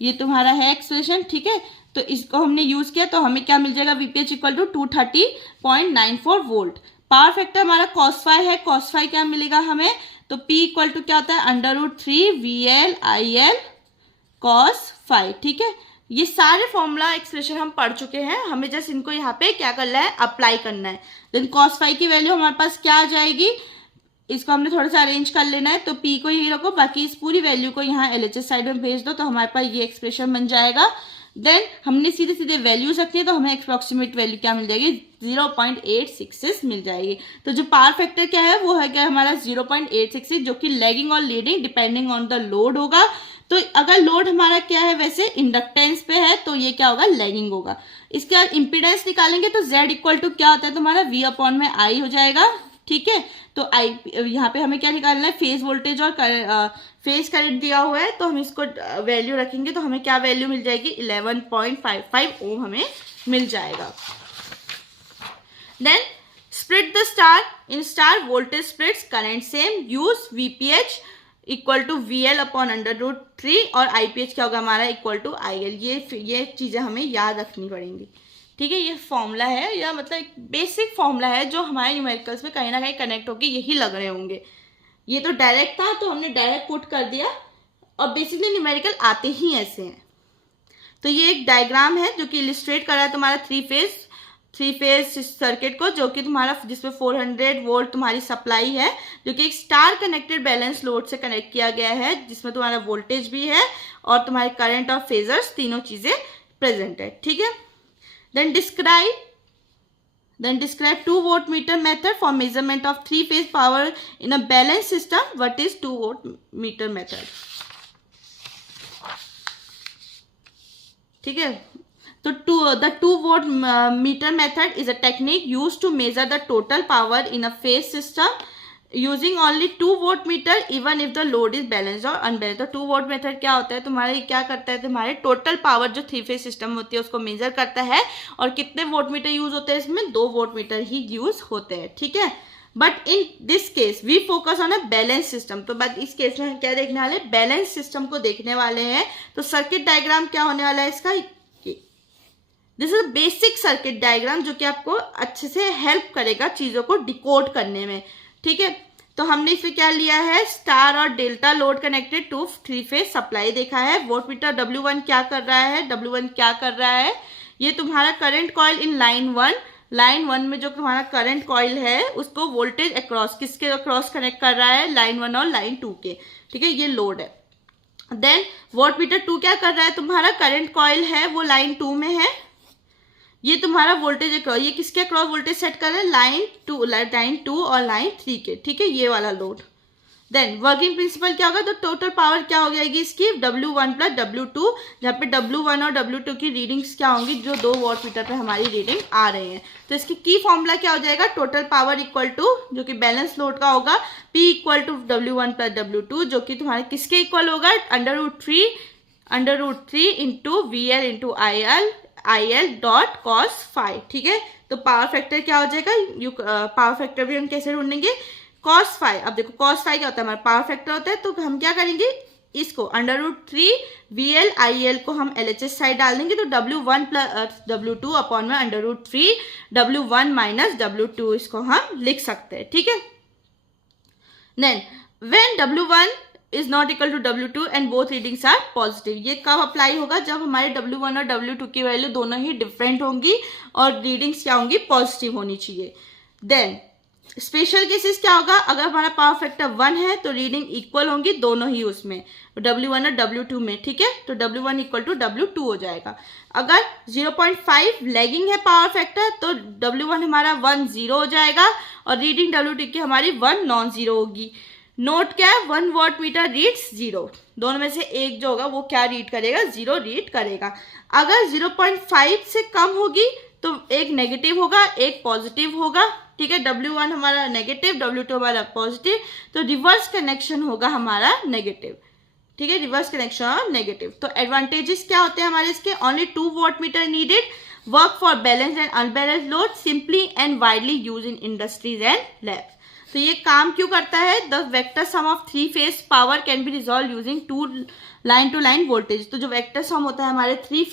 ये तुम्हारा है एक्सप्रेशन. ठीक है, तो इसको हमने यूज किया तो हमें क्या मिल जाएगा, VPH equal to 230.94 volt. Power factor हमारा cos∅ है, cos∅ क्या मिलेगा हमें, तो P इक्वल टू क्या होता है, √3 VL IL cos∅. ठीक है, ये सारे फॉर्मूला एक्सप्रेशन हम पढ़ चुके हैं, हमें जस्ट इनको यहाँ पे क्या करना है, अप्लाई करना है. देन cos∅ की वैल्यू हमारे पास क्या आ जाएगी, इसको हमने थोड़ा सा अरेंज कर लेना है, तो P को यही रखो, बाकी इस पूरी वैल्यू को यहाँ LHS साइड में भेज दो, तो हमारे पास ये एक्सप्रेशन बन जाएगा. देन हमने सीधे सीधे वैल्यूज रखनी है, तो हमें अप्रोक्सीमेट वैल्यू क्या मिल जाएगी, 0.866 मिल जाएगी. तो जो पावर फैक्टर क्या है वो है क्या हमारा 0.866, जो कि लैगिंग और leading depending on the load होगा. तो अगर लोड हमारा क्या है, वैसे इंडक्टेंस पे है, तो ये क्या होगा, लैगिंग होगा. इसके बाद इम्पीडेंस निकालेंगे तो Z इक्वल टू क्या होता है तुम्हारा, V अपॉन में I हो जाएगा. ठीक है, तो यहाँ पे हमें क्या निकालना है, फेज वोल्टेज और फेज करंट दिया हुआ है, तो हम इसको वैल्यू रखेंगे तो हमें क्या वैल्यू मिल जाएगी, 11.55 ओम हमें मिल जाएगा. Then split the star, in star voltage splits current same, use VPH equal to VL upon √3 और IPH क्या होगा हमारा इक्वल टू IL. ये चीज़ें हमें याद रखनी पड़ेंगी. ठीक है, ये फॉर्मूला है, या मतलब एक बेसिक फॉर्मूला है जो हमारे न्यूमेरिकल्स में कहीं ना कहीं कनेक्ट होकर यही लग रहे होंगे. ये तो डायरेक्ट था तो हमने डायरेक्ट पुट कर दिया, और बेसिकली न्यूमेरिकल आते ही ऐसे हैं. तो ये एक डायग्राम है जो कि इलिस्ट्रेट कर रहा है तुम्हारा थ्री फेज सर्किट को, जो कि तुम्हारा जिसमें 400 वोल्ट तुम्हारी सप्लाई है, जो कि एक स्टार कनेक्टेड बैलेंस लोड से कनेक्ट किया गया है, जिसमें तुम्हारा वोल्टेज भी है और तुम्हारे करंट और फेजर्स तीनों चीजें प्रेजेंट है. ठीक है, Then describe 2 voltmeter method for measurement of 3-phase power in a balanced system. What is 2 voltmeter method? ठीक है, तो the 2 voltmeter method is a technique used to measure the total power in a phase system using only 2 voltmeter even if the load is balanced or unbalanced. तो 2 वोल्ट मेथड क्या होता है तुम्हारे, क्या करता है तुम्हारे टोटल पावर जो 3 फेज सिस्टम होती है उसको मेजर करता है, और कितने वोल्टमीटर यूज होते हैं इसमें, 2 वोल्टमीटर ही यूज होते हैं. ठीक है, but in this case we focus on a balance system. तो बट इस केस में हम क्या देखने वाले, बैलेंस सिस्टम को देखने वाले हैं. तो सर्किट डायग्राम क्या होने वाला है इसका, this is basic circuit diagram जो कि आपको अच्छे से हेल्प करेगा चीजों को डिकोड करने में. ठीक है, तो हमने इसमें क्या लिया है, स्टार और delta load connected to 3 phase supply देखा है. वोल्टमीटर W1 क्या कर रहा है, W1 क्या कर रहा है, ये तुम्हारा करंट कॉइल इन लाइन 1 में जो तुम्हारा करंट कॉइल है उसको वोल्टेज अक्रॉस, किसके अक्रॉस कनेक्ट कर रहा है, लाइन 1 और लाइन 2 के. ठीक है, ये लोड है. देन वोल्टमीटर 2 क्या कर रहा है, तुम्हारा करंट कॉइल है वो लाइन 2 में है, ये तुम्हारा वोल्टेज अक्रॉस, ये किसके अक्रॉस वोल्टेज सेट कर रहा है, लाइन 2 और लाइन 3 के. ठीक है, ये वाला लोड देन वर्किंग प्रिंसिपल क्या होगा, तो टोटल पावर क्या हो जाएगी इसकी W1 प्लस W2, जहाँ पे W1 और W2 की रीडिंग्स क्या होंगी, जो 2 वॉट मीटर पे हमारी रीडिंग आ रहे हैं। तो इसकी की फॉर्मूला क्या हो जाएगा, टोटल पावर इक्वल टू जो कि बैलेंस लोड का होगा P equal to W1 plus W2, जो कि तुम्हारे किसके इक्वल होगा, √3 into VL into IL dot cos phi. ठीक है, तो पावर फैक्टर क्या हो जाएगा, पावर फैक्टर भी हम कैसे ढूंढेंगे, cos फाई। अब देखो cos फाई क्या होता है, हमारा पावर फैक्टर होता है, तो हम क्या करेंगे, इसको √3 VL IL को हम LHS साइड डाल देंगे, तो W1 प्लस W2 अपॉन में √3 W1 माइनस W2 इसको हम लिख सकते हैं। ठीक है, then when W1 is not equal to W2 and both readings are positive, ये कब अप्लाई होगा, जब हमारे W1 और W2 की वैल्यू दोनों ही डिफरेंट होंगी और रीडिंग्स क्या होंगी, पॉजिटिव होनी चाहिए। देन स्पेशल केसेस क्या होगा, अगर हमारा पावर फैक्टर 1 है तो रीडिंग इक्वल होंगी दोनों ही उसमें, W1 और W2 में। ठीक है, तो W1 इक्वल टू W2 हो जाएगा। अगर 0.5 लैगिंग है पावर फैक्टर, तो W1 हमारा 1 0 हो जाएगा और रीडिंग W2 की हमारी 1 नॉन जीरो होगी। नोट क्या है, 1 वॉट मीटर रीड्स 0, दोनों में से एक जो होगा वो क्या रीड करेगा, 0 रीड करेगा। अगर 0.5 से कम होगी तो एक नेगेटिव होगा, एक पॉजिटिव होगा। ठीक है, W1 हमारा नेगेटिव, W2 हमारा पॉजिटिव, तो रिवर्स कनेक्शन होगा हमारा नेगेटिव। ठीक है, रिवर्स कनेक्शन और नेगेटिव। तो एडवांटेजेस क्या होते हैं हमारे इसके, only 2 watt meter needed, work for balance and unbalance load, simply and widely use in industries and labs. तो ये काम क्यों करता है, the vector sum of 3 phase power can be resolve using 2 line to line voltage. तो जो वेक्टर सम होता है हमारे 3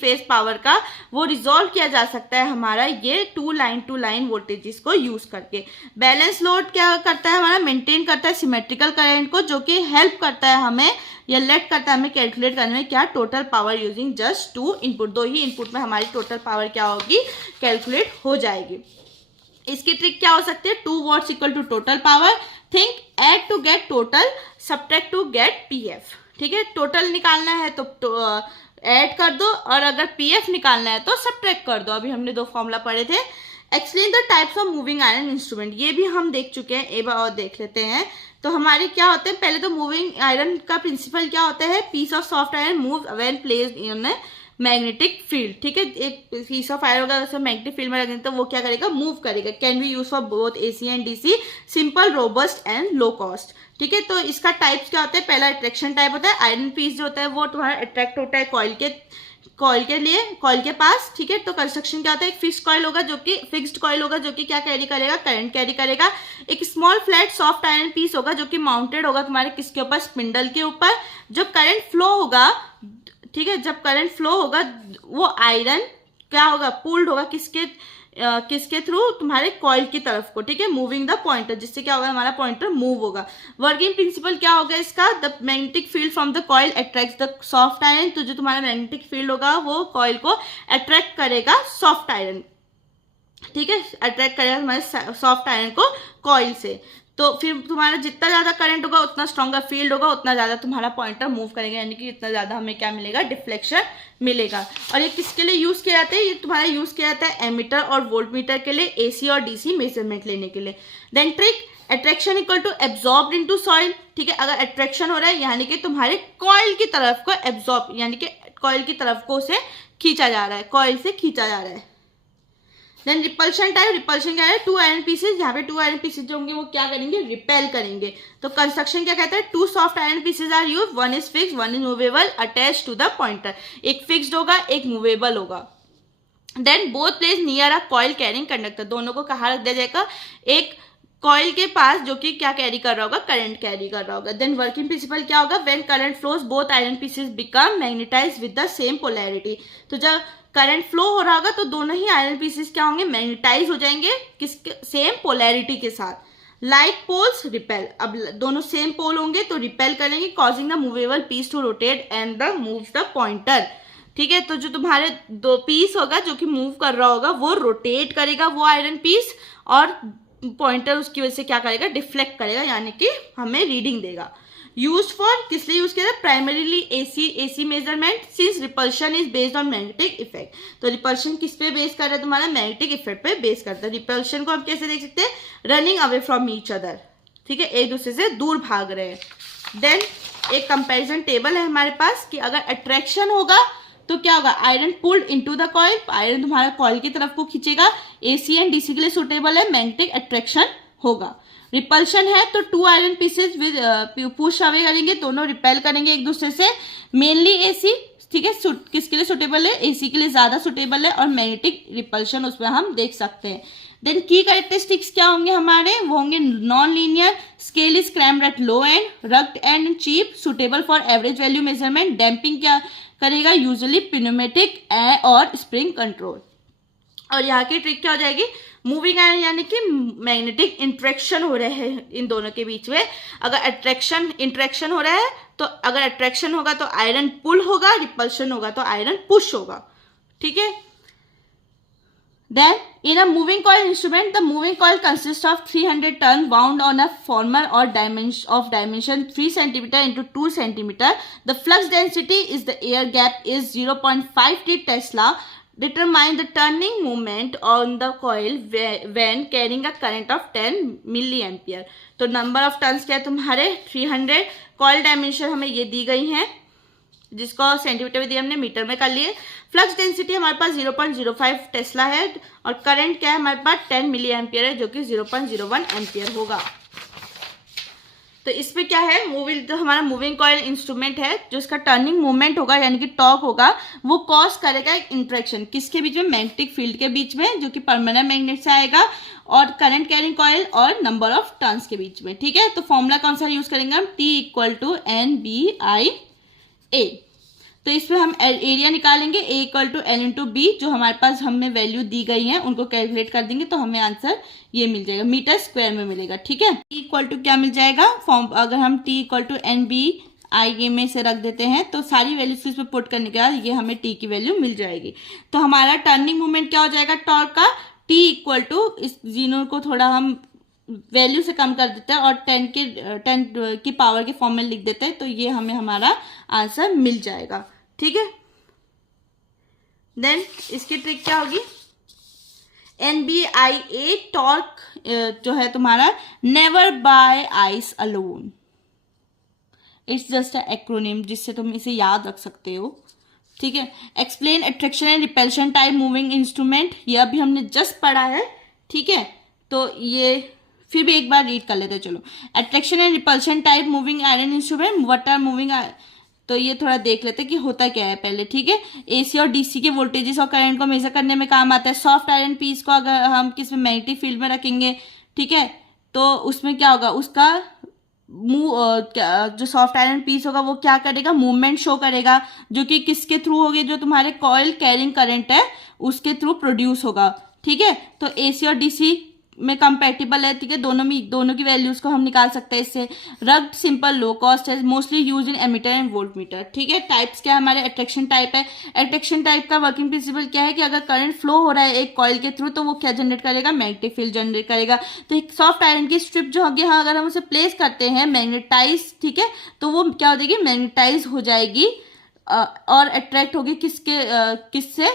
फेज पावर का, वो रिजॉल्व किया जा सकता है हमारा ये 2 लाइन टू लाइन वोल्टेजेस को यूज करके। बैलेंस लोड क्या करता है हमारा, मेंटेन करता है सिमेट्रिकल करंट को, जो कि हेल्प करता है हमें या लेट करता है हमें कैलकुलेट करने में क्या, total power using just 2 input, 2 ही इनपुट में हमारी टोटल पावर क्या होगी, कैलकुलेट हो जाएगी। इसकी ट्रिक क्या हो सकती है, 2 watts equal to total power, think add to get total, subtract to get PF। ठीक है, टोटल निकालना है तो ऐड कर दो और अगर PF निकालना है तो सब्ट्रैक्ट कर दो। अभी हमने 2 फॉर्मूला पढ़े थे। Explain the types of moving iron instrument, ये भी हम देख चुके हैं, एक बार और देख लेते हैं। तो हमारे क्या होते हैं, पहले तो मूविंग आयरन का प्रिंसिपल क्या होता है, piece of soft iron move when placed in magnetic field. ठीक है, एक पीस ऑफ आयरन होगा उसको मैग्नेटिक फील्ड में रखेंगे तो वो क्या करेगा, मूव करेगा। Can be use for both AC and DC, simple, robust and low cost. ठीक है, तो इसका टाइप्स क्या होता है, पहला अट्रैक्शन टाइप होता है, आयरन पीस जो होता है वो तुम्हारा अट्रैक्ट होता है कॉइल के पास। ठीक है, तो कंस्ट्रक्शन क्या होता है, एक फिक्स्ड कॉइल होगा जो कि क्या कैरी करेगा, करंट कैरी करेगा। एक small flat soft iron piece होगा जो कि माउंटेड होगा तुम्हारे किसके ऊपर, स्पिंडल के ऊपर। जो करंट फ्लो होगा, ठीक है, जब करंट फ्लो होगा वो आयरन क्या होगा, पुल्ड होगा किसके थ्रू, तुम्हारे कॉइल की तरफ को। ठीक है, मूविंग द पॉइंटर, जिससे क्या होगा, हमारा पॉइंटर मूव होगा। वर्किंग प्रिंसिपल क्या होगा इसका, the magnetic field from the coil attracts the soft iron. तो जो तुम्हारा मैग्नेटिक फील्ड होगा वो कॉइल को अट्रैक्ट करेगा सॉफ्ट आयरन। ठीक है, अट्रैक्ट करेगा हमारे सॉफ्ट आयरन को कॉइल से। तो फिर तुम्हारा जितना ज़्यादा करंट होगा उतना स्ट्रॉन्गर फील्ड होगा, उतना ज़्यादा तुम्हारा पॉइंटर मूव करेगा, यानी कि इतना ज़्यादा हमें क्या मिलेगा, डिफ्लेक्शन मिलेगा। और ये किसके लिए यूज़ किया जाता है, ये तुम्हारा यूज़ किया जाता है एमीटर और वोल्टमीटर के लिए, AC और DC मेजरमेंट लेने के लिए। Then trick, attraction equal to absorbed into soil. ठीक है, अगर अट्रैक्शन हो रहा है यानी कि तुम्हारे कॉइल की तरफ को एब्जॉर्ब, यानी कि कॉइल की तरफ को उसे खींचा जा रहा है, कॉइल से खींचा जा रहा है। देन रिपल्शन टाइप, रिपल्शन क्या है, 2 आयरन पीसेज, यहाँ पे 2 आयरन पीसेज जो होंगे वो क्या करेंगे, रिपेल करेंगे। तो कंस्ट्रक्शन क्या कहता है, 2 soft iron pieces are used, 1 is fixed 1 is movable attach to the pointer. एक फिक्स्ड होगा, एक मूवेबल होगा। Then both place near a coil carrying conductor, दोनों को कहाँ रख दिया जाएगा, एक कॉइल के पास जो कि क्या कैरी कर रहा होगा, करंट कैरी कर रहा होगा। देन वर्किंग प्रिंसिपल क्या होगा, when current flows both iron pieces become magnetised with the same polarity. तो जब करंट फ्लो हो रहा होगा तो दोनों ही आयरन पीसेस क्या होंगे, मैग्नेटाइज हो जाएंगे, किसके, सेम पोलैरिटी के साथ। लाइक पोल्स रिपेल, अब दोनों सेम पोल होंगे तो रिपेल करेंगे, causing the movable piece to rotate and the moves the pointer. ठीक है, तो जो तुम्हारे 2 पीस होगा जो कि मूव कर रहा होगा वो रोटेट करेगा वो आयरन पीस, और पॉइंटर उसकी वजह से क्या करेगा, डिफ्लेक्ट करेगा, यानी कि हमें रीडिंग देगा। यूज फॉर, किस लिए यूज किया जाए, primarily AC measurement, since repulsion is based on magnetic effect. तो रिपल्शन किस पे बेस कर रहा है, तुम्हारा मैग्नेटिक इफेक्ट पे बेस करता है। रिपल्शन को हम कैसे देख सकते हैं, running away from each other. ठीक है, एक दूसरे से दूर भाग रहे हैं। देन एक कंपैरिजन टेबल है हमारे पास कि अगर अट्रैक्शन होगा तो क्या होगा, iron pulled into the coil, iron तुम्हारा कॉइल की तरफ को खींचेगा, एसी एंड डीसी के लिए सुटेबल है, मैग्नेटिक अट्रैक्शन होगा। रिपल्शन है तो two iron pieces with push away करेंगे, दोनों रिपेल करेंगे एक दूसरे से, मेनली एसी, ठीक है, किसके लिए सुटेबल है, एसी के लिए ज्यादा सुटेबल है, और मैग्नेटिक रिपल्शन उसमें हम देख सकते हैं। देन की कैरेक्टरिस्टिक्स क्या होंगे हमारे, वो होंगे non linear, scale is crammed at low end, rugged and cheap, suitable for average value measurement, damping क्या करेगा, यूजुअली प्नोमेटिक और स्प्रिंग कंट्रोल। और यहाँ की ट्रिक क्या हो जाएगी, मूविंग आयरन यानी कि मैग्नेटिक इंट्रैक्शन हो रहे हैं इन दोनों के बीच में। अगर इंट्रैक्शन हो रहा है तो अगर अट्रैक्शन होगा तो आयरन पुल होगा, रिपल्शन होगा तो आयरन पुश होगा, ठीक है। Then in a moving coil instrument, the moving coil consists of 300 turn wound on a former or dimension 3 cm into 2 cm. The flux density is the air gap is 0.5 T Tesla. Determine the turning moment on the coil when carrying a current of 10 milliampere. तो नंबर ऑफ टर्न्स क्या है तुम्हारे 300, कॉइल डायमेंशन हमें ये दी गई है जिसको सेंटीमीटर में दिया हमने, मीटर में कर लिए। फ्लक्स डेंसिटी हमारे पास 0.05 टेस्ला है और करंट क्या है हमारे पास 10 मिली एम्पियर है जो कि 0.01 एम्पियर होगा। तो इसमें क्या है, मूविंग जो हमारा मूविंग कॉइल इंस्ट्रूमेंट है जो इसका टर्निंग मूवमेंट होगा यानी कि टॉर्क होगा वो कॉज करेगा एक इंट्रैक्शन किसके बीच में, मैग्नेटिक फील्ड के बीच में जो कि परमानेंट मैग्नेट से आएगा, और करंट कैरिंग कॉइल और नंबर ऑफ टर्न्स के बीच में, ठीक है। तो फॉर्मूला कौन सा यूज करेंगे हम, T = NBI A। तो इसमें हम एरिया निकालेंगे A = L × B, जो हमारे पास हमें वैल्यू दी गई है उनको कैलकुलेट कर देंगे तो हमें आंसर ये मिल जाएगा, मीटर स्क्वायर में मिलेगा, ठीक है। T = क्या मिल जाएगा, फॉर्म अगर हम T = NBI में से रख देते हैं तो सारी वैल्यूज इसमें पुट करने के बाद ये हमें T की वैल्यू मिल जाएगी। तो हमारा टर्निंग मूवमेंट क्या हो जाएगा टॉर्क का, T = इस जीरो को थोड़ा हम वैल्यू से कम कर देते हैं और 10 की पावर के फॉर्म में लिख देते हैं तो ये हमें हमारा आंसर मिल जाएगा, ठीक है। देन इसकी ट्रिक क्या होगी, NBIA टॉर्क जो है तुम्हारा never buy ice alone, it's just a acronym जिससे तुम इसे याद रख सकते हो, ठीक है। Explain attraction and repulsion type moving instrument, ये अभी हमने जस्ट पढ़ा है, ठीक है। तो ये फिर भी एक बार रीड कर लेते हैं, चलो। Attraction and repulsion type moving iron instrument, what are moving, तो ये थोड़ा देख लेते हैं कि होता क्या है पहले, ठीक है। एसी और डीसी के वोल्टेजेस और करंट को मेजर करने में काम आता है। सॉफ्ट आयरन पीस को अगर हम किसी मैग्नेटिक फील्ड में रखेंगे, ठीक है, तो उसमें क्या होगा, उसका जो सॉफ्ट आयरन पीस होगा वो क्या करेगा, मूवमेंट शो करेगा, जो कि किसके थ्रू होगी, जो तुम्हारे कॉइल कैरिंग करंट है उसके थ्रू प्रोड्यूस होगा, ठीक है। तो एसी और डीसी में कंपैटिबल है, ठीक है, दोनों की वैल्यूज को हम निकाल सकते हैं इससे। रग्ड सिंपल लो कॉस्ट है, mostly use in ammeter and volt meter, ठीक है। टाइप्स क्या है हमारे, अट्रैक्शन टाइप है। अट्रैक्शन टाइप का वर्किंग प्रिंसिपल क्या है कि अगर करंट फ्लो हो रहा है एक कॉइल के थ्रू तो वो क्या जनरेट करेगा, मैग्नेटिक फील्ड जनरेट करेगा। तो एक सॉफ्ट आयरन की स्ट्रिप जो होगी, हाँ, अगर हम उसे प्लेस करते हैं मैग्नेटाइज, ठीक है, तो वो क्या हो जाएगी, मैग्नेटाइज हो जाएगी और अट्रैक्ट होगी किससे,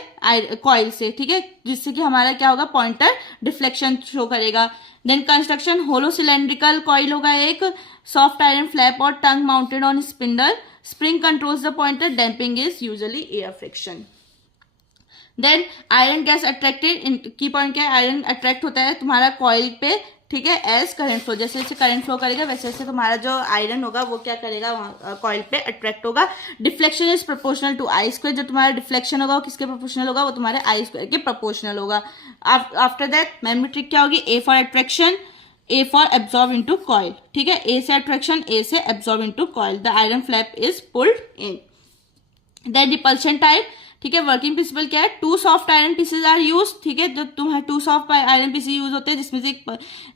कॉइल से, ठीक है, जिससे कि हमारा क्या होगा, पॉइंटर डिफ्लेक्शन शो करेगा। Then construction, hollow cylindrical coil होगा एक, सॉफ्ट आयरन फ्लैप और tongue mounted on spindle, spring controls the pointer, damping is usually air friction. Then iron gets attracted, key point क्या है, आयरन अट्रैक्ट होता है तुम्हारा कॉइल पे, ठीक है, एज करंट फ्लो, जैसे जैसे करंट फ्लो करेगा वैसे वैसे तुम्हारा जो आयरन होगा वो क्या करेगा, कॉइल पे अट्रैक्ट होगा। Deflection is proportional to I square, जो तुम्हारा डिफ्लेक्शन होगा वो किसके प्रोपोर्शनल होगा, वो तुम्हारे आई स्क्वायर के प्रोपोर्शनल होगा। आफ्टर दैट मेमोरी ट्रिक क्या होगी, A for attraction, A for absorb into coil, ठीक है, ए से अट्रैक्शन, ए से absorb into coil, the iron flap is pulled in. Then repulsion type, ठीक है, वर्किंग प्रिंसिपल क्या है, 2 soft iron pieces are use, ठीक है, जो तुम्हारे 2 सॉफ्ट आयरन पीसेज यूज होते हैं जिसमें से एक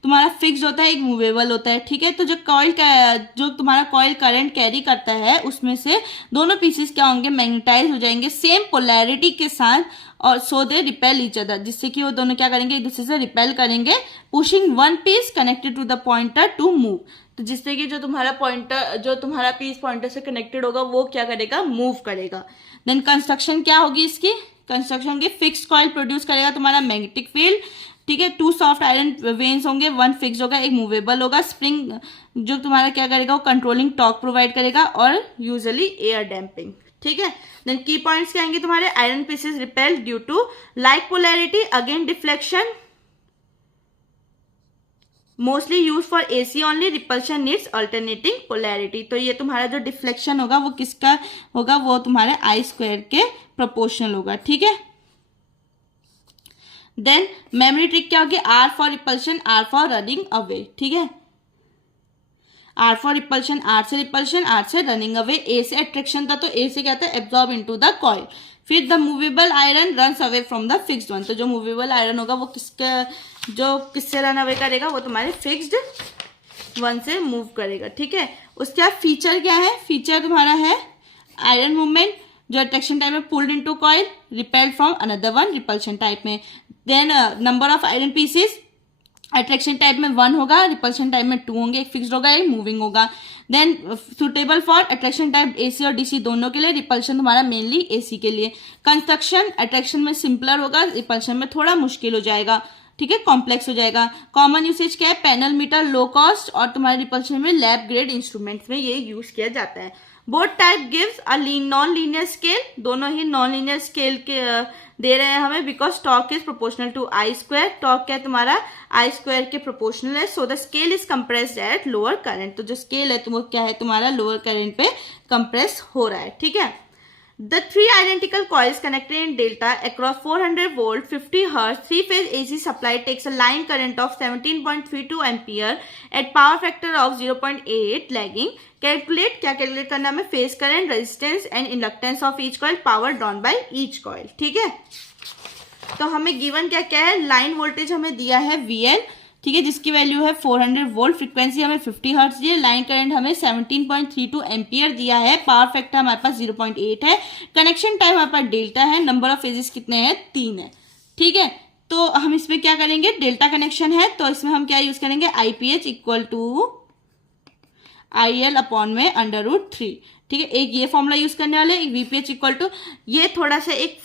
तुम्हारा फिक्स्ड होता है, एक मूवेबल होता है, ठीक है। तो जो तुम्हारा कॉइल करंट कैरी करता है उसमें से दोनों पीसेज क्या होंगे, मैग्नेटाइज हो जाएंगे सेम पोलैरिटी के साथ, और सो दे रिपेल ईच अदर, जिससे कि वो दोनों क्या करेंगे, एक दूसरे से रिपेल करेंगे, pushing one piece connected to the pointer to move, तो जिससे कि जो तुम्हारा पीस पॉइंटर से कनेक्टेड होगा वो क्या करेगा, मूव करेगा। देन कंस्ट्रक्शन क्या होगी इसकी, कंस्ट्रक्शन की फिक्स्ड कॉइल प्रोड्यूस करेगा तुम्हारा मैग्नेटिक फील्ड, ठीक है। 2 सॉफ्ट आयरन वेन्स होंगे, 1 फिक्स होगा, एक मूवेबल होगा। स्प्रिंग जो तुम्हारा क्या करेगा, वो कंट्रोलिंग टॉर्क प्रोवाइड करेगा और यूजुअली एयर डैम्पिंग, ठीक है। देन की पॉइंट्स क्या आएंगे तुम्हारे, iron pieces repel due to like polarity, again deflection, mostly use for AC only, repulsion needs alternating polarity. तो ये तुम्हारा जो डिफ्लेक्शन होगा वो किसका होगा, वो तुम्हारे आई स्क्वायर के प्रोपोर्शनल होगा, ठीक है। देन मेमोरी ट्रिक क्या होगी, R for repulsion, R for running away, ठीक है। आर फॉर रिपल्शन, आर से रिपल्शन, आर से रनिंग अवे। ए से अट्रैक्शन था तो ए से क्या था, एब्जॉर्ब इनटू द कॉइल। फिर the movable iron runs away from the fixed one, तो जो मूवेबल आयरन होगा वो किससे रन अवे करेगा, वो तुम्हारे फिक्स्ड वन से मूव करेगा, ठीक है। उसके बाद फीचर क्या है, फीचर तुम्हारा है आयरन मूवमेंट जो अट्रैक्शन टाइप में pulled into coil, repelled from another one repulsion type में। Then number of iron pieces, attraction type में 1 होगा, रिपल्शन टाइप में 2 होंगे, एक फिक्स्ड होगा, एक मूविंग होगा। Then suitable for attraction type AC और डीसी दोनों के लिए, रिपल्शन तुम्हारा मेनली एसी के लिए। कंस्ट्रक्शन अट्रैक्शन में सिंपलर होगा, रिपल्शन में थोड़ा मुश्किल हो जाएगा, ठीक है, कॉम्प्लेक्स हो जाएगा। कॉमन यूसेज क्या है, पैनल मीटर, लो कॉस्ट, और तुम्हारे रिपल्शन में लैब ग्रेड इंस्ट्रूमेंट्स में ये यूज किया जाता है। Both type gives a non linear scale, दोनों ही नॉन लीनियर स्केल के दे रहे हैं हमें, because torque is proportional to I square. Torque क्या है तुम्हारा, आई स्क्वायर के प्रोपोर्शनल है, so the scale is compressed at lower current. तो जो स्केल है तो वो क्या है तुम्हारा, लोअर करंट पे कंप्रेस हो रहा है, ठीक है। The 3 identical coils connected in delta across 400 volt 50 Hz 3-phase AC supply takes a line current of 17.32 ampere at power factor of 0.8 lagging. Calculate, क्या कैलकुलेट करना हमें, phase current, resistance and inductance of each coil, power drawn by each coil, ठीक है। तो हमें गिवन क्या क्या है, लाइन वोल्टेज हमें दिया है VL, ठीक है, जिसकी वैल्यू है 400 वोल्ट, फ्रीक्वेंसी हमें 50 हर्ट्ज दी है, लाइन करंट हमें 17.32 एम्पियर दिया है, पावर फैक्टर हमारे पास 0.8 है, कनेक्शन टाइम हमारे पास डेल्टा है, नंबर ऑफ फेजेस कितने हैं, 3 है, ठीक है। तो हम इसमें क्या करेंगे, डेल्टा कनेक्शन है तो इसमें हम क्या यूज करेंगे, IPH equal to IL upon में √3, ठीक है। एक ये फॉर्मूला यूज करने वाले, एक VPH इक्वल टू, ये थोड़ा सा एक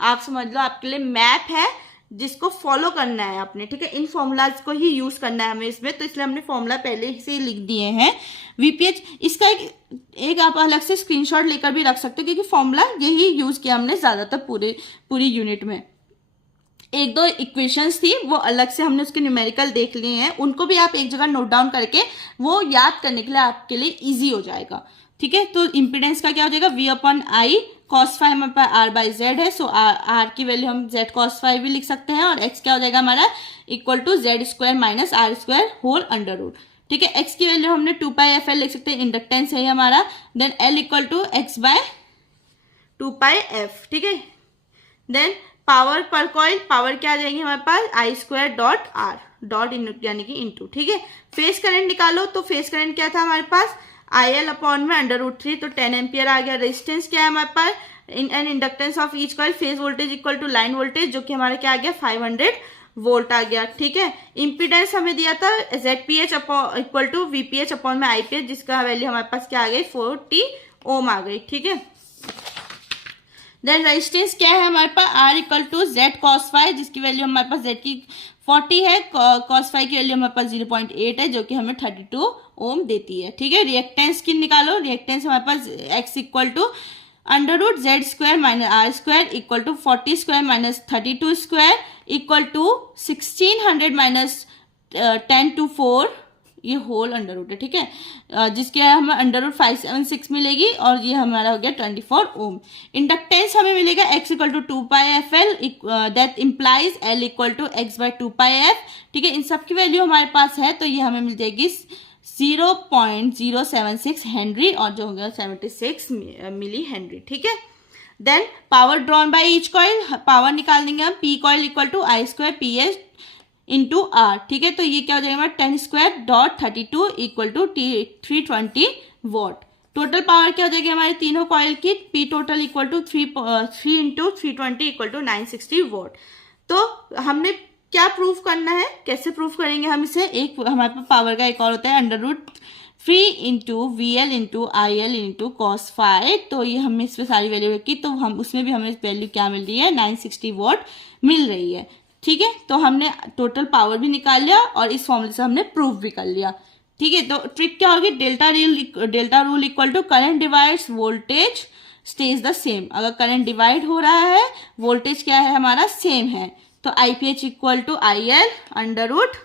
आप समझ लो आपके लिए मैप है जिसको फॉलो करना है आपने, ठीक है। इन फॉर्मूलाज को ही यूज करना है हमें इसमें, तो इसलिए हमने फॉर्मूला पहले से ही लिख दिए हैं। VPH इसका एक आप अलग से स्क्रीनशॉट लेकर भी रख सकते हो, क्योंकि फॉर्मूला यही यूज किया हमने ज्यादातर पूरी यूनिट में। 1-2 इक्वेशंस थी वो अलग से हमने उसके न्यूमेरिकल देख लिए हैं, उनको भी आप एक जगह नोट डाउन करके वो याद करने के लिए आपके लिए ईजी हो जाएगा, ठीक है। तो इम्पिडेंस का क्या हो जाएगा, V/I cos फाइव हमारे पास R/Z है, सो R की वैल्यू हम Z cos फाइव भी लिख सकते हैं, और X क्या हो जाएगा हमारा, equal to Z² - R² whole under root, ठीक है। X की वैल्यू हमने 2πfL लिख सकते हैं, इंडक्टेंस है हमारा। Then L equal to X/2πf, ठीक है। देन पावर पर कॉइल, पावर क्या आ जाएगी हमारे पास, I².R डॉट यानी कि इनटू, ठीक है। फेस करंट निकालो, तो फेस करंट क्या था हमारे पास, IL अपॉन में √3, तो 10 एम्पियर आ गया। रेजिस्टेंस क्या है हमारे पास, and inductance of each coil, phase voltage equal to line voltage, जो कि हमारे क्या आ गया, 500 वोल्ट आ गया, ठीक है। इम्पीडेंस हमें दिया था ZPH equal to VPH upon में IPH, जिसका वैल्यू हमारे पास क्या आ गई, 40 ओम आ गई, ठीक है। देन रेजिस्टेंस क्या है हमारे पास, R equal to Z cos five, जिसकी वैल्यू हमारे पास Z की 40 है, cos फाइव की वैल्यू हमारे पास 0.8 है, जो कि हमें 32 ओम देती है, ठीक है। रिएक्टेंस की निकालो, रिएक्टेंस हमारे पास X equal to √Z² - R² equal to 40² - 32² equal to 1600 - 10⁴ ये होल अंडर रूट है, ठीक है, जिसके हमें √576 मिलेगी, और ये हमारा हो गया 24 ओम। इंडक्टेंस हमें मिलेगा X equal to 2πfL, that implies L equal to X/2πf, ठीक है। इन सब की वैल्यू हमारे पास है, तो ये हमें मिल जाएगी 0.076 हेनरी, और जो हो गया 76 मिली हेनरी, ठीक है। Then power drawn by each coil, power निकाल देंगे हम, P coil equal to I²PS into R, ठीक है। तो ये क्या हो जाएगा हमारा 10².32 equal to 320 watt. Total power क्या हो जाएगी हमारे तीनों कॉइल की, P total equal to 3 × 320 equal to 960 watt. तो हमने क्या प्रूफ करना है, कैसे प्रूफ करेंगे हम इसे, एक हमारे पास पावर का एक और होता है √3 × VL × IL × cos फाइव, तो ये हमें इस पर सारी वैल्यू रखी, तो हम उसमें भी हमें वैल्यू क्या मिल रही है, 960 वॉट मिल रही है, ठीक है, तो हमने टोटल पावर भी निकाल लिया और इस फॉर्मूले से हमने प्रूव भी कर लिया। ठीक है, तो ट्रिक क्या होगी, delta rule equal to current divides voltage stays the same. अगर करंट डिवाइड हो रहा है, वोल्टेज क्या है हमारा सेम है, तो IPH equal to IL under root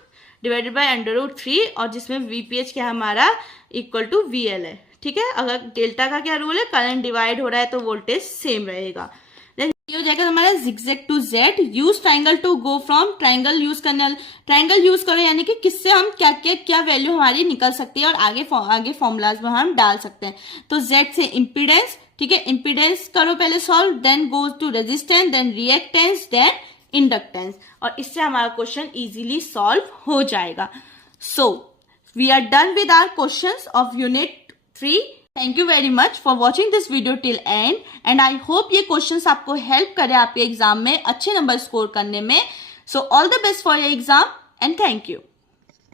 divided by under root 3, और जिसमें VPH क्या हमारा इक्वल टू VL है। ठीक है, अगर डेल्टा का क्या रूल है, करंट डिवाइड हो रहा है तो वोल्टेज सेम रहेगा। ये हो जाएगा हमारा zigzag to Z, use triangle to go from, triangle use करने, ट्राइंगल यूज करो यानी कि किससे हम क्या क्या क्या वैल्यू हमारी निकल सकती है और आगे फॉर्मूलाज में हम डाल सकते हैं। तो Z से इम्पीडेंस, ठीक है, इम्पीडेंस करो पहले solve, then goes to resistance, then reactance, then inductance, और इससे हमारा क्वेश्चन इजीली सॉल्व हो जाएगा। So we are done with our questions of unit 3। Thank you very much for watching this video till end, and I hope ये क्वेश्चंस आपको हेल्प करे आपके एग्जाम में अच्छे नंबर स्कोर करने में। So all the best for your exam and thank you.